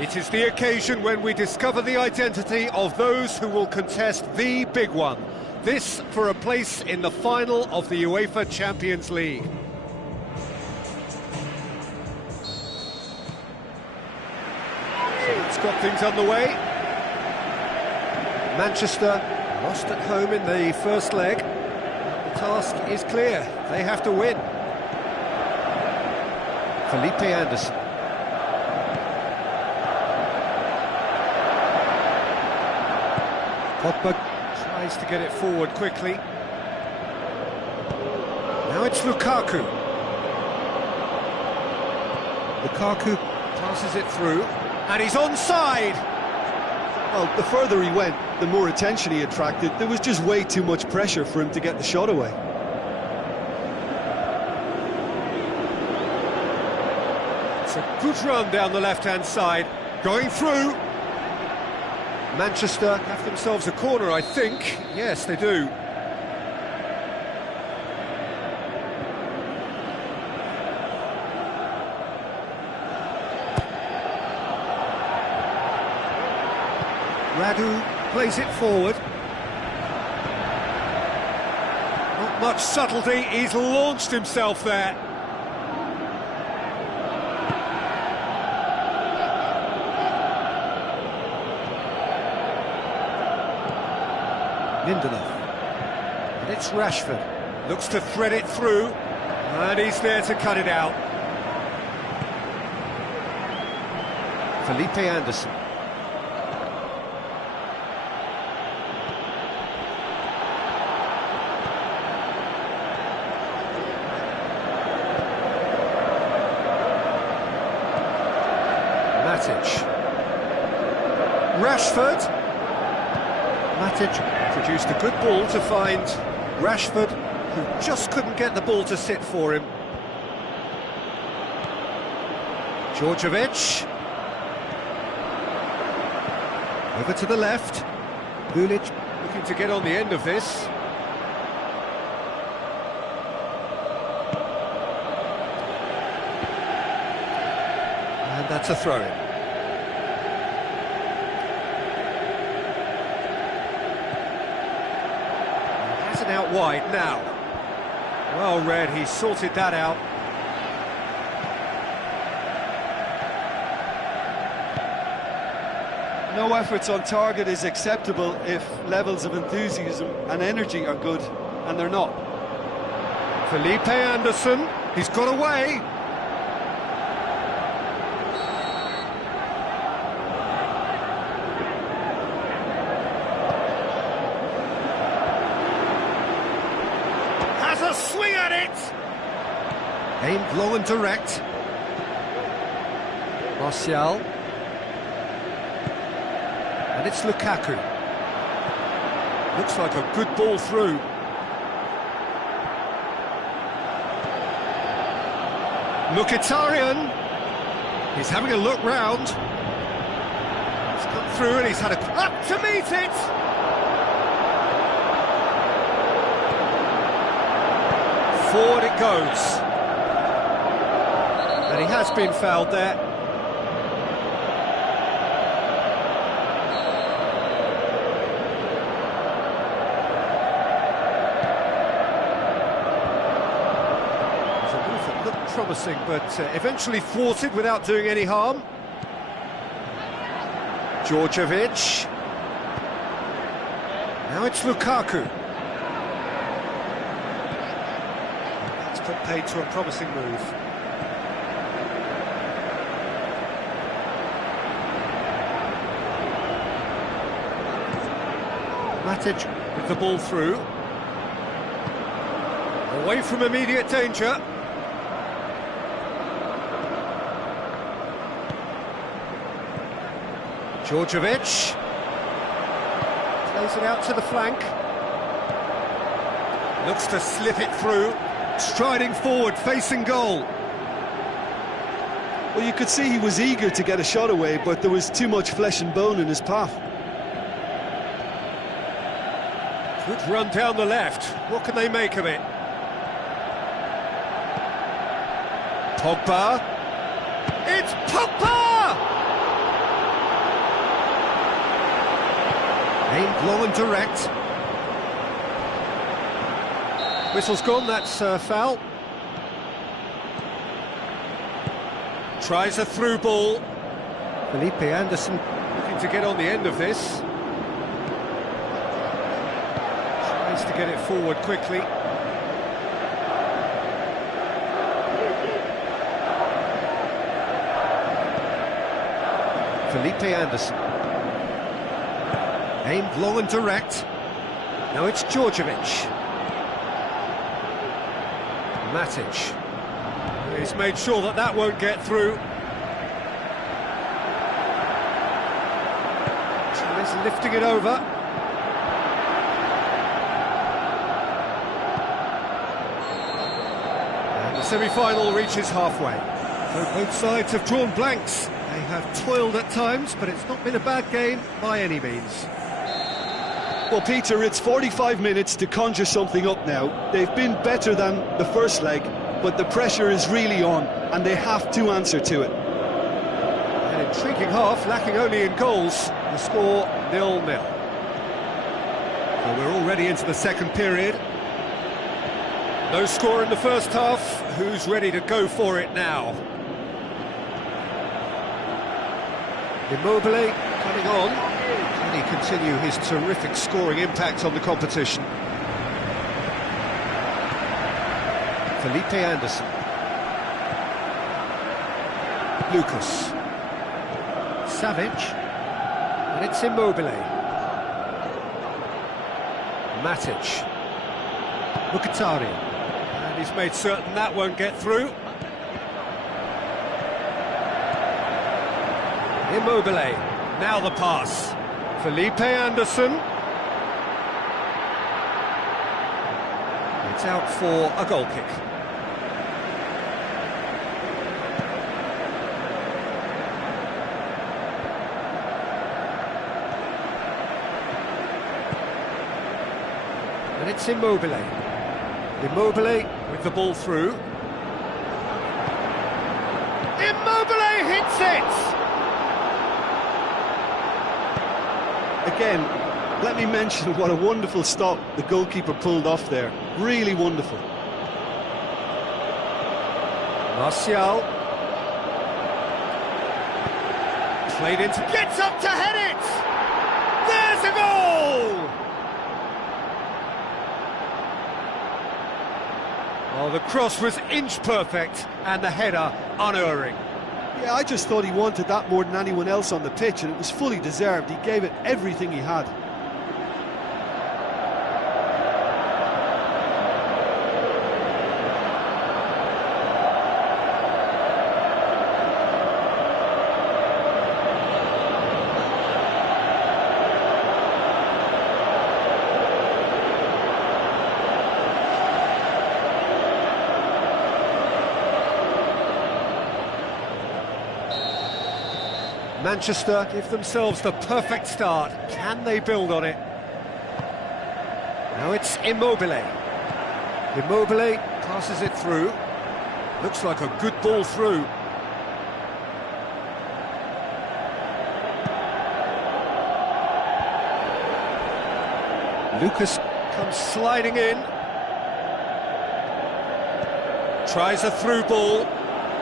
It is the occasion when we discover the identity of those who will contest the big one. This for a place in the final of the UEFA Champions League. So it's got things underway. Manchester lost at home in the first leg. The task is clear. They have to win. Felipe Anderson. Pogba tries to get it forward quickly. Now it's Lukaku. Lukaku passes it through, and he's onside! Well, the further he went, the more attention he attracted. There was just way too much pressure for him to get the shot away. It's a good run down the left-hand side, going through. Manchester have themselves a corner, I think. Yes, they do. Radu plays it forward. Not much subtlety, he's launched himself there. Lindelof. And it's Rashford. Looks to thread it through. And he's there to cut it out. Felipe Anderson. Matic. Rashford. Matic produced a good ball to find Rashford, who just couldn't get the ball to sit for him. Djordjevic. Over to the left. Bulic looking to get on the end of this. And that's a throw-in. Has it out wide now. Well read, he sorted that out. No efforts on target is acceptable if levels of enthusiasm and energy are good, and they're not. Felipe Anderson, he's got away. Has a swing at it. Aimed low and direct. Martial. And it's Lukaku. Looks like a good ball through. Mkhitaryan. He's having a look round. He's come through and he's had a... up to meet it! Forward it goes. And he has been fouled there. Promising, but eventually thwarted without doing any harm. Djordjevic. Now it's Lukaku. That's put paid to a promising move. Matic with the ball through. Away from immediate danger. Djordjevic plays it out to the flank. Looks to slip it through, striding forward, facing goal. Well, you could see he was eager to get a shot away, but there was too much flesh and bone in his path. Good run down the left. What can they make of it? Pogba. It's Pogba! Aimed low and direct. Whistle's gone, that's foul. Tries a through ball. Felipe Anderson looking to get on the end of this. Tries to get it forward quickly. Felipe Anderson. Aimed long and direct. Now it's Djordjevic. Matic. He's made sure that that won't get through. Tries lifting it over. And the semi-final reaches halfway. So both sides have drawn blanks. They have toiled at times, but it's not been a bad game by any means. Well, Peter, it's 45 minutes to conjure something up now. They've been better than the first leg, but the pressure is really on, and they have to answer to it. An intriguing half, lacking only in goals. The score 0-0. So we're already into the second period. No score in the first half. Who's ready to go for it now? Immobile coming on. Can he continue his terrific scoring impact on the competition? Felipe Anderson. Lucas. Savic. And it's Immobile. Matic. Mkhitaryan. And he's made certain that won't get through. Immobile. Now the pass. Felipe Anderson. It's out for a goal kick. And it's Immobile. Immobile with the ball through. Immobile hits it! Again, let me mention what a wonderful stop the goalkeeper pulled off there. Really wonderful. Martial. Played into... Gets up to head it! There's a goal! Oh, the cross was inch perfect and the header unerring. Yeah, I just thought he wanted that more than anyone else on the pitch, and it was fully deserved. He gave it everything he had. Manchester give themselves the perfect start. Can they build on it? Now it's Immobile. Immobile passes it through. Looks like a good ball through. Lucas comes sliding in. Tries a through ball.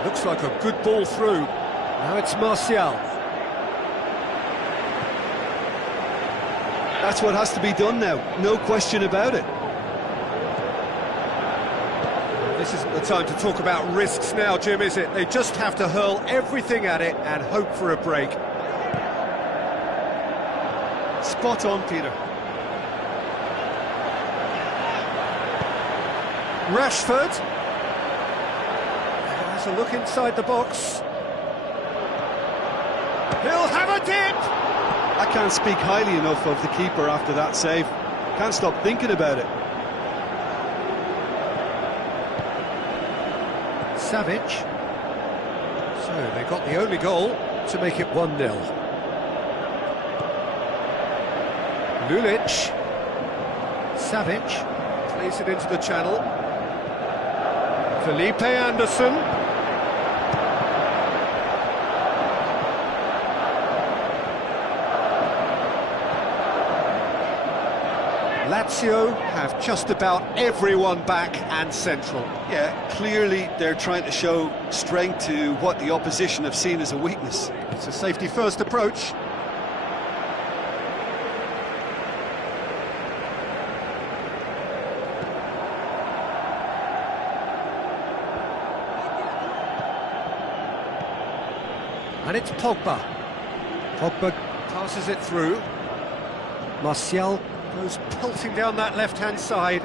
Looks like a good ball through. Now it's Martial. That's what has to be done now, no question about it. This isn't the time to talk about risks now, Jim, is it? They just have to hurl everything at it and hope for a break. Spot on, Peter. Rashford has a look inside the box. He'll have a dip! I can't speak highly enough of the keeper after that save. Can't stop thinking about it. Savic. So they got the only goal to make it 1-0. Lulic. Savic plays it into the channel. Felipe Anderson. Lazio have just about everyone back and central. Yeah, clearly they're trying to show strength to what the opposition have seen as a weakness. It's a safety-first approach. And it's Pogba. Pogba passes it through. Martial goes pelting down that left-hand side.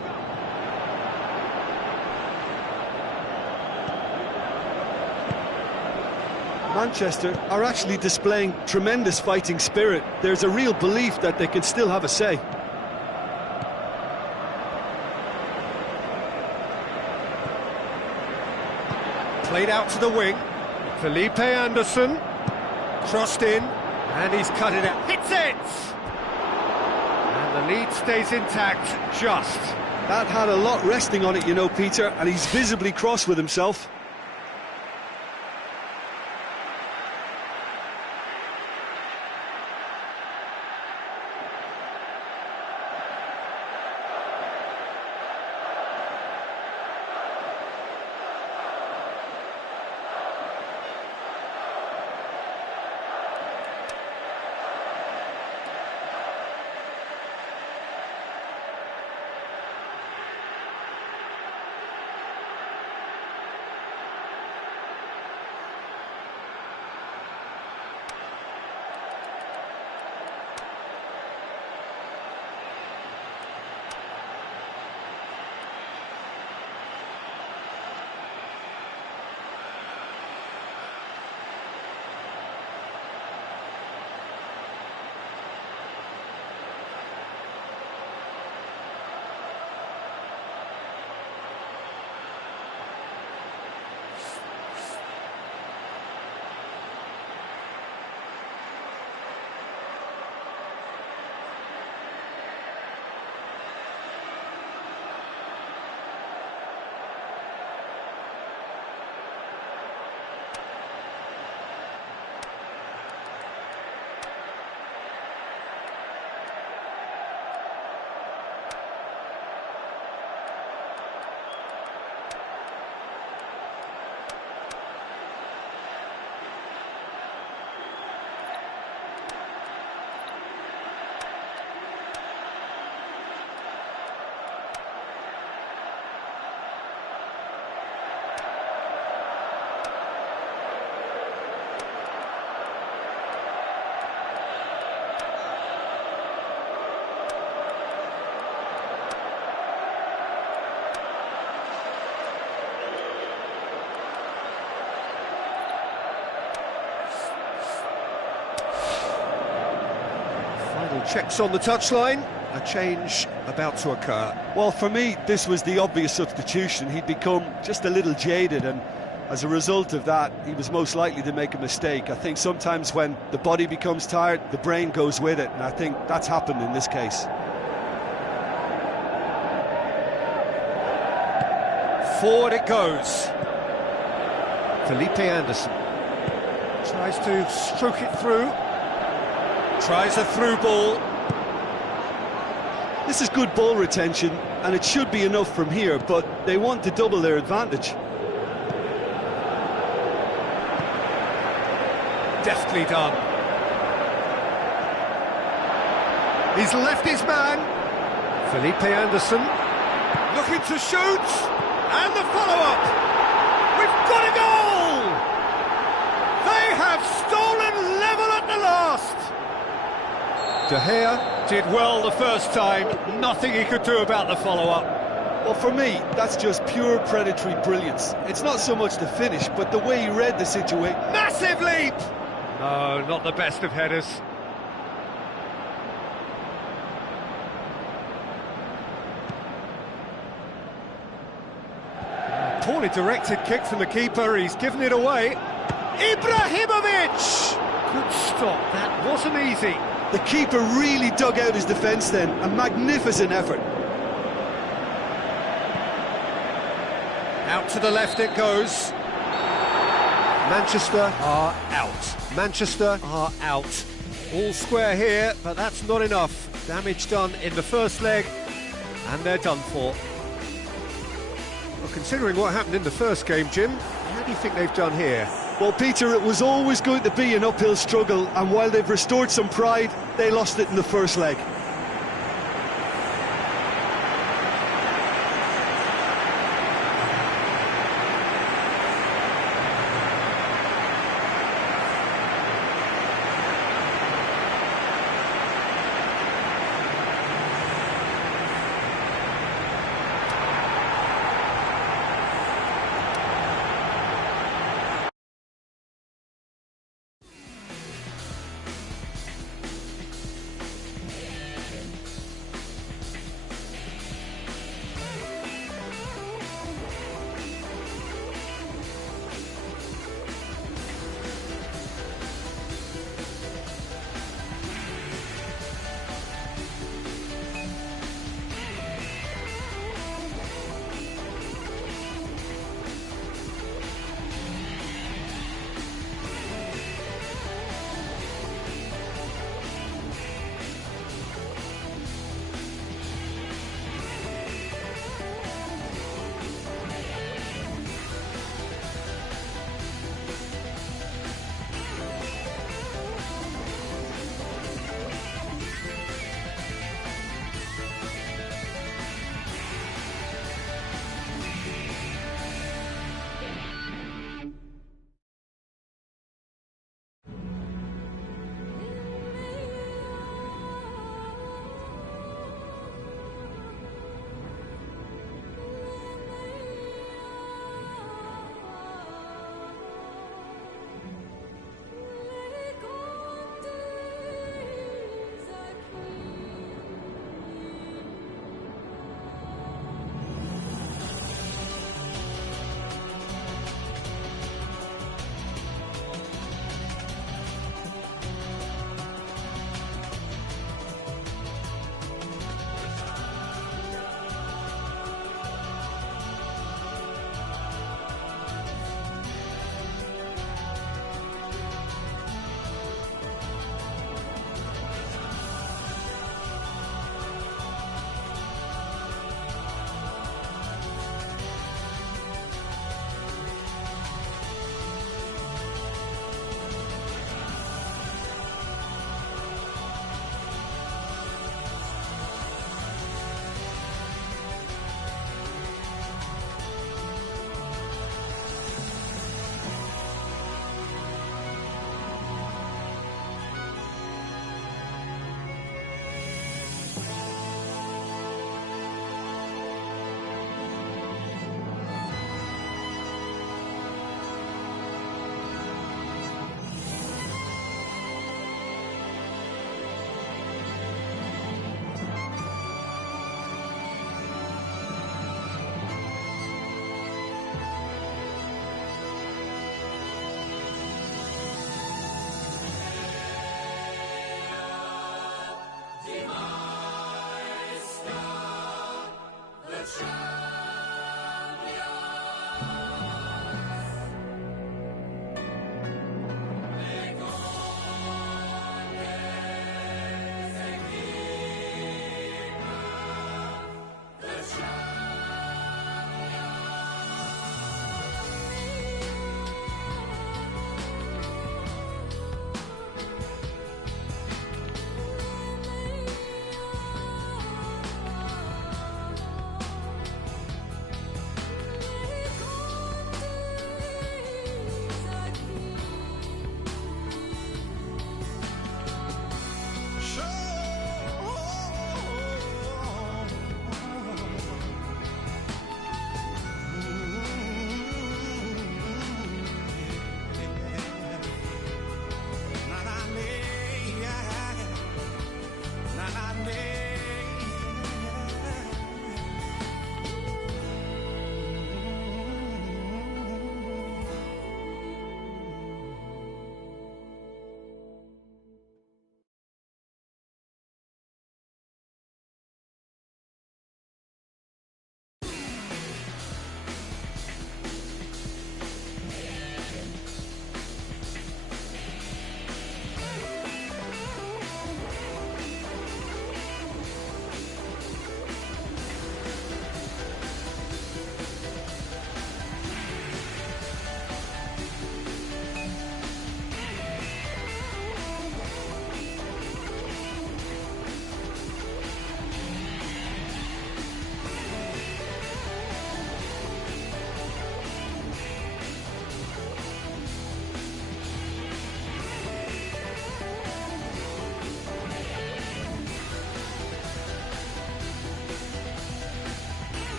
Manchester are actually displaying tremendous fighting spirit. There's a real belief that they can still have a say. Played out to the wing. Felipe Anderson. Crossed in. And he's cut it out. Hits it! And the lead stays intact, just. That had a lot resting on it, you know, Peter, and he's visibly cross with himself. Checks on the touchline, a change about to occur. Well, for me, this was the obvious substitution. He'd become just a little jaded, and as a result of that, he was most likely to make a mistake. I think sometimes when the body becomes tired, the brain goes with it, and I think that's happened in this case. Forward it goes. Felipe Anderson tries to stroke it through. Tries a through ball. This is good ball retention, and it should be enough from here, but they want to double their advantage. Deftly done. He's left his man. Felipe Anderson looking to shoot, and the follow-up. We've got a goal! They have stolen level at the last. De Gea did well the first time, nothing he could do about the follow-up. Well, for me, that's just pure predatory brilliance. It's not so much the finish, but the way he read the situation. Massive leap! No, not the best of headers. Poorly directed kick from the keeper, he's given it away. Ibrahimovic! Good stop, that wasn't easy. The keeper really dug out his defence then, a magnificent effort. Out to the left it goes. Manchester are out. Manchester are out. All square here, but that's not enough. Damage done in the first leg, and they're done for. Well, considering what happened in the first game, Jim, how do you think they've done here? Well, Peter, it was always going to be an uphill struggle, and while they've restored some pride, they lost it in the first leg.